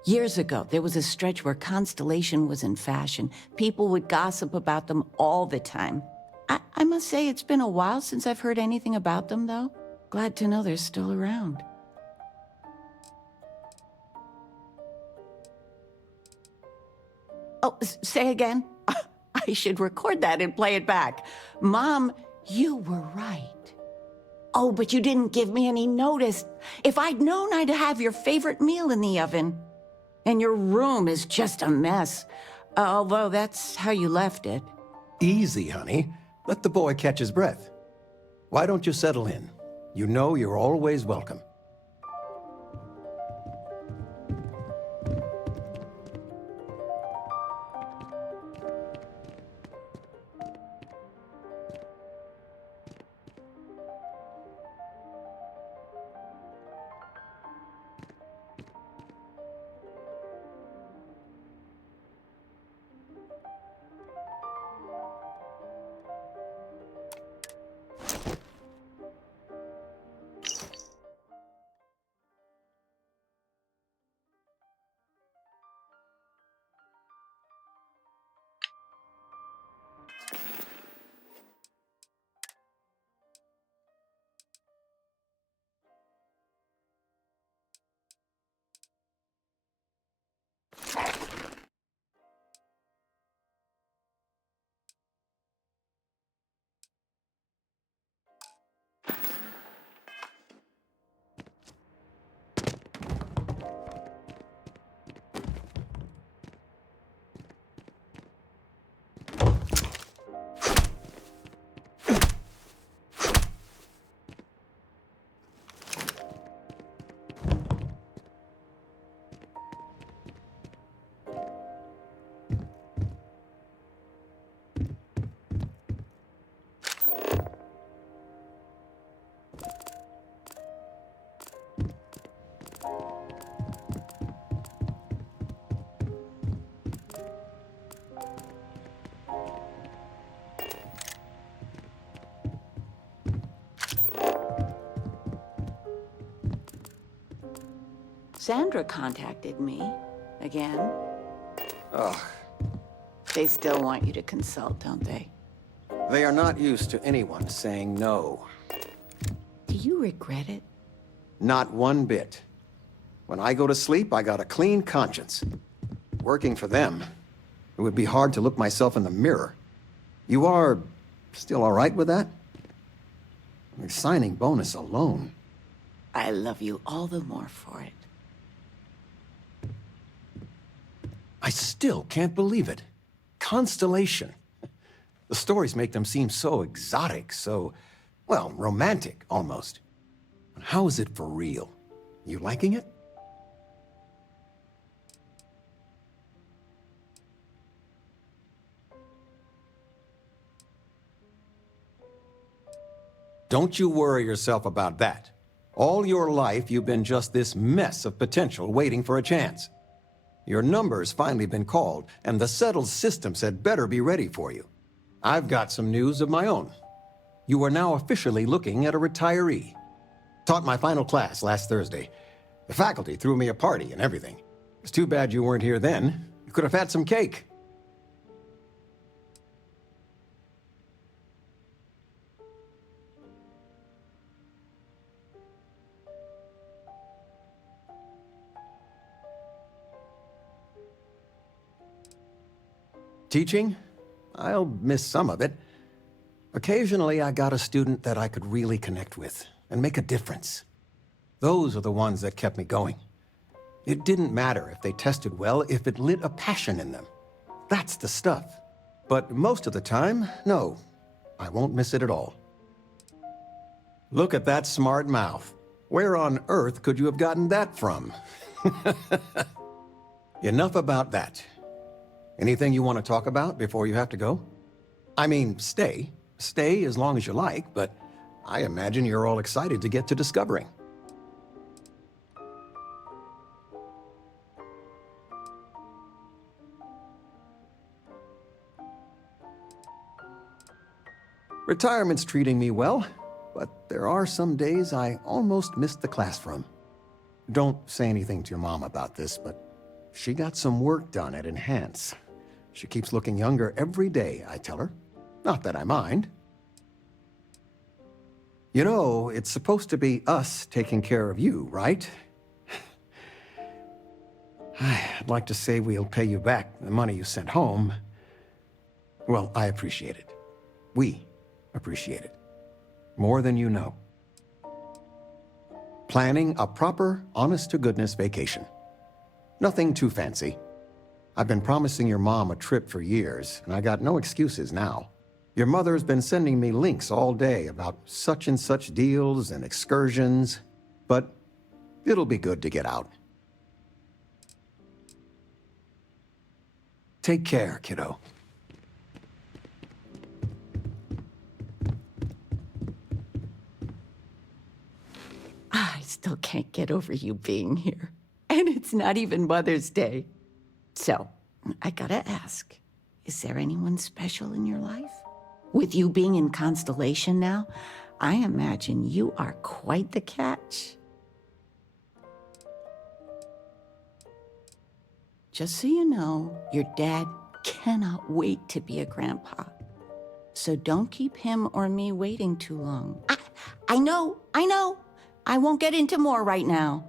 Years ago, there was a stretch where Constellation was in fashion. People would gossip about them all the time. I must say it's been a while since I've heard anything about them, though. Glad to know they're still around. Oh, say again? I should record that and play it back. Mom, you were right. Oh, but you didn't give me any notice. If I'd known, I'd have your favorite meal in the oven. And your room is just a mess. Although that's how you left it. Easy, honey. Let the boy catch his breath. Why don't you settle in? You know you're always welcome. Sandra contacted me. Again. Ugh. They still want you to consult, don't they? They are not used to anyone saying no. Do you regret it? Not one bit. When I go to sleep, I got a clean conscience. Working for them, it would be hard to look myself in the mirror. You are still all right with that? The signing bonus alone. I love you all the more for it. I still can't believe it. Constellation. The stories make them seem so exotic, so, well, romantic, almost. How is it for real? You liking it? Don't you worry yourself about that. All your life, you've been just this mess of potential waiting for a chance. Your number's finally been called, and the settled systems had better be ready for you. I've got some news of my own. You are now officially looking at a retiree. Taught my final class last Thursday. The faculty threw me a party and everything. It's too bad you weren't here then. You could have had some cake. Teaching? I'll miss some of it. Occasionally, I got a student that I could really connect with and make a difference. Those are the ones that kept me going. It didn't matter if they tested well, if it lit a passion in them. That's the stuff. But most of the time, no. I won't miss it at all. Look at that smart mouth. Where on earth could you have gotten that from? Enough about that. Anything you want to talk about before you have to go? I mean, stay. Stay as long as you like, but I imagine you're all excited to get to discovering. Retirement's treating me well, but there are some days I almost missed the classroom. Don't say anything to your mom about this, but she got some work done at Enhance. She keeps looking younger every day, I tell her. Not that I mind. You know, it's supposed to be us taking care of you, right? I'd like to say we'll pay you back the money you sent home. Well, I appreciate it. We appreciate it. More than you know. Planning a proper, honest-to-goodness vacation. Nothing too fancy. I've been promising your mom a trip for years, and I got no excuses now. Your mother's been sending me links all day about such and such deals and excursions, but it'll be good to get out. Take care, kiddo. I still can't get over you being here. And it's not even Mother's Day. So, I gotta ask, is there anyone special in your life? With you being in Constellation now, I imagine you are quite the catch. Just so you know, your dad cannot wait to be a grandpa. So don't keep him or me waiting too long. I know. I won't get into more right now.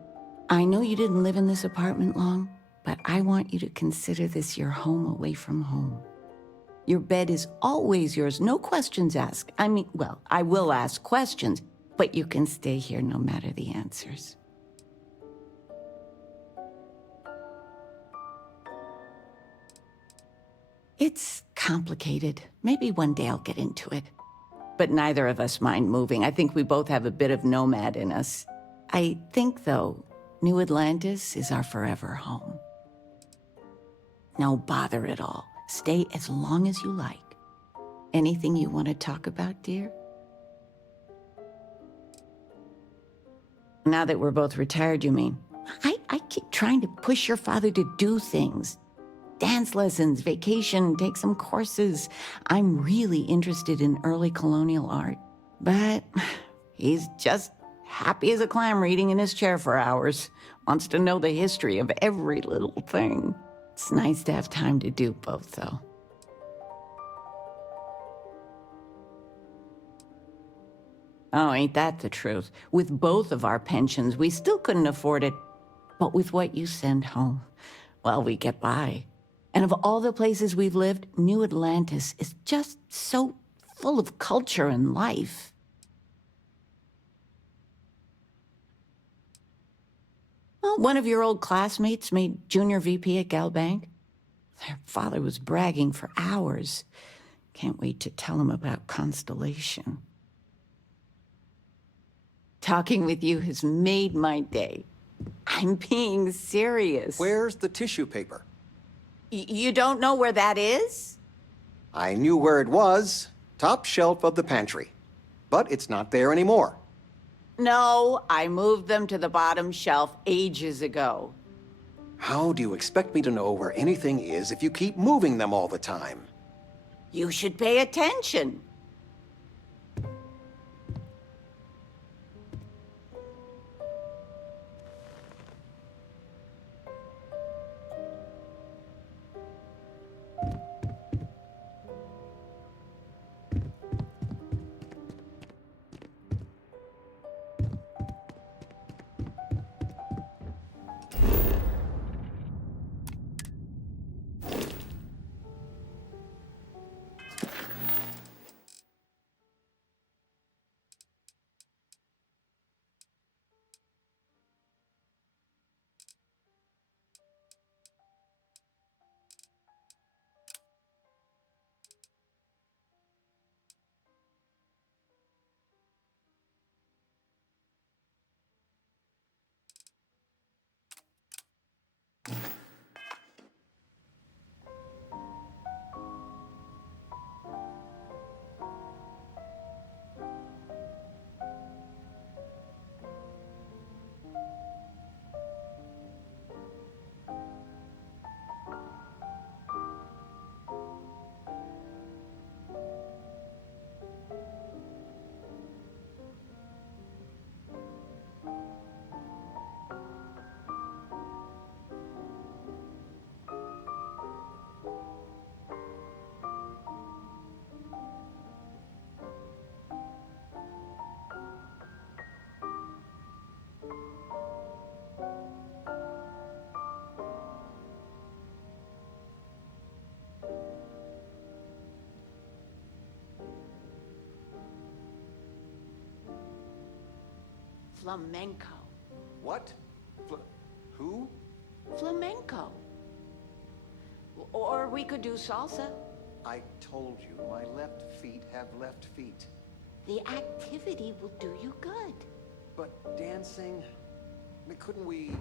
I know you didn't live in this apartment long, but I want you to consider this your home away from home. Your bed is always yours, no questions asked. I mean, well, I will ask questions, but you can stay here no matter the answers. It's complicated. Maybe one day I'll get into it. But neither of us mind moving. I think we both have a bit of nomad in us. I think, though, New Atlantis is our forever home. No bother at all. Stay as long as you like. Anything you want to talk about, dear? Now that we're both retired, you mean? I keep trying to push your father to do things. Dance lessons, vacation, take some courses. I'm really interested in early colonial art. But he's just happy as a clam reading in his chair for hours. Wants to know the history of every little thing. It's nice to have time to do both, though. Oh, ain't that the truth? With both of our pensions, we still couldn't afford it. But with what you send home, well, we get by. And of all the places we've lived, New Atlantis is just so full of culture and life. Well, one of your old classmates made junior VP at Gal Bank. Their father was bragging for hours. Can't wait to tell him about Constellation. Talking with you has made my day. I'm being serious. Where's the tissue paper? You don't know where that is? I knew where it was. Top shelf of the pantry. But it's not there anymore. No, I moved them to the bottom shelf ages ago. How do you expect me to know where anything is if you keep moving them all the time? You should pay attention. Flamenco. What? Who? Flamenco. Or we could do salsa. I told you, my left feet have left feet. The activity will do you good. But dancing? I mean, couldn't we...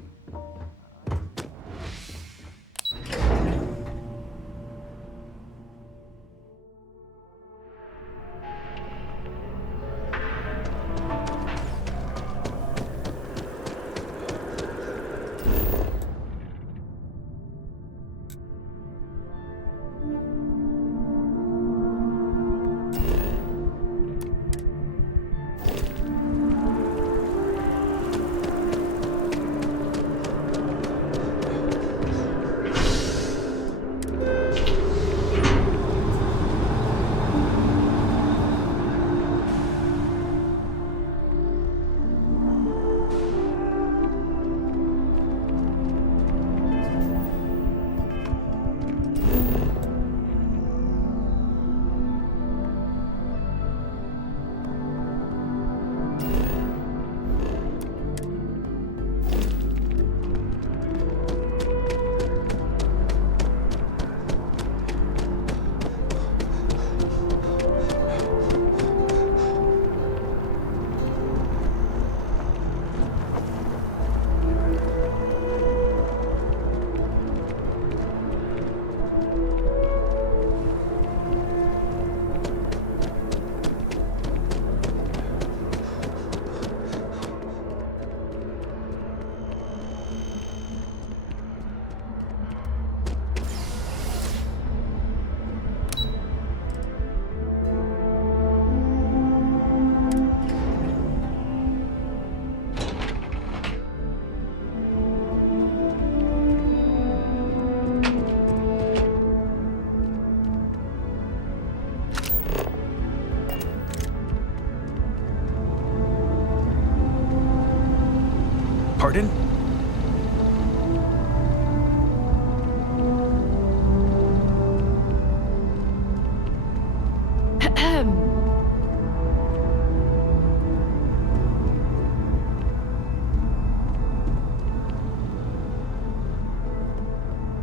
Pardon?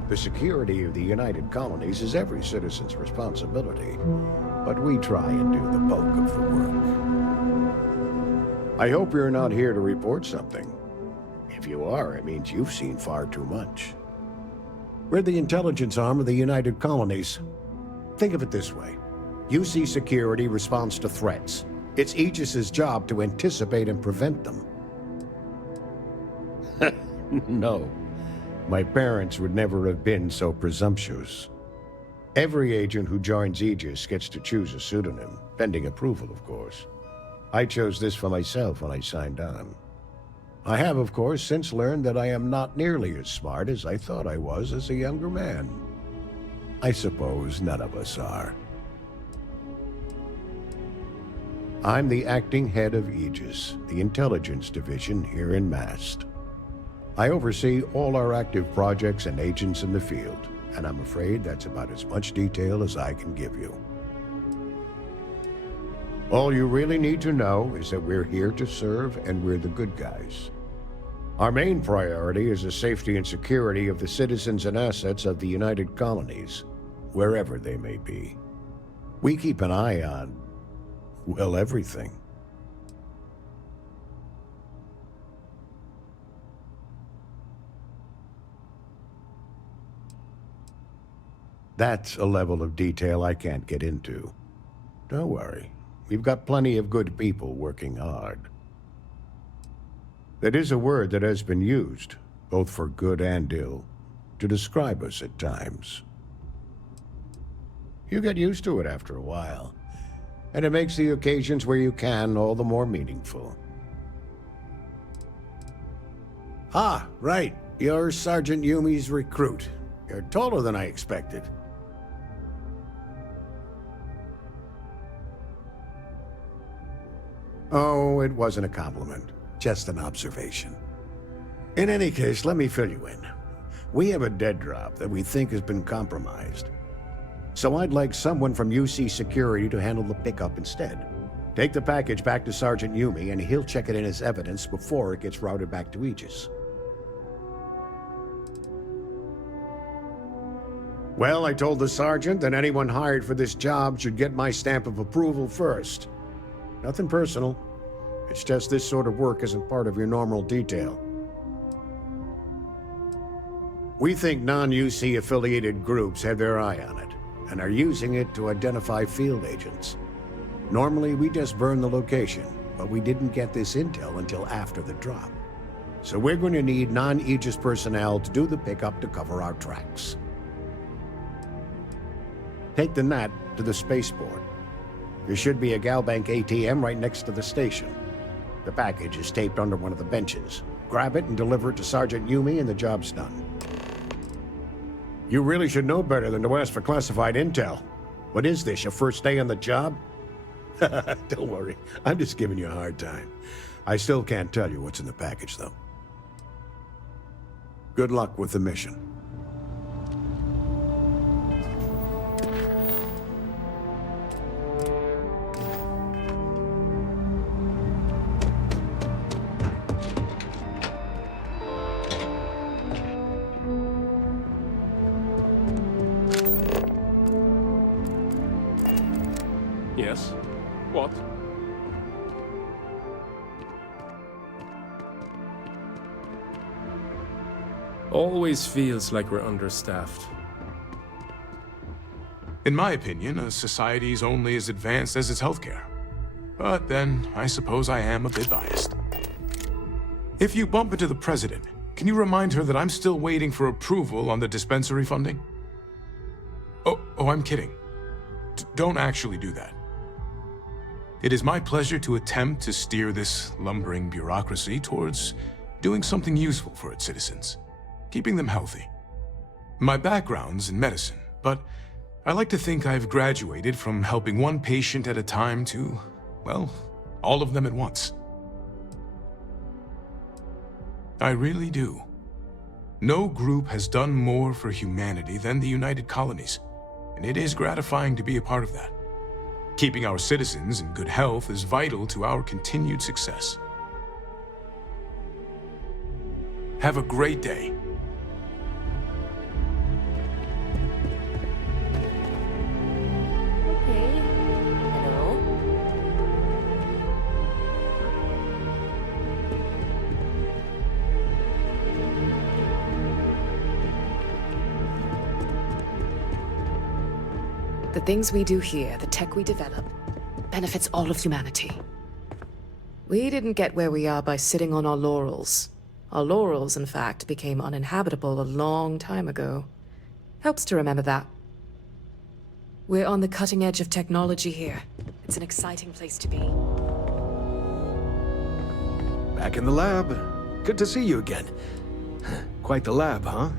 The security of the United Colonies is every citizen's responsibility, but we try and do the bulk of the work. I hope you're not here to report something. If you are, it means you've seen far too much. We're the intelligence arm of the United Colonies. Think of it this way. UC Security responds to threats. It's Aegis's job to anticipate and prevent them. No. My parents would never have been so presumptuous. Every agent who joins Aegis gets to choose a pseudonym, pending approval, of course. I chose this for myself when I signed on. I have, of course, since learned that I am not nearly as smart as I thought I was as a younger man. I suppose none of us are. I'm the acting head of Aegis, the intelligence division here in Mast. I oversee all our active projects and agents in the field, and I'm afraid that's about as much detail as I can give you. All you really need to know is that we're here to serve and we're the good guys. Our main priority is the safety and security of the citizens and assets of the United Colonies, wherever they may be. We keep an eye on, well, everything. That's a level of detail I can't get into. Don't worry, we've got plenty of good people working hard. That is a word that has been used, both for good and ill, to describe us at times. You get used to it after a while, and it makes the occasions where you can all the more meaningful. Ah, right. You're Sergeant Yumi's recruit. You're taller than I expected. Oh, it wasn't a compliment. Just an observation. In any case, let me fill you in. We have a dead drop that we think has been compromised. So I'd like someone from UC Security to handle the pickup instead. Take the package back to Sergeant Yumi, and he'll check it in as evidence before it gets routed back to Aegis. Well, I told the sergeant that anyone hired for this job should get my stamp of approval first. Nothing personal. It's just this sort of work isn't part of your normal detail. We think non-UC affiliated groups have their eye on it, and are using it to identify field agents. Normally, we just burn the location, but we didn't get this intel until after the drop. So we're going to need non-Aegis personnel to do the pickup to cover our tracks. Take the NAT to the spaceport. There should be a Galbank ATM right next to the station. The package is taped under one of the benches. Grab it and deliver it to Sergeant Yumi and the job's done. You really should know better than to ask for classified intel. What is this, your first day on the job? Don't worry, I'm just giving you a hard time. I still can't tell you what's in the package, though. Good luck with the mission. Yes? What? Always feels like we're understaffed. In my opinion, a society is only as advanced as its healthcare. But then, I suppose I am a bit biased. If you bump into the president, can you remind her that I'm still waiting for approval on the dispensary funding? Oh, I'm kidding. Don't actually do that. It is my pleasure to attempt to steer this lumbering bureaucracy towards doing something useful for its citizens, keeping them healthy. My background's in medicine, but I like to think I've graduated from helping one patient at a time to, well, all of them at once. I really do. No group has done more for humanity than the United Colonies, and it is gratifying to be a part of that. Keeping our citizens in good health is vital to our continued success. Have a great day. Okay. Hello? The things we do here, the tech we develop, benefits all of humanity. We didn't get where we are by sitting on our laurels. Our laurels, in fact, became uninhabitable a long time ago. Helps to remember that. We're on the cutting edge of technology here. It's an exciting place to be. Back in the lab. Good to see you again. Quite the lab, huh?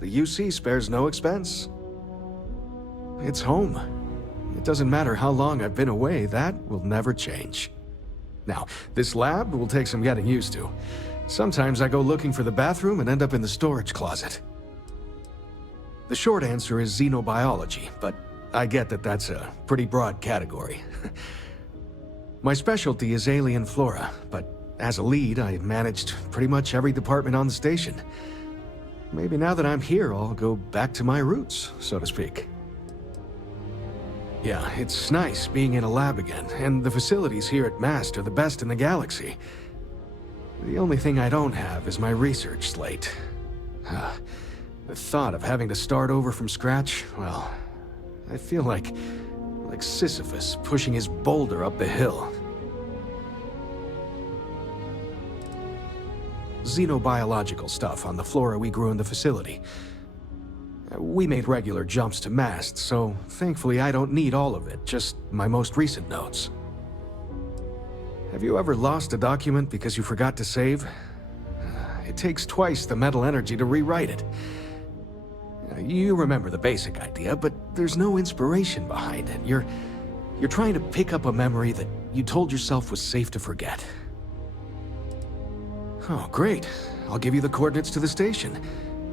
The UC spares no expense. It's home. It doesn't matter how long I've been away, that will never change. Now, this lab will take some getting used to. Sometimes I go looking for the bathroom and end up in the storage closet. The short answer is xenobiology, but I get that that's a pretty broad category. My specialty is alien flora, but as a lead, I managed pretty much every department on the station. Maybe now that I'm here, I'll go back to my roots, so to speak. Yeah, it's nice being in a lab again, and the facilities here at MAST are the best in the galaxy. The only thing I don't have is my research slate. The thought of having to start over from scratch, well, I feel like Sisyphus pushing his boulder up the hill. Xenobiological stuff on the flora we grew in the facility. We made regular jumps to MAST, so thankfully I don't need all of it, just my most recent notes. Have you ever lost a document because you forgot to save? It takes twice the mental energy to rewrite it. You remember the basic idea, but there's no inspiration behind it. You're trying to pick up a memory that you told yourself was safe to forget. Oh, great. I'll give you the coordinates to the station.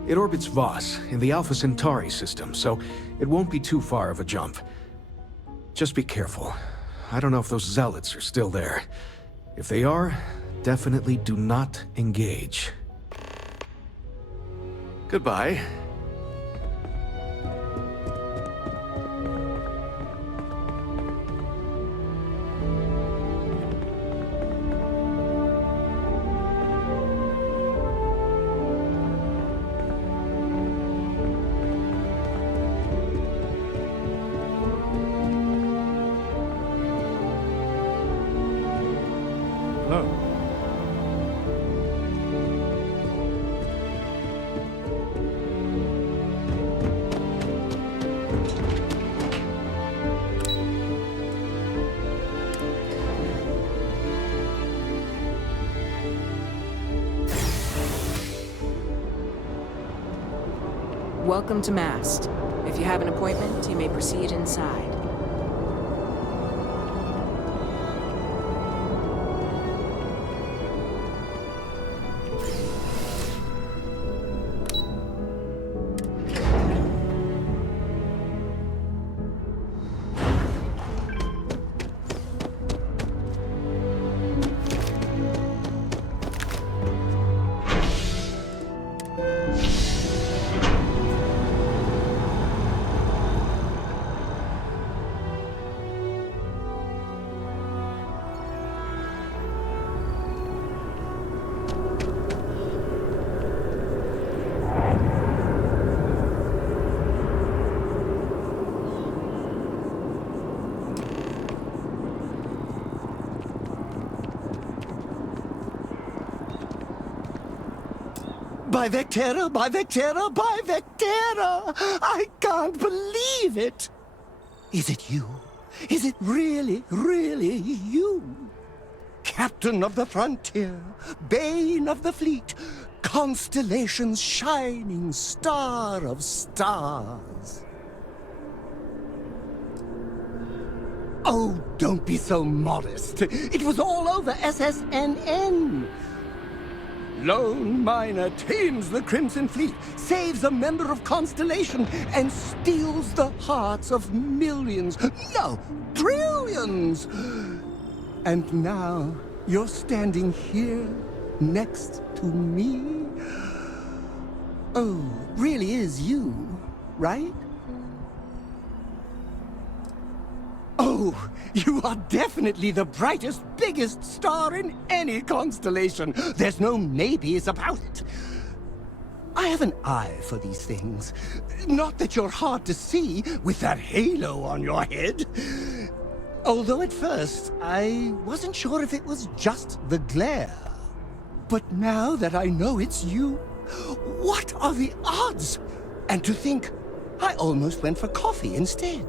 It orbits Voss, in the Alpha Centauri system, so it won't be too far of a jump. Just be careful. I don't know if those zealots are still there. If they are, definitely do not engage. Goodbye. Welcome to Mast. If you have an appointment, you may proceed inside. By Vectera, by Vectera, by Vectera! I can't believe it! Is it you? Is it really, really you? Captain of the frontier, bane of the fleet, constellation's shining star of stars. Oh, don't be so modest. It was all over SSNN. Lone miner tames the Crimson Fleet, saves a member of Constellation, and steals the hearts of millions, no, trillions! And now you're standing here next to me? Oh, really is you, right? Oh, you are definitely the brightest, biggest star in any constellation. There's no maybes about it. I have an eye for these things. Not that you're hard to see with that halo on your head. Although at first, I wasn't sure if it was just the glare. But now that I know it's you, what are the odds? And to think, I almost went for coffee instead.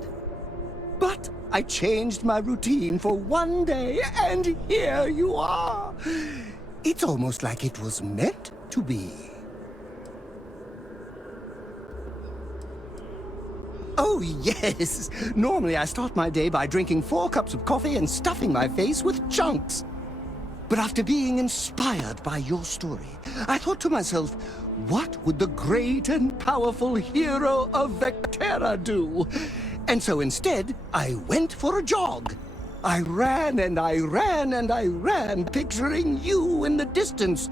But I changed my routine for one day, and here you are. It's almost like it was meant to be. Oh, yes. Normally I start my day by drinking 4 cups of coffee and stuffing my face with chunks. But after being inspired by your story, I thought to myself, what would the great and powerful hero of Vectera do? And so instead, I went for a jog. I ran and I ran and I ran, picturing you in the distance,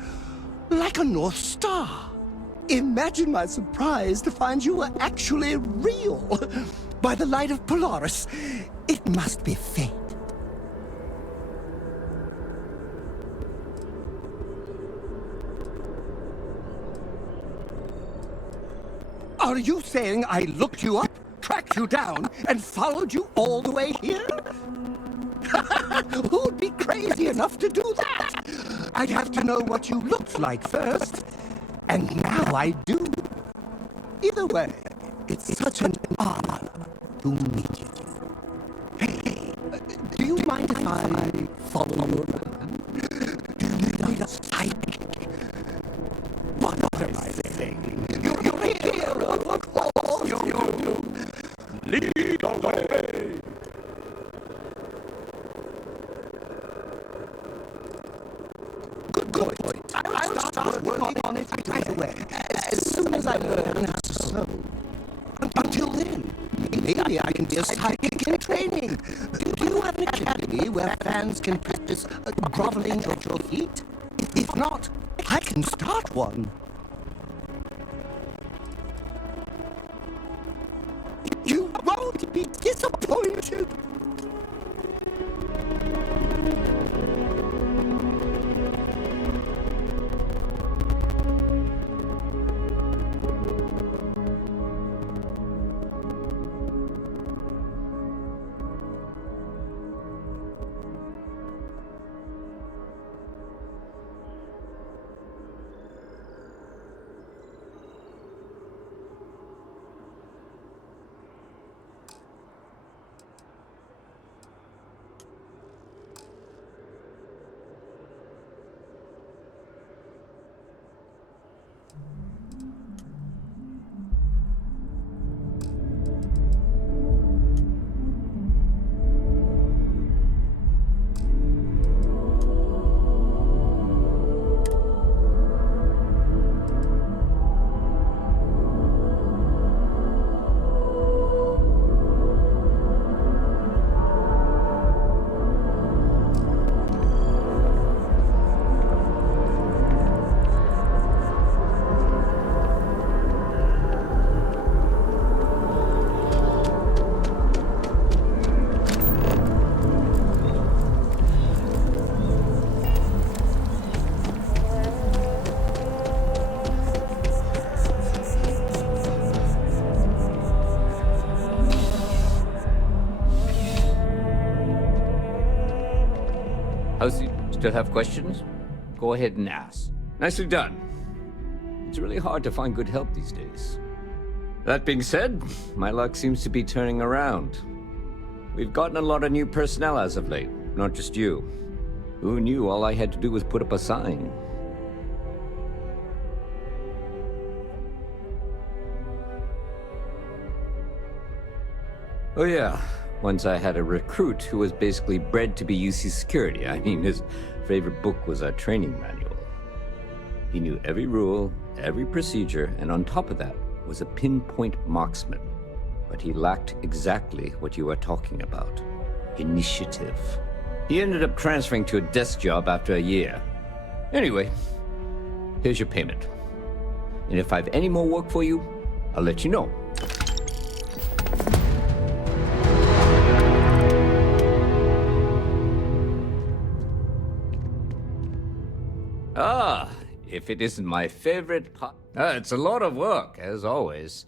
like a North Star. Imagine my surprise to find you were actually real. By the light of Polaris, it must be fate. Are you saying I looked you up, tracked you down, and followed you all the way here? Who'd be crazy enough to do that? I'd have to know what you looked like first. And now I do. Either way, it's such an honor to meet you. Hey, do you mind if I follow your plan? Do you need a sidekick? What am I saying? You're a hero, of course you do. Lead the way. Good point. I'll start working on it right away, as soon as I learn how to sew. Until then, maybe I can be a psychic in training. Do you have an academy where fans can practice groveling at your feet? If not, I can start one. You won't be disappointed. Still have questions? Go ahead and ask. Nicely done. It's really hard to find good help these days. That being said, my luck seems to be turning around. We've gotten a lot of new personnel as of late, not just you. Who knew all I had to do was put up a sign? Oh yeah, once I had a recruit who was basically bred to be UC security. I mean, his favorite book was our training manual. He knew every rule, every procedure, and on top of that was a pinpoint marksman. But he lacked exactly what you are talking about. Initiative. He ended up transferring to a desk job after a year. Anyway, here's your payment. And if I have any more work for you, I'll let you know. Ah, if it isn't my favorite part. It's a lot of work, as always.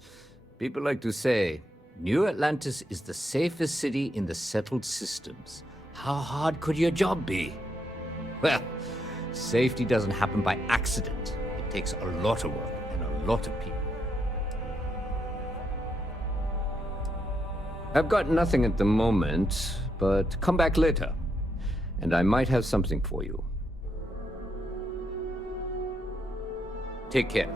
People like to say, New Atlantis is the safest city in the settled systems. How hard could your job be? Well, safety doesn't happen by accident. It takes a lot of work and a lot of people. I've got nothing at the moment, but come back later, and I might have something for you. Take care.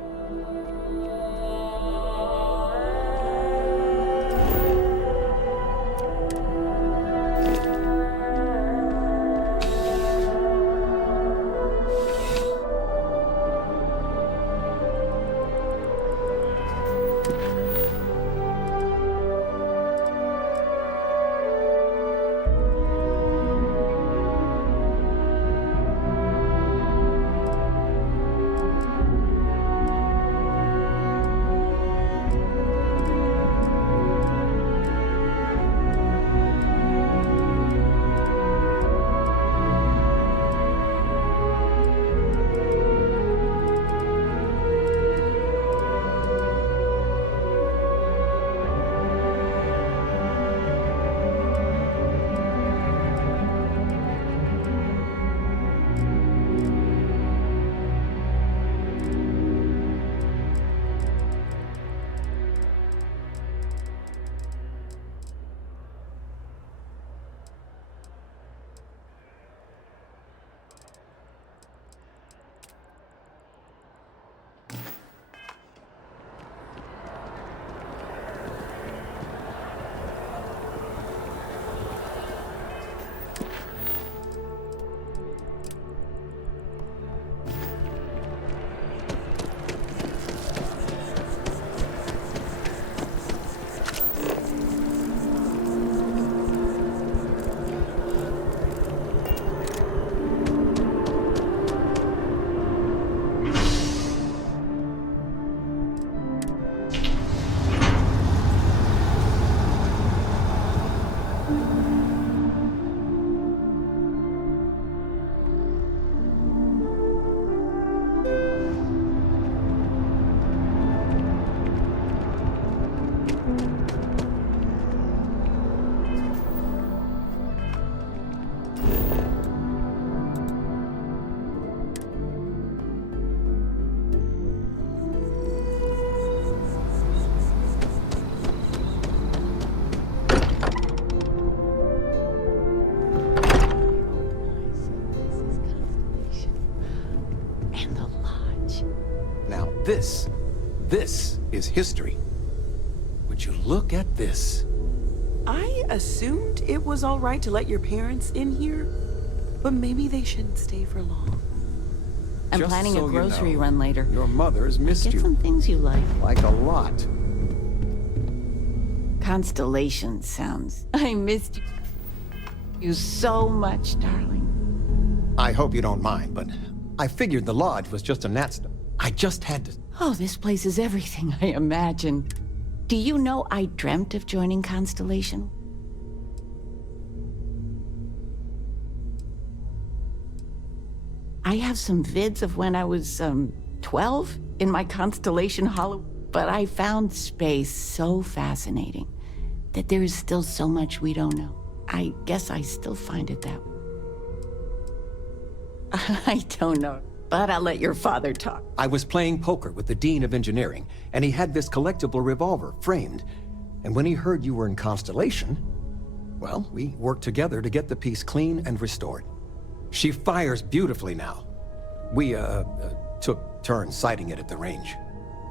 This is history. Would you look at this? I assumed it was all right to let your parents in here, but maybe they shouldn't stay for long. I'm Just planning so a you grocery know, run later. Your mother's missed Get you. some things you like. Like a lot. Constellation sounds. I missed you so much, darling. I hope you don't mind, but I figured the lodge was just a gnat. I just had to... Oh, this place is everything I imagined. Do you know I dreamt of joining Constellation? I have some vids of when I was, 12 in my Constellation Hollow, but I found space so fascinating that there is still so much we don't know. I guess I still find it that way. I don't know, but I'll let your father talk. I was playing poker with the Dean of Engineering, and he had this collectible revolver framed. And when he heard you were in Constellation, well, we worked together to get the piece clean and restored. She fires beautifully now. We, took turns sighting it at the range.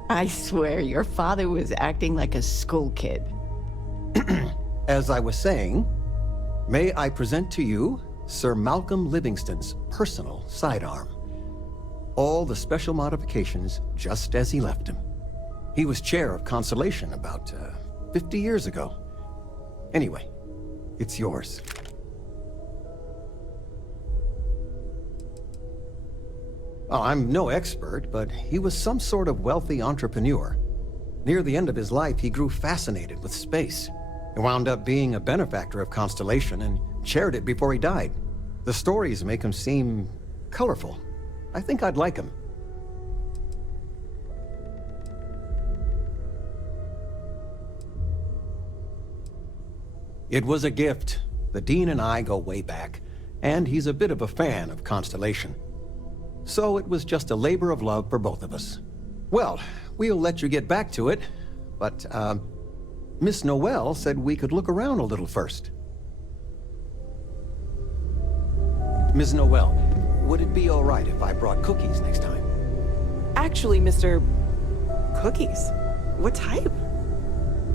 I swear, your father was acting like a school kid. As I was saying, may I present to you Sir Malcolm Livingston's personal sidearm. All the special modifications just as he left him. He was chair of Constellation about 50 years ago. Anyway, it's yours. Oh, I'm no expert, but he was some sort of wealthy entrepreneur. Near the end of his life, he grew fascinated with space. He wound up being a benefactor of Constellation and chaired it before he died. The stories make him seem colorful. I think I'd like him. It was a gift. The Dean and I go way back, and he's a bit of a fan of Constellation. So it was just a labor of love for both of us. Well, we'll let you get back to it, but, Miss Noel said we could look around a little first. Ms. Noel, would it be all right if I brought cookies next time? Actually, Mr. Cookies? What type?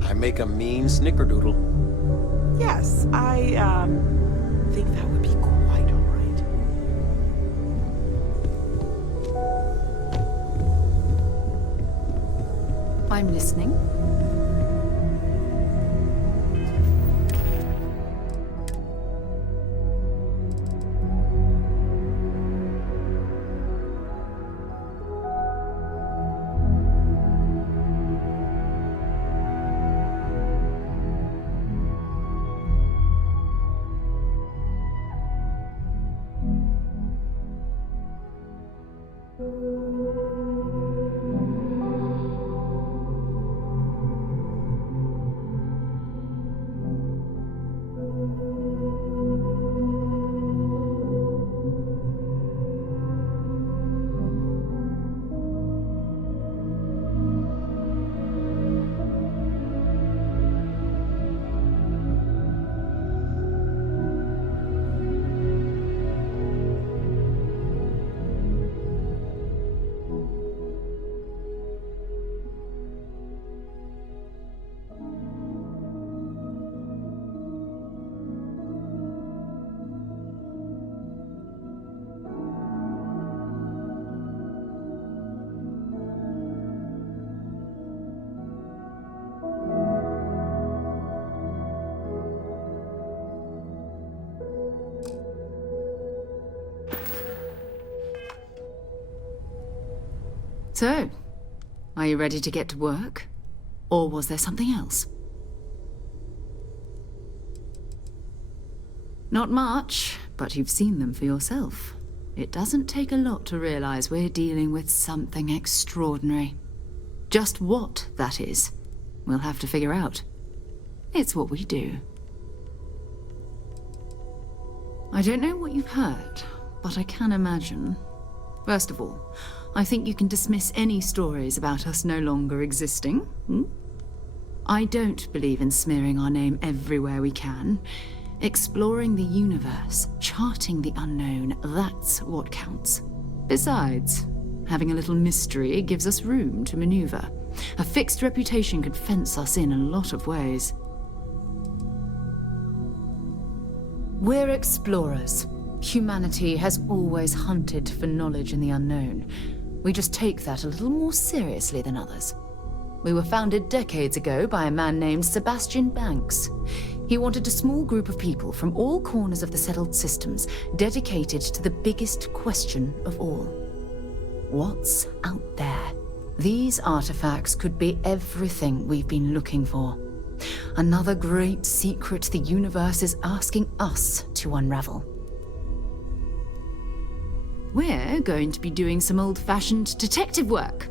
I make a mean snickerdoodle. Yes, I, think that would be quite all right. I'm listening. So, are you ready to get to work? Or was there something else? Not much, but you've seen them for yourself. It doesn't take a lot to realize we're dealing with something extraordinary. Just what that is, we'll have to figure out. It's what we do. I don't know what you've heard, but I can imagine. First of all, I think you can dismiss any stories about us no longer existing. I don't believe in smearing our name everywhere we can. Exploring the universe, charting the unknown, that's what counts. Besides, Having a little mystery gives us room to maneuver. A fixed reputation could fence us in a lot of ways. We're explorers. Humanity has always hunted for knowledge in the unknown. We just take that a little more seriously than others. We were founded decades ago by a man named Sebastian Banks. He wanted a small group of people from all corners of the settled systems dedicated to the biggest question of all. What's out there? These artifacts could be everything we've been looking for. Another great secret the universe is asking us to unravel. We're going to be doing some old-fashioned detective work.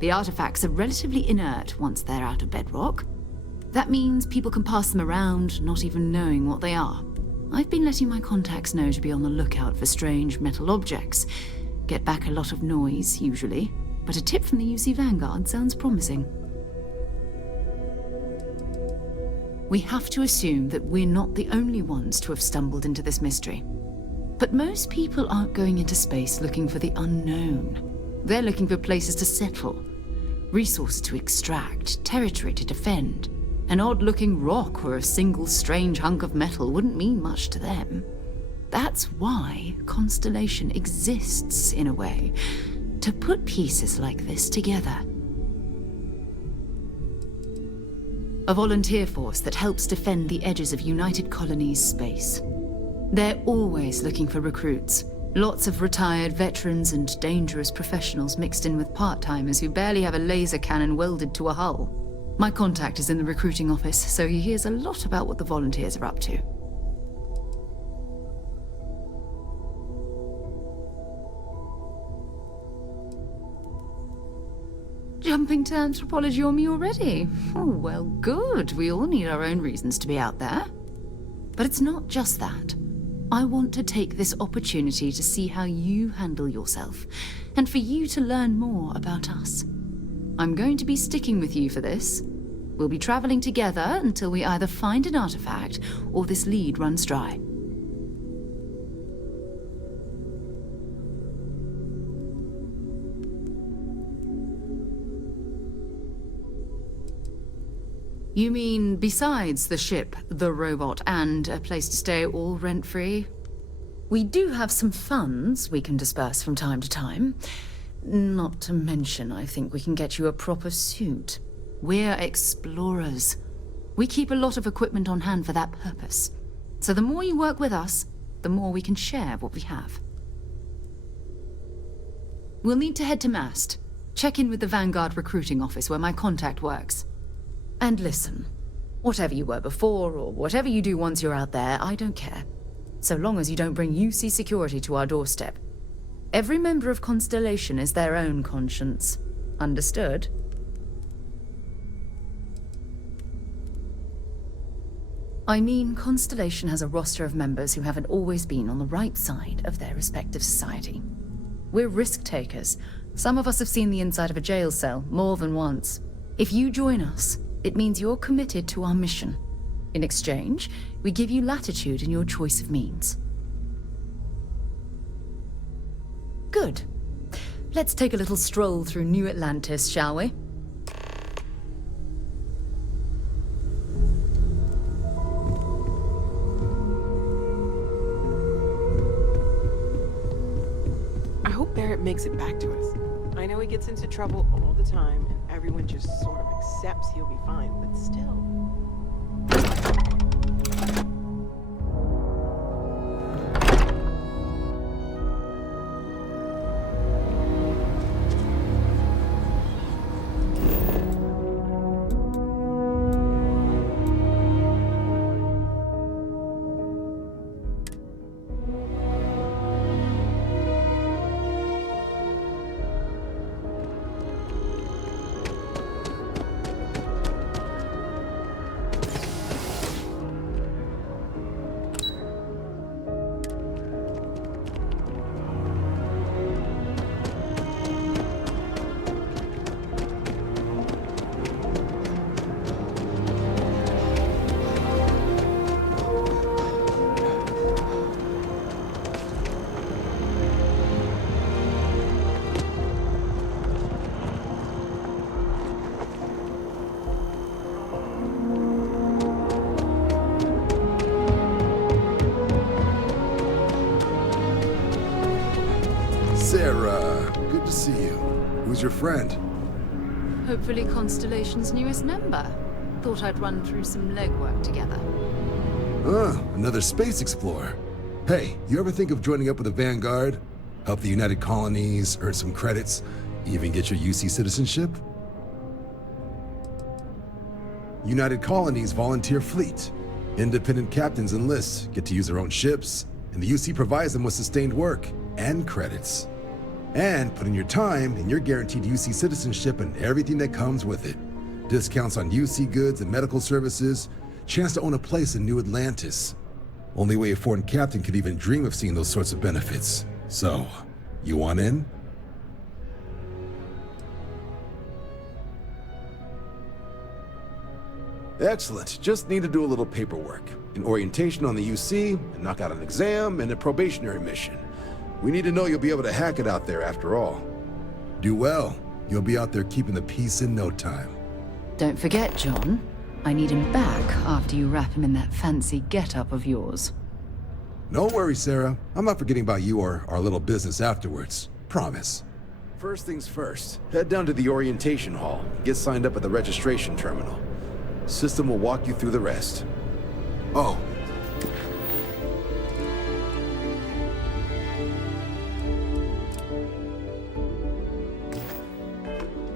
The artifacts are relatively inert once they're out of bedrock. That means people can pass them around, not even knowing what they are. I've been letting my contacts know to be on the lookout for strange metal objects. Get back a lot of noise, usually, but a tip from the UC Vanguard sounds promising. We have to assume that we're not the only ones to have stumbled into this mystery. But most people aren't going into space looking for the unknown. They're looking for places to settle, resources to extract, territory to defend. An odd-looking rock or a single strange hunk of metal wouldn't mean much to them. That's why Constellation exists, in a way, to put pieces like this together. A volunteer force that helps defend the edges of United Colonies space. They're always looking for recruits. Lots of retired veterans and dangerous professionals mixed in with part-timers who barely have a laser cannon welded to a hull. My contact is in the recruiting office, so he hears a lot about what the volunteers are up to. Jumping to anthropology on me already? Oh, well, good. We all need our own reasons to be out there. But it's not just that. I want to take this opportunity to see how you handle yourself, and for you to learn more about us. I'm going to be sticking with you for this. We'll be traveling together until we either find an artifact or this lead runs dry. You mean besides the ship, the robot, and a place to stay all rent-free? We do have some funds we can disperse from time to time. Not to mention, I think we can get you a proper suit. We're explorers. We keep a lot of equipment on hand for that purpose. So the more you work with us, the more we can share what we have. We'll need to head to Mast. Check in with the Vanguard recruiting office where my contact works. And listen, whatever you were before, or whatever you do once you're out there, I don't care. So long as you don't bring UC security to our doorstep. Every member of Constellation is their own conscience. Understood? I mean, Constellation has a roster of members who haven't always been on the right side of their respective society. We're risk takers. Some of us have seen the inside of a jail cell more than once. If you join us, it means you're committed to our mission. In exchange, we give you latitude in your choice of means. Good. Let's take a little stroll through New Atlantis, shall we? I hope Barrett makes it back to us. I know he gets into trouble all the time, and everyone just sort of accepts he'll be fine, but still. Who's your friend? Hopefully Constellation's newest member. Thought I'd run through some legwork together. Another space explorer. Hey, you ever think of joining up with the Vanguard? Help the United Colonies, earn some credits, even get your UC citizenship? United Colonies volunteer fleet. Independent captains enlist, get to use their own ships, and the UC provides them with sustained work and credits. And put in your time, and you're guaranteed UC citizenship and everything that comes with it. Discounts on UC goods and medical services, chance to own a place in New Atlantis. Only way a foreign captain could even dream of seeing those sorts of benefits. So, you want in? Excellent. Just need to do a little paperwork. An orientation on the UC, and knock out an exam, and a probationary mission. We need to know you'll be able to hack it out there after all. Do well. You'll be out there keeping the peace in no time. Don't forget, John. I need him back after you wrap him in that fancy get-up of yours. No worries, Sarah. I'm not forgetting about you or our little business afterwards. Promise. First things first, head down to the orientation hall. Get signed up at the registration terminal. System will walk you through the rest. Oh.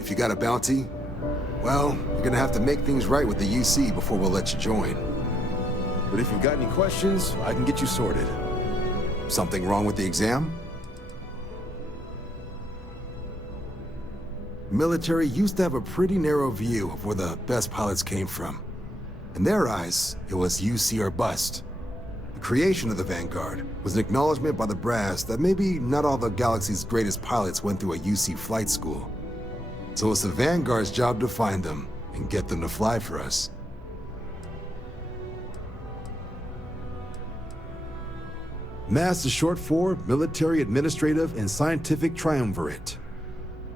If you got a bounty, well, you're gonna have to make things right with the UC before we'll let you join. But if you've got any questions, I can get you sorted. Something wrong with the exam? Military used to have a pretty narrow view of where the best pilots came from. In their eyes, it was UC or bust. The creation of the Vanguard was an acknowledgement by the brass that maybe not all the galaxy's greatest pilots went through a UC flight school. So it's the Vanguard's job to find them and get them to fly for us. MAST is short for Military, Administrative, and Scientific Triumvirate.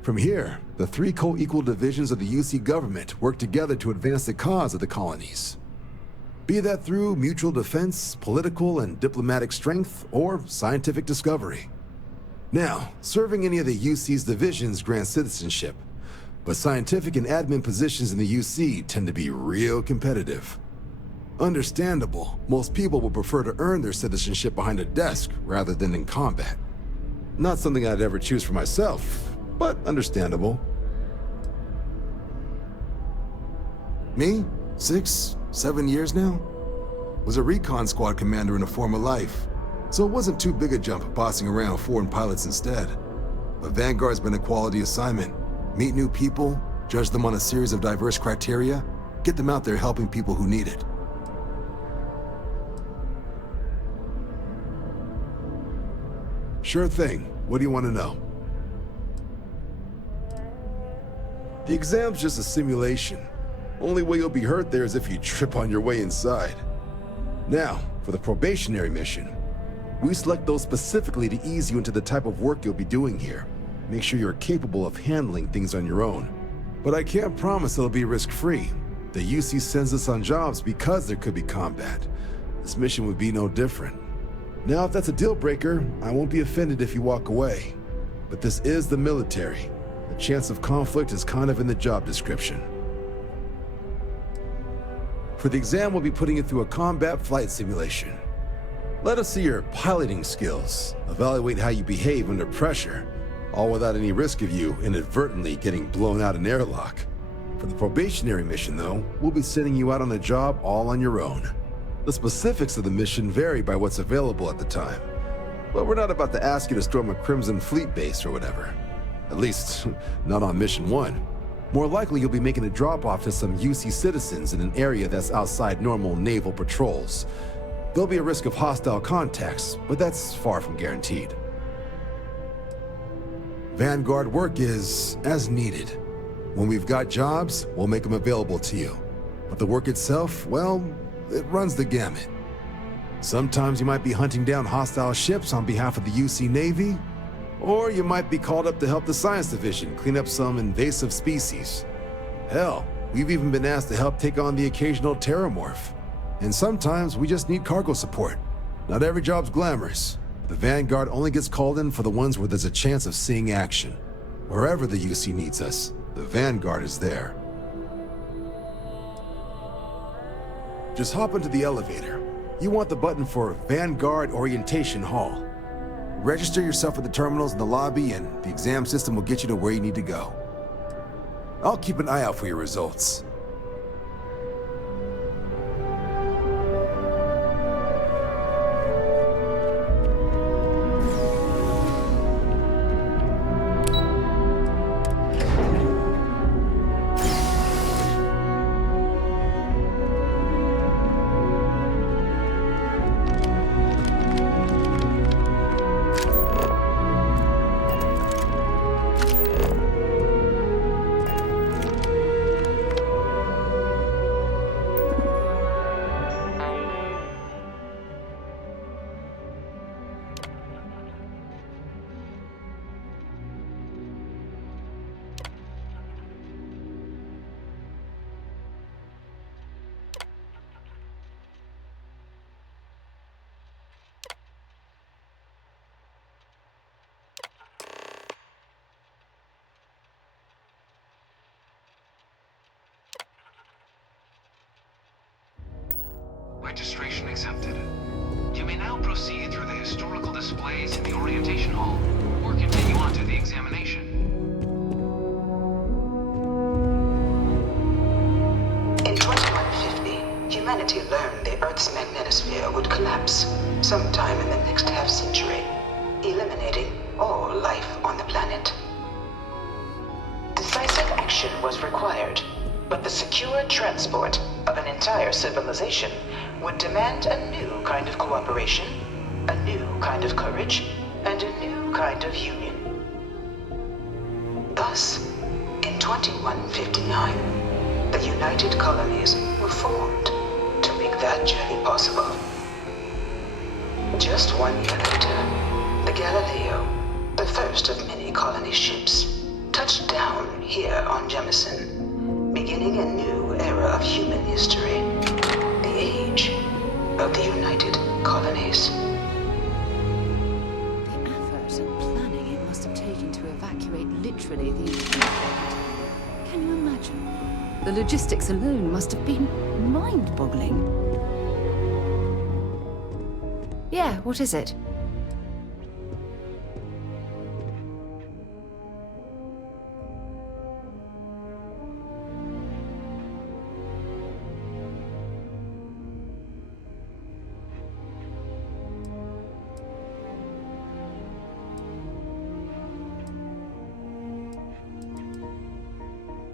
From here, the three co-equal divisions of the UC government work together to advance the cause of the colonies. Be that through mutual defense, political and diplomatic strength, or scientific discovery. Now, serving any of the UC's divisions grants citizenship, but scientific and admin positions in the UC tend to be real competitive. Understandable, most people will prefer to earn their citizenship behind a desk rather than in combat. Not something I'd ever choose for myself, but understandable. Me? 6, 7 years now? Was a recon squad commander in a former life, so it wasn't too big a jump bossing around foreign pilots instead. But Vanguard's been a quality assignment. Meet new people, judge them on a series of diverse criteria, get them out there helping people who need it. Sure thing. What do you want to know? The exam's just a simulation. Only way you'll be hurt there is if you trip on your way inside. Now, for the probationary mission, we select those specifically to ease you into the type of work you'll be doing here. Make sure you're capable of handling things on your own. But I can't promise it'll be risk-free. The UC sends us on jobs because there could be combat. This mission would be no different. Now, if that's a deal breaker, I won't be offended if you walk away. But this is the military. The chance of conflict is kind of in the job description. For the exam, we'll be putting you through a combat flight simulation. Let us see your piloting skills, evaluate how you behave under pressure, all without any risk of you inadvertently getting blown out an airlock. For the probationary mission, though, we'll be sending you out on the job all on your own. The specifics of the mission vary by what's available at the time. But we're not about to ask you to storm a Crimson Fleet base or whatever. At least, not on Mission 1. More likely, you'll be making a drop-off to some UC citizens in an area that's outside normal naval patrols. There'll be a risk of hostile contacts, but that's far from guaranteed. Vanguard work is as needed. When we've got jobs, we'll make them available to you. But the work itself, well, it runs the gamut. Sometimes you might be hunting down hostile ships on behalf of the UC Navy, or you might be called up to help the Science Division clean up some invasive species. Hell, we've even been asked to help take on the occasional terramorph. And sometimes we just need cargo support. Not every job's glamorous. The Vanguard only gets called in for the ones where there's a chance of seeing action. Wherever the UC needs us, the Vanguard is there. Just hop into the elevator. You want the button for Vanguard Orientation Hall. Register yourself at the terminals in the lobby, and the exam system will get you to where you need to go. I'll keep an eye out for your results. Registration accepted. You may now proceed through the historical displays in the orientation hall, or continue on to the examination. In 2150, humanity learned the Earth's magnetosphere would collapse sometime in the next half-century, eliminating all life on the planet. Decisive action was required, but the secure transport of an entire civilization would demand a new kind of cooperation, a new kind of courage, and a new kind of union. Thus, in 2159, the United Colonies were formed to make that journey possible. Just 1 year later, the Galileo, the first of many colony ships, touched down here on Jemison, beginning a new era of human history. The age of the United Colonies. The effort and planning it must have taken to evacuate literally the entire planet. Can you imagine? The logistics alone must have been mind-boggling. Yeah, what is it?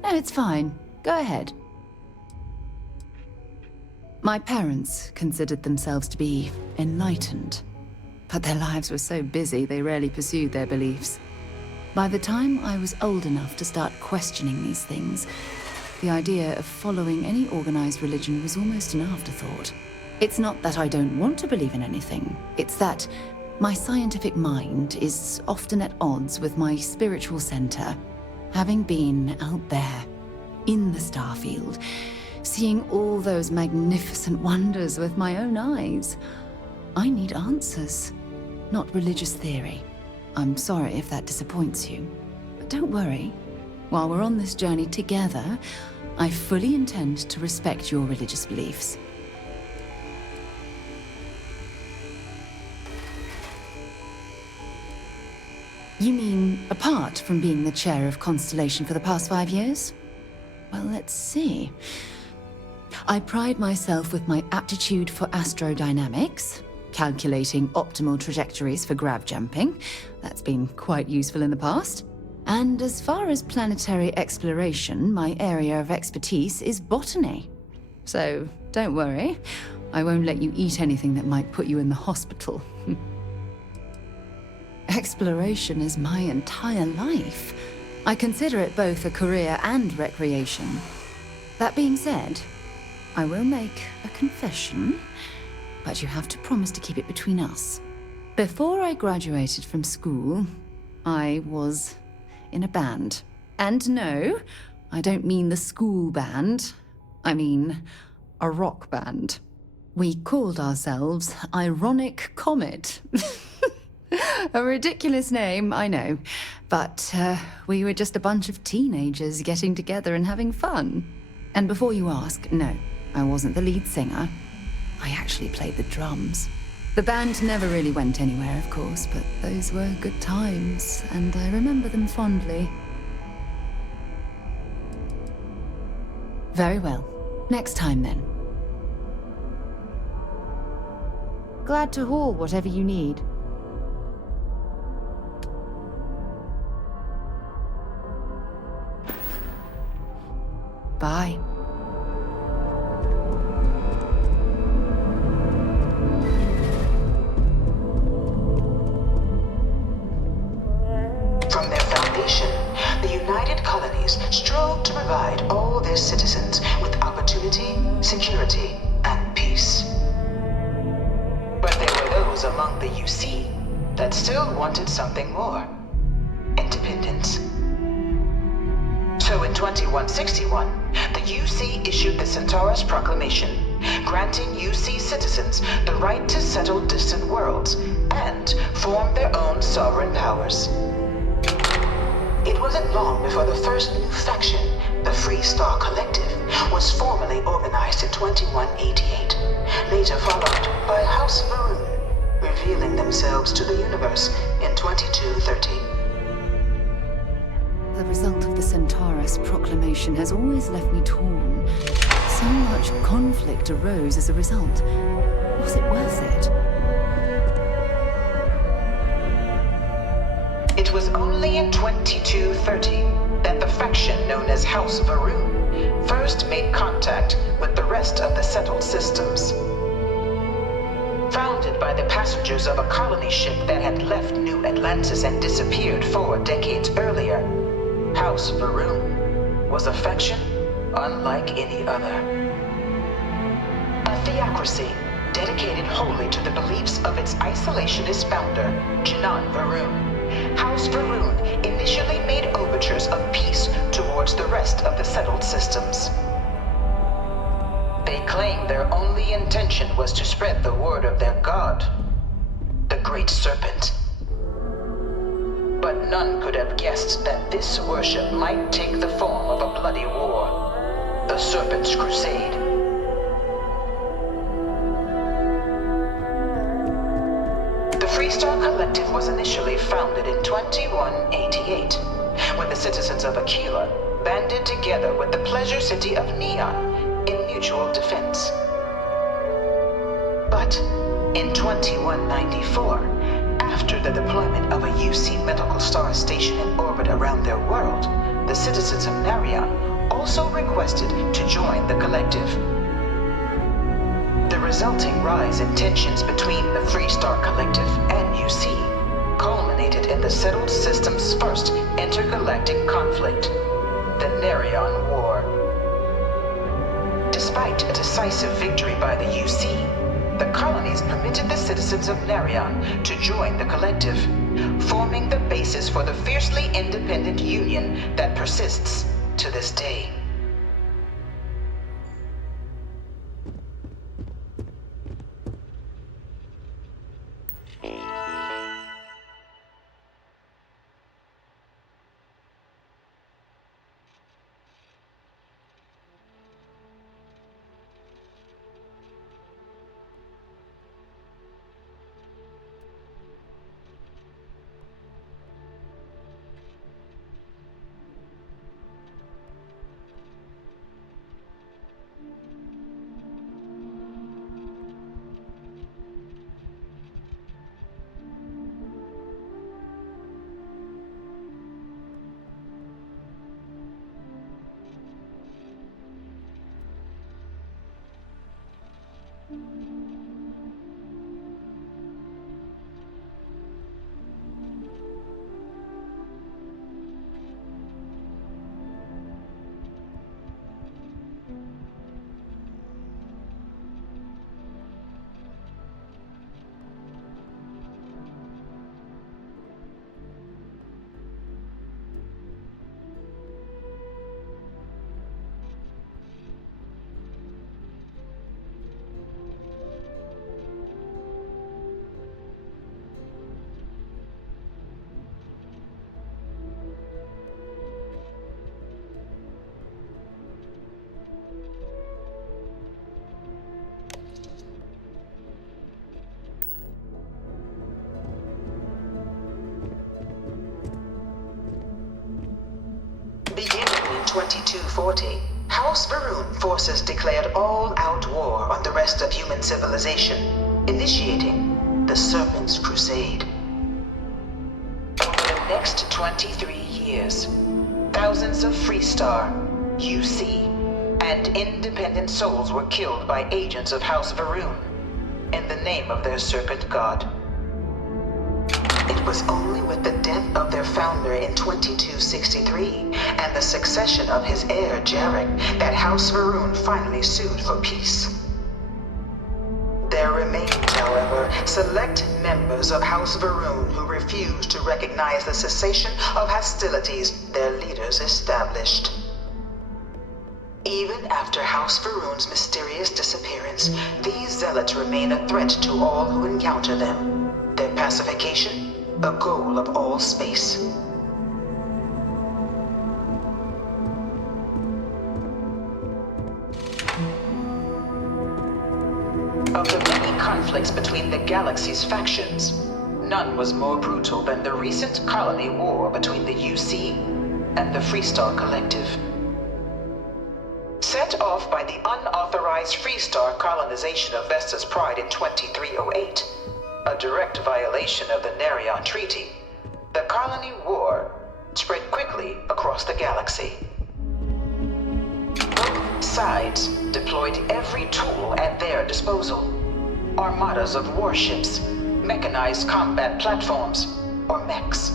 No, it's fine. Go ahead. My parents considered themselves to be enlightened, but their lives were so busy they rarely pursued their beliefs. By the time I was old enough to start questioning these things, the idea of following any organized religion was almost an afterthought. It's not that I don't want to believe in anything, it's that my scientific mind is often at odds with my spiritual center. Having been out there, in the Starfield, seeing all those magnificent wonders with my own eyes, I need answers, not religious theory. I'm sorry if that disappoints you, but don't worry. While we're on this journey together, I fully intend to respect your religious beliefs. You mean apart from being the chair of Constellation for the past 5 years? Well, let's see. I pride myself with my aptitude for astrodynamics, calculating optimal trajectories for grav jumping. That's been quite useful in the past. And as far as planetary exploration, my area of expertise is botany. So don't worry, I won't let you eat anything that might put you in the hospital. Exploration is my entire life. I consider it both a career and recreation. That being said, I will make a confession, but you have to promise to keep it between us. Before I graduated from school, I was in a band. And no, I don't mean the school band. I mean a rock band. We called ourselves Ironic Comet. A ridiculous name, I know. But we were just a bunch of teenagers getting together and having fun. And before you ask, no, I wasn't the lead singer. I actually played the drums. The band never really went anywhere, of course, but those were good times, and I remember them fondly. Very well. Next time, then. Glad to haul whatever you need. Bye. From their foundation, the United Colonies strove to provide all their citizens with opportunity, security, and peace. But there were those among the UC that still wanted something more. Independence. So in 2161, the UC issued the Centaurus Proclamation, granting UC citizens the right to settle distant worlds and form their own sovereign powers. It wasn't long before the first new faction, the Free Star Collective, was formally organized in 2188, later followed by House Varun, revealing themselves to the universe in 2230. The result of the Centaurus Proclamation has always left me torn. So much conflict arose as a result. Was it worth it? It was only in 2230 that the faction known as House Varun first made contact with the rest of the settled systems. Founded by the passengers of a colony ship that had left New Atlantis and disappeared 4 decades earlier, House Varun was a faction unlike any other. A theocracy dedicated wholly to the beliefs of its isolationist founder, Janan Varun. House Varun initially made overtures of peace towards the rest of the settled systems. They claimed their only intention was to spread the word of their god, the Great Serpent. But none could have guessed that this worship might take the form of a bloody war, the Serpent's Crusade. The Freestar Collective was initially founded in 2188, when the citizens of Aquila banded together with the pleasure city of Neon in mutual defense. But in 2194, after the deployment of a UC medical star station in orbit around their world, the citizens of Narion also requested to join the collective. The resulting rise in tensions between the Freestar Collective and UC culminated in the settled system's first intergalactic conflict, the Narion War. Despite a decisive victory by the UC, the colonies permitted the citizens of Narion to join the collective, forming the basis for the fiercely independent union that persists to this day. 2240, House Varun forces declared all-out war on the rest of human civilization, initiating the Serpent's Crusade. Over the next 23 years, thousands of Freestar, UC, and independent souls were killed by agents of House Varun in the name of their serpent god. It was only with the death of their founder in 2263 and the succession of his heir, Jarek, that House Varun finally sued for peace. There remained, however, select members of House Varun who refused to recognize the cessation of hostilities their leaders established. Even after House Varun's mysterious disappearance, these zealots remain a threat to all who encounter them. Their pacification, a goal of all space. Of the many conflicts between the galaxy's factions, none was more brutal than the recent colony war between the UC and the Freestar Collective. Set off by the unauthorized Freestar colonization of Vesta's Pride in 2308, a direct violation of the Nerion Treaty, the colony war spread quickly across the galaxy. Both sides deployed every tool at their disposal. Armadas of warships, mechanized combat platforms, or mechs,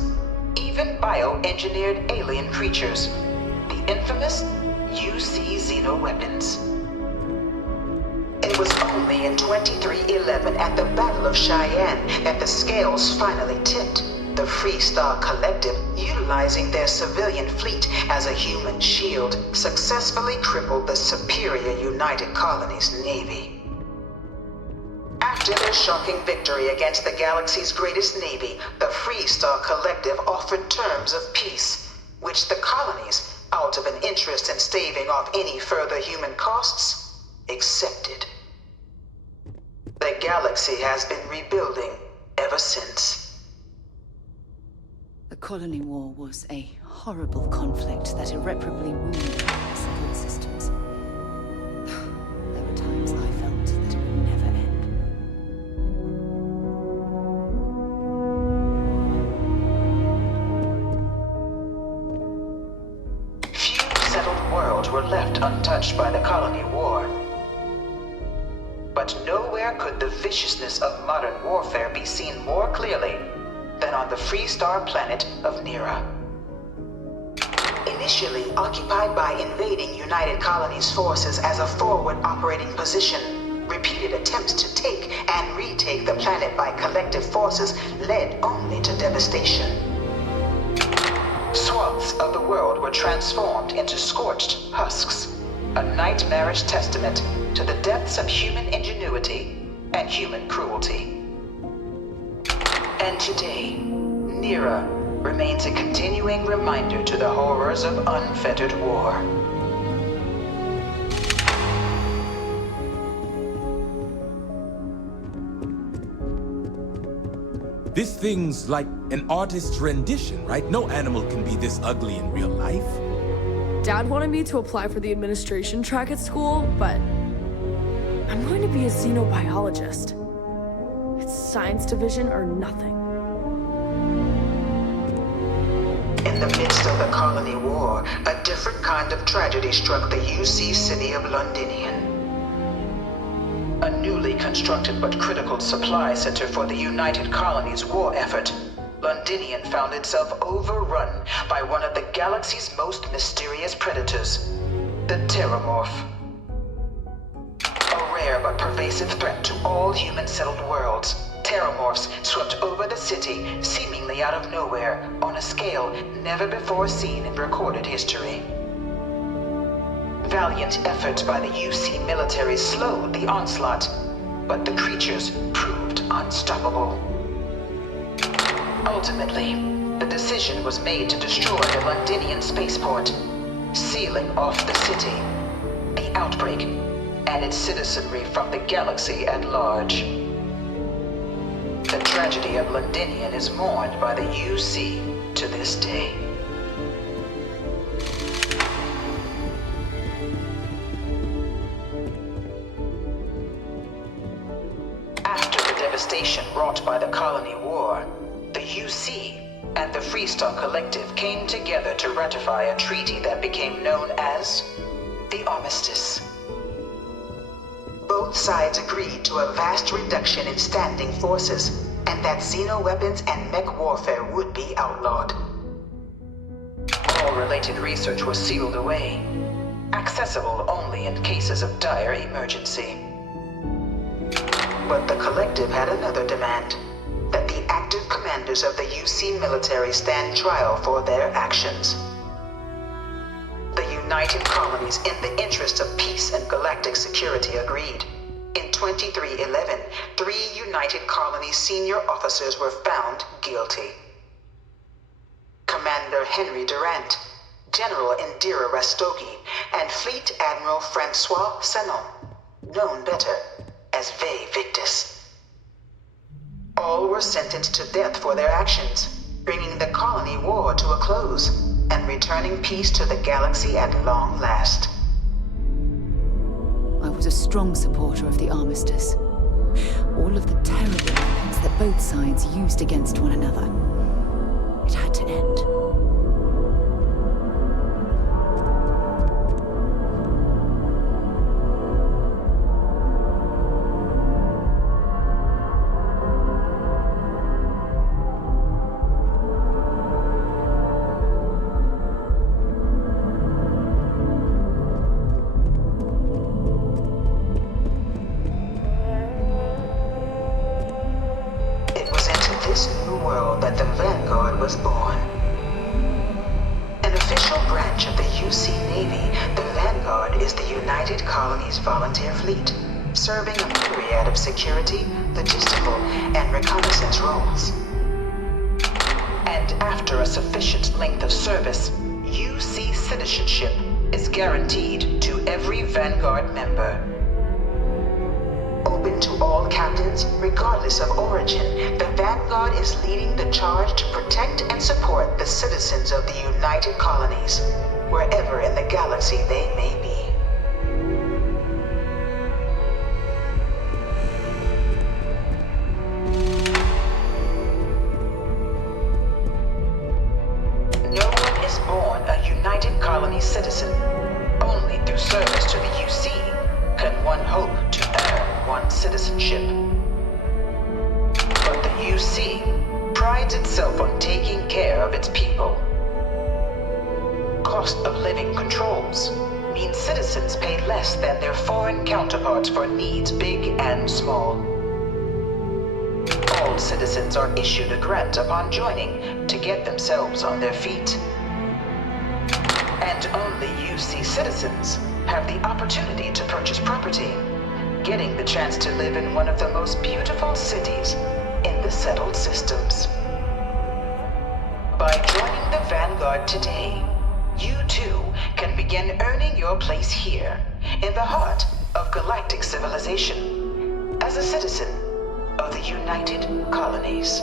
even bioengineered alien creatures, the infamous UC xenoweapons. It was only in 2311 at the Battle of Cheyenne that the scales finally tipped, the Freestar Collective, utilizing their civilian fleet as a human shield, successfully crippled the superior United Colonies Navy. After their shocking victory against the galaxy's greatest navy, the Freestar Collective offered terms of peace, which the colonies, out of an interest in staving off any further human costs, accepted. The galaxy has been rebuilding ever since. The colony war was a horrible conflict that irreparably wounded the settled systems. There were times I felt that it would never end. Few settled worlds were left untouched by the colony war. But nowhere could the viciousness of modern warfare be seen more clearly than on the Freestar planet of Nira. Initially occupied by invading United Colonies forces as a forward operating position, repeated attempts to take and retake the planet by collective forces led only to devastation. Swaths of the world were transformed into scorched husks, a nightmarish testament to the depths of human ingenuity and human cruelty. And today, Nira remains a continuing reminder to the horrors of unfettered war. This thing's like an artist's rendition, right? No animal can be this ugly in real life. Dad wanted me to apply for the administration track at school, but I'm going to be a xenobiologist. It's science division or nothing. In the midst of the colony war, a different kind of tragedy struck the UC city of Londinian. A newly constructed but critical supply center for the United Colonies' war effort, Londinian found itself overrun by one of the galaxy's most mysterious predators, the Terramorph. A rare but pervasive threat to all human-settled worlds, Terramorphs swept over the city, seemingly out of nowhere, on a scale never before seen in recorded history. Valiant efforts by the UC military slowed the onslaught, but the creatures proved unstoppable. Ultimately, the decision was made to destroy the Londinian spaceport, sealing off the city, the outbreak, and its citizenry from the galaxy at large. The tragedy of Londinian is mourned by the UC to this day. devastation wrought by the Colony War, the UC and the Freestar Collective came together to ratify a treaty that became known as the Armistice. Both sides agreed to a vast reduction in standing forces, and that xeno-weapons and mech warfare would be outlawed. All related research was sealed away, accessible only in cases of dire emergency. But the Collective had another demand, that the active commanders of the UC military stand trial for their actions. The United Colonies, in the interest of peace and galactic security, agreed. In 2311, 3 United Colonies senior officers were found guilty. Commander Henry Durant, General Indira Rastogi, and Fleet Admiral Francois Sanon, known better as Ve Victus. All were sentenced to death for their actions, bringing the colony war to a close and returning peace to the galaxy at long last. I was a strong supporter of the Armistice. All of the terrible weapons that both sides used against one another. It had to end. Serving a myriad of security, logistical, and reconnaissance roles. And after a sufficient length of service, UC citizenship is guaranteed to every Vanguard member. Open to all captains, regardless of origin, the Vanguard is leading the charge to protect and support the citizens of the United Colonies, wherever in the galaxy they may be. Citizen. Only through service to the UC can one hope to earn one's citizenship. But the UC prides itself on taking care of its people. Cost of living controls mean citizens pay less than their foreign counterparts for needs big and small. All citizens are issued a grant upon joining to get themselves on their feet. And only UC citizens have the opportunity to purchase property, getting the chance to live in one of the most beautiful cities in the settled systems. By joining the Vanguard today, you too can begin earning your place here, in the heart of galactic civilization, as a citizen of the United Colonies.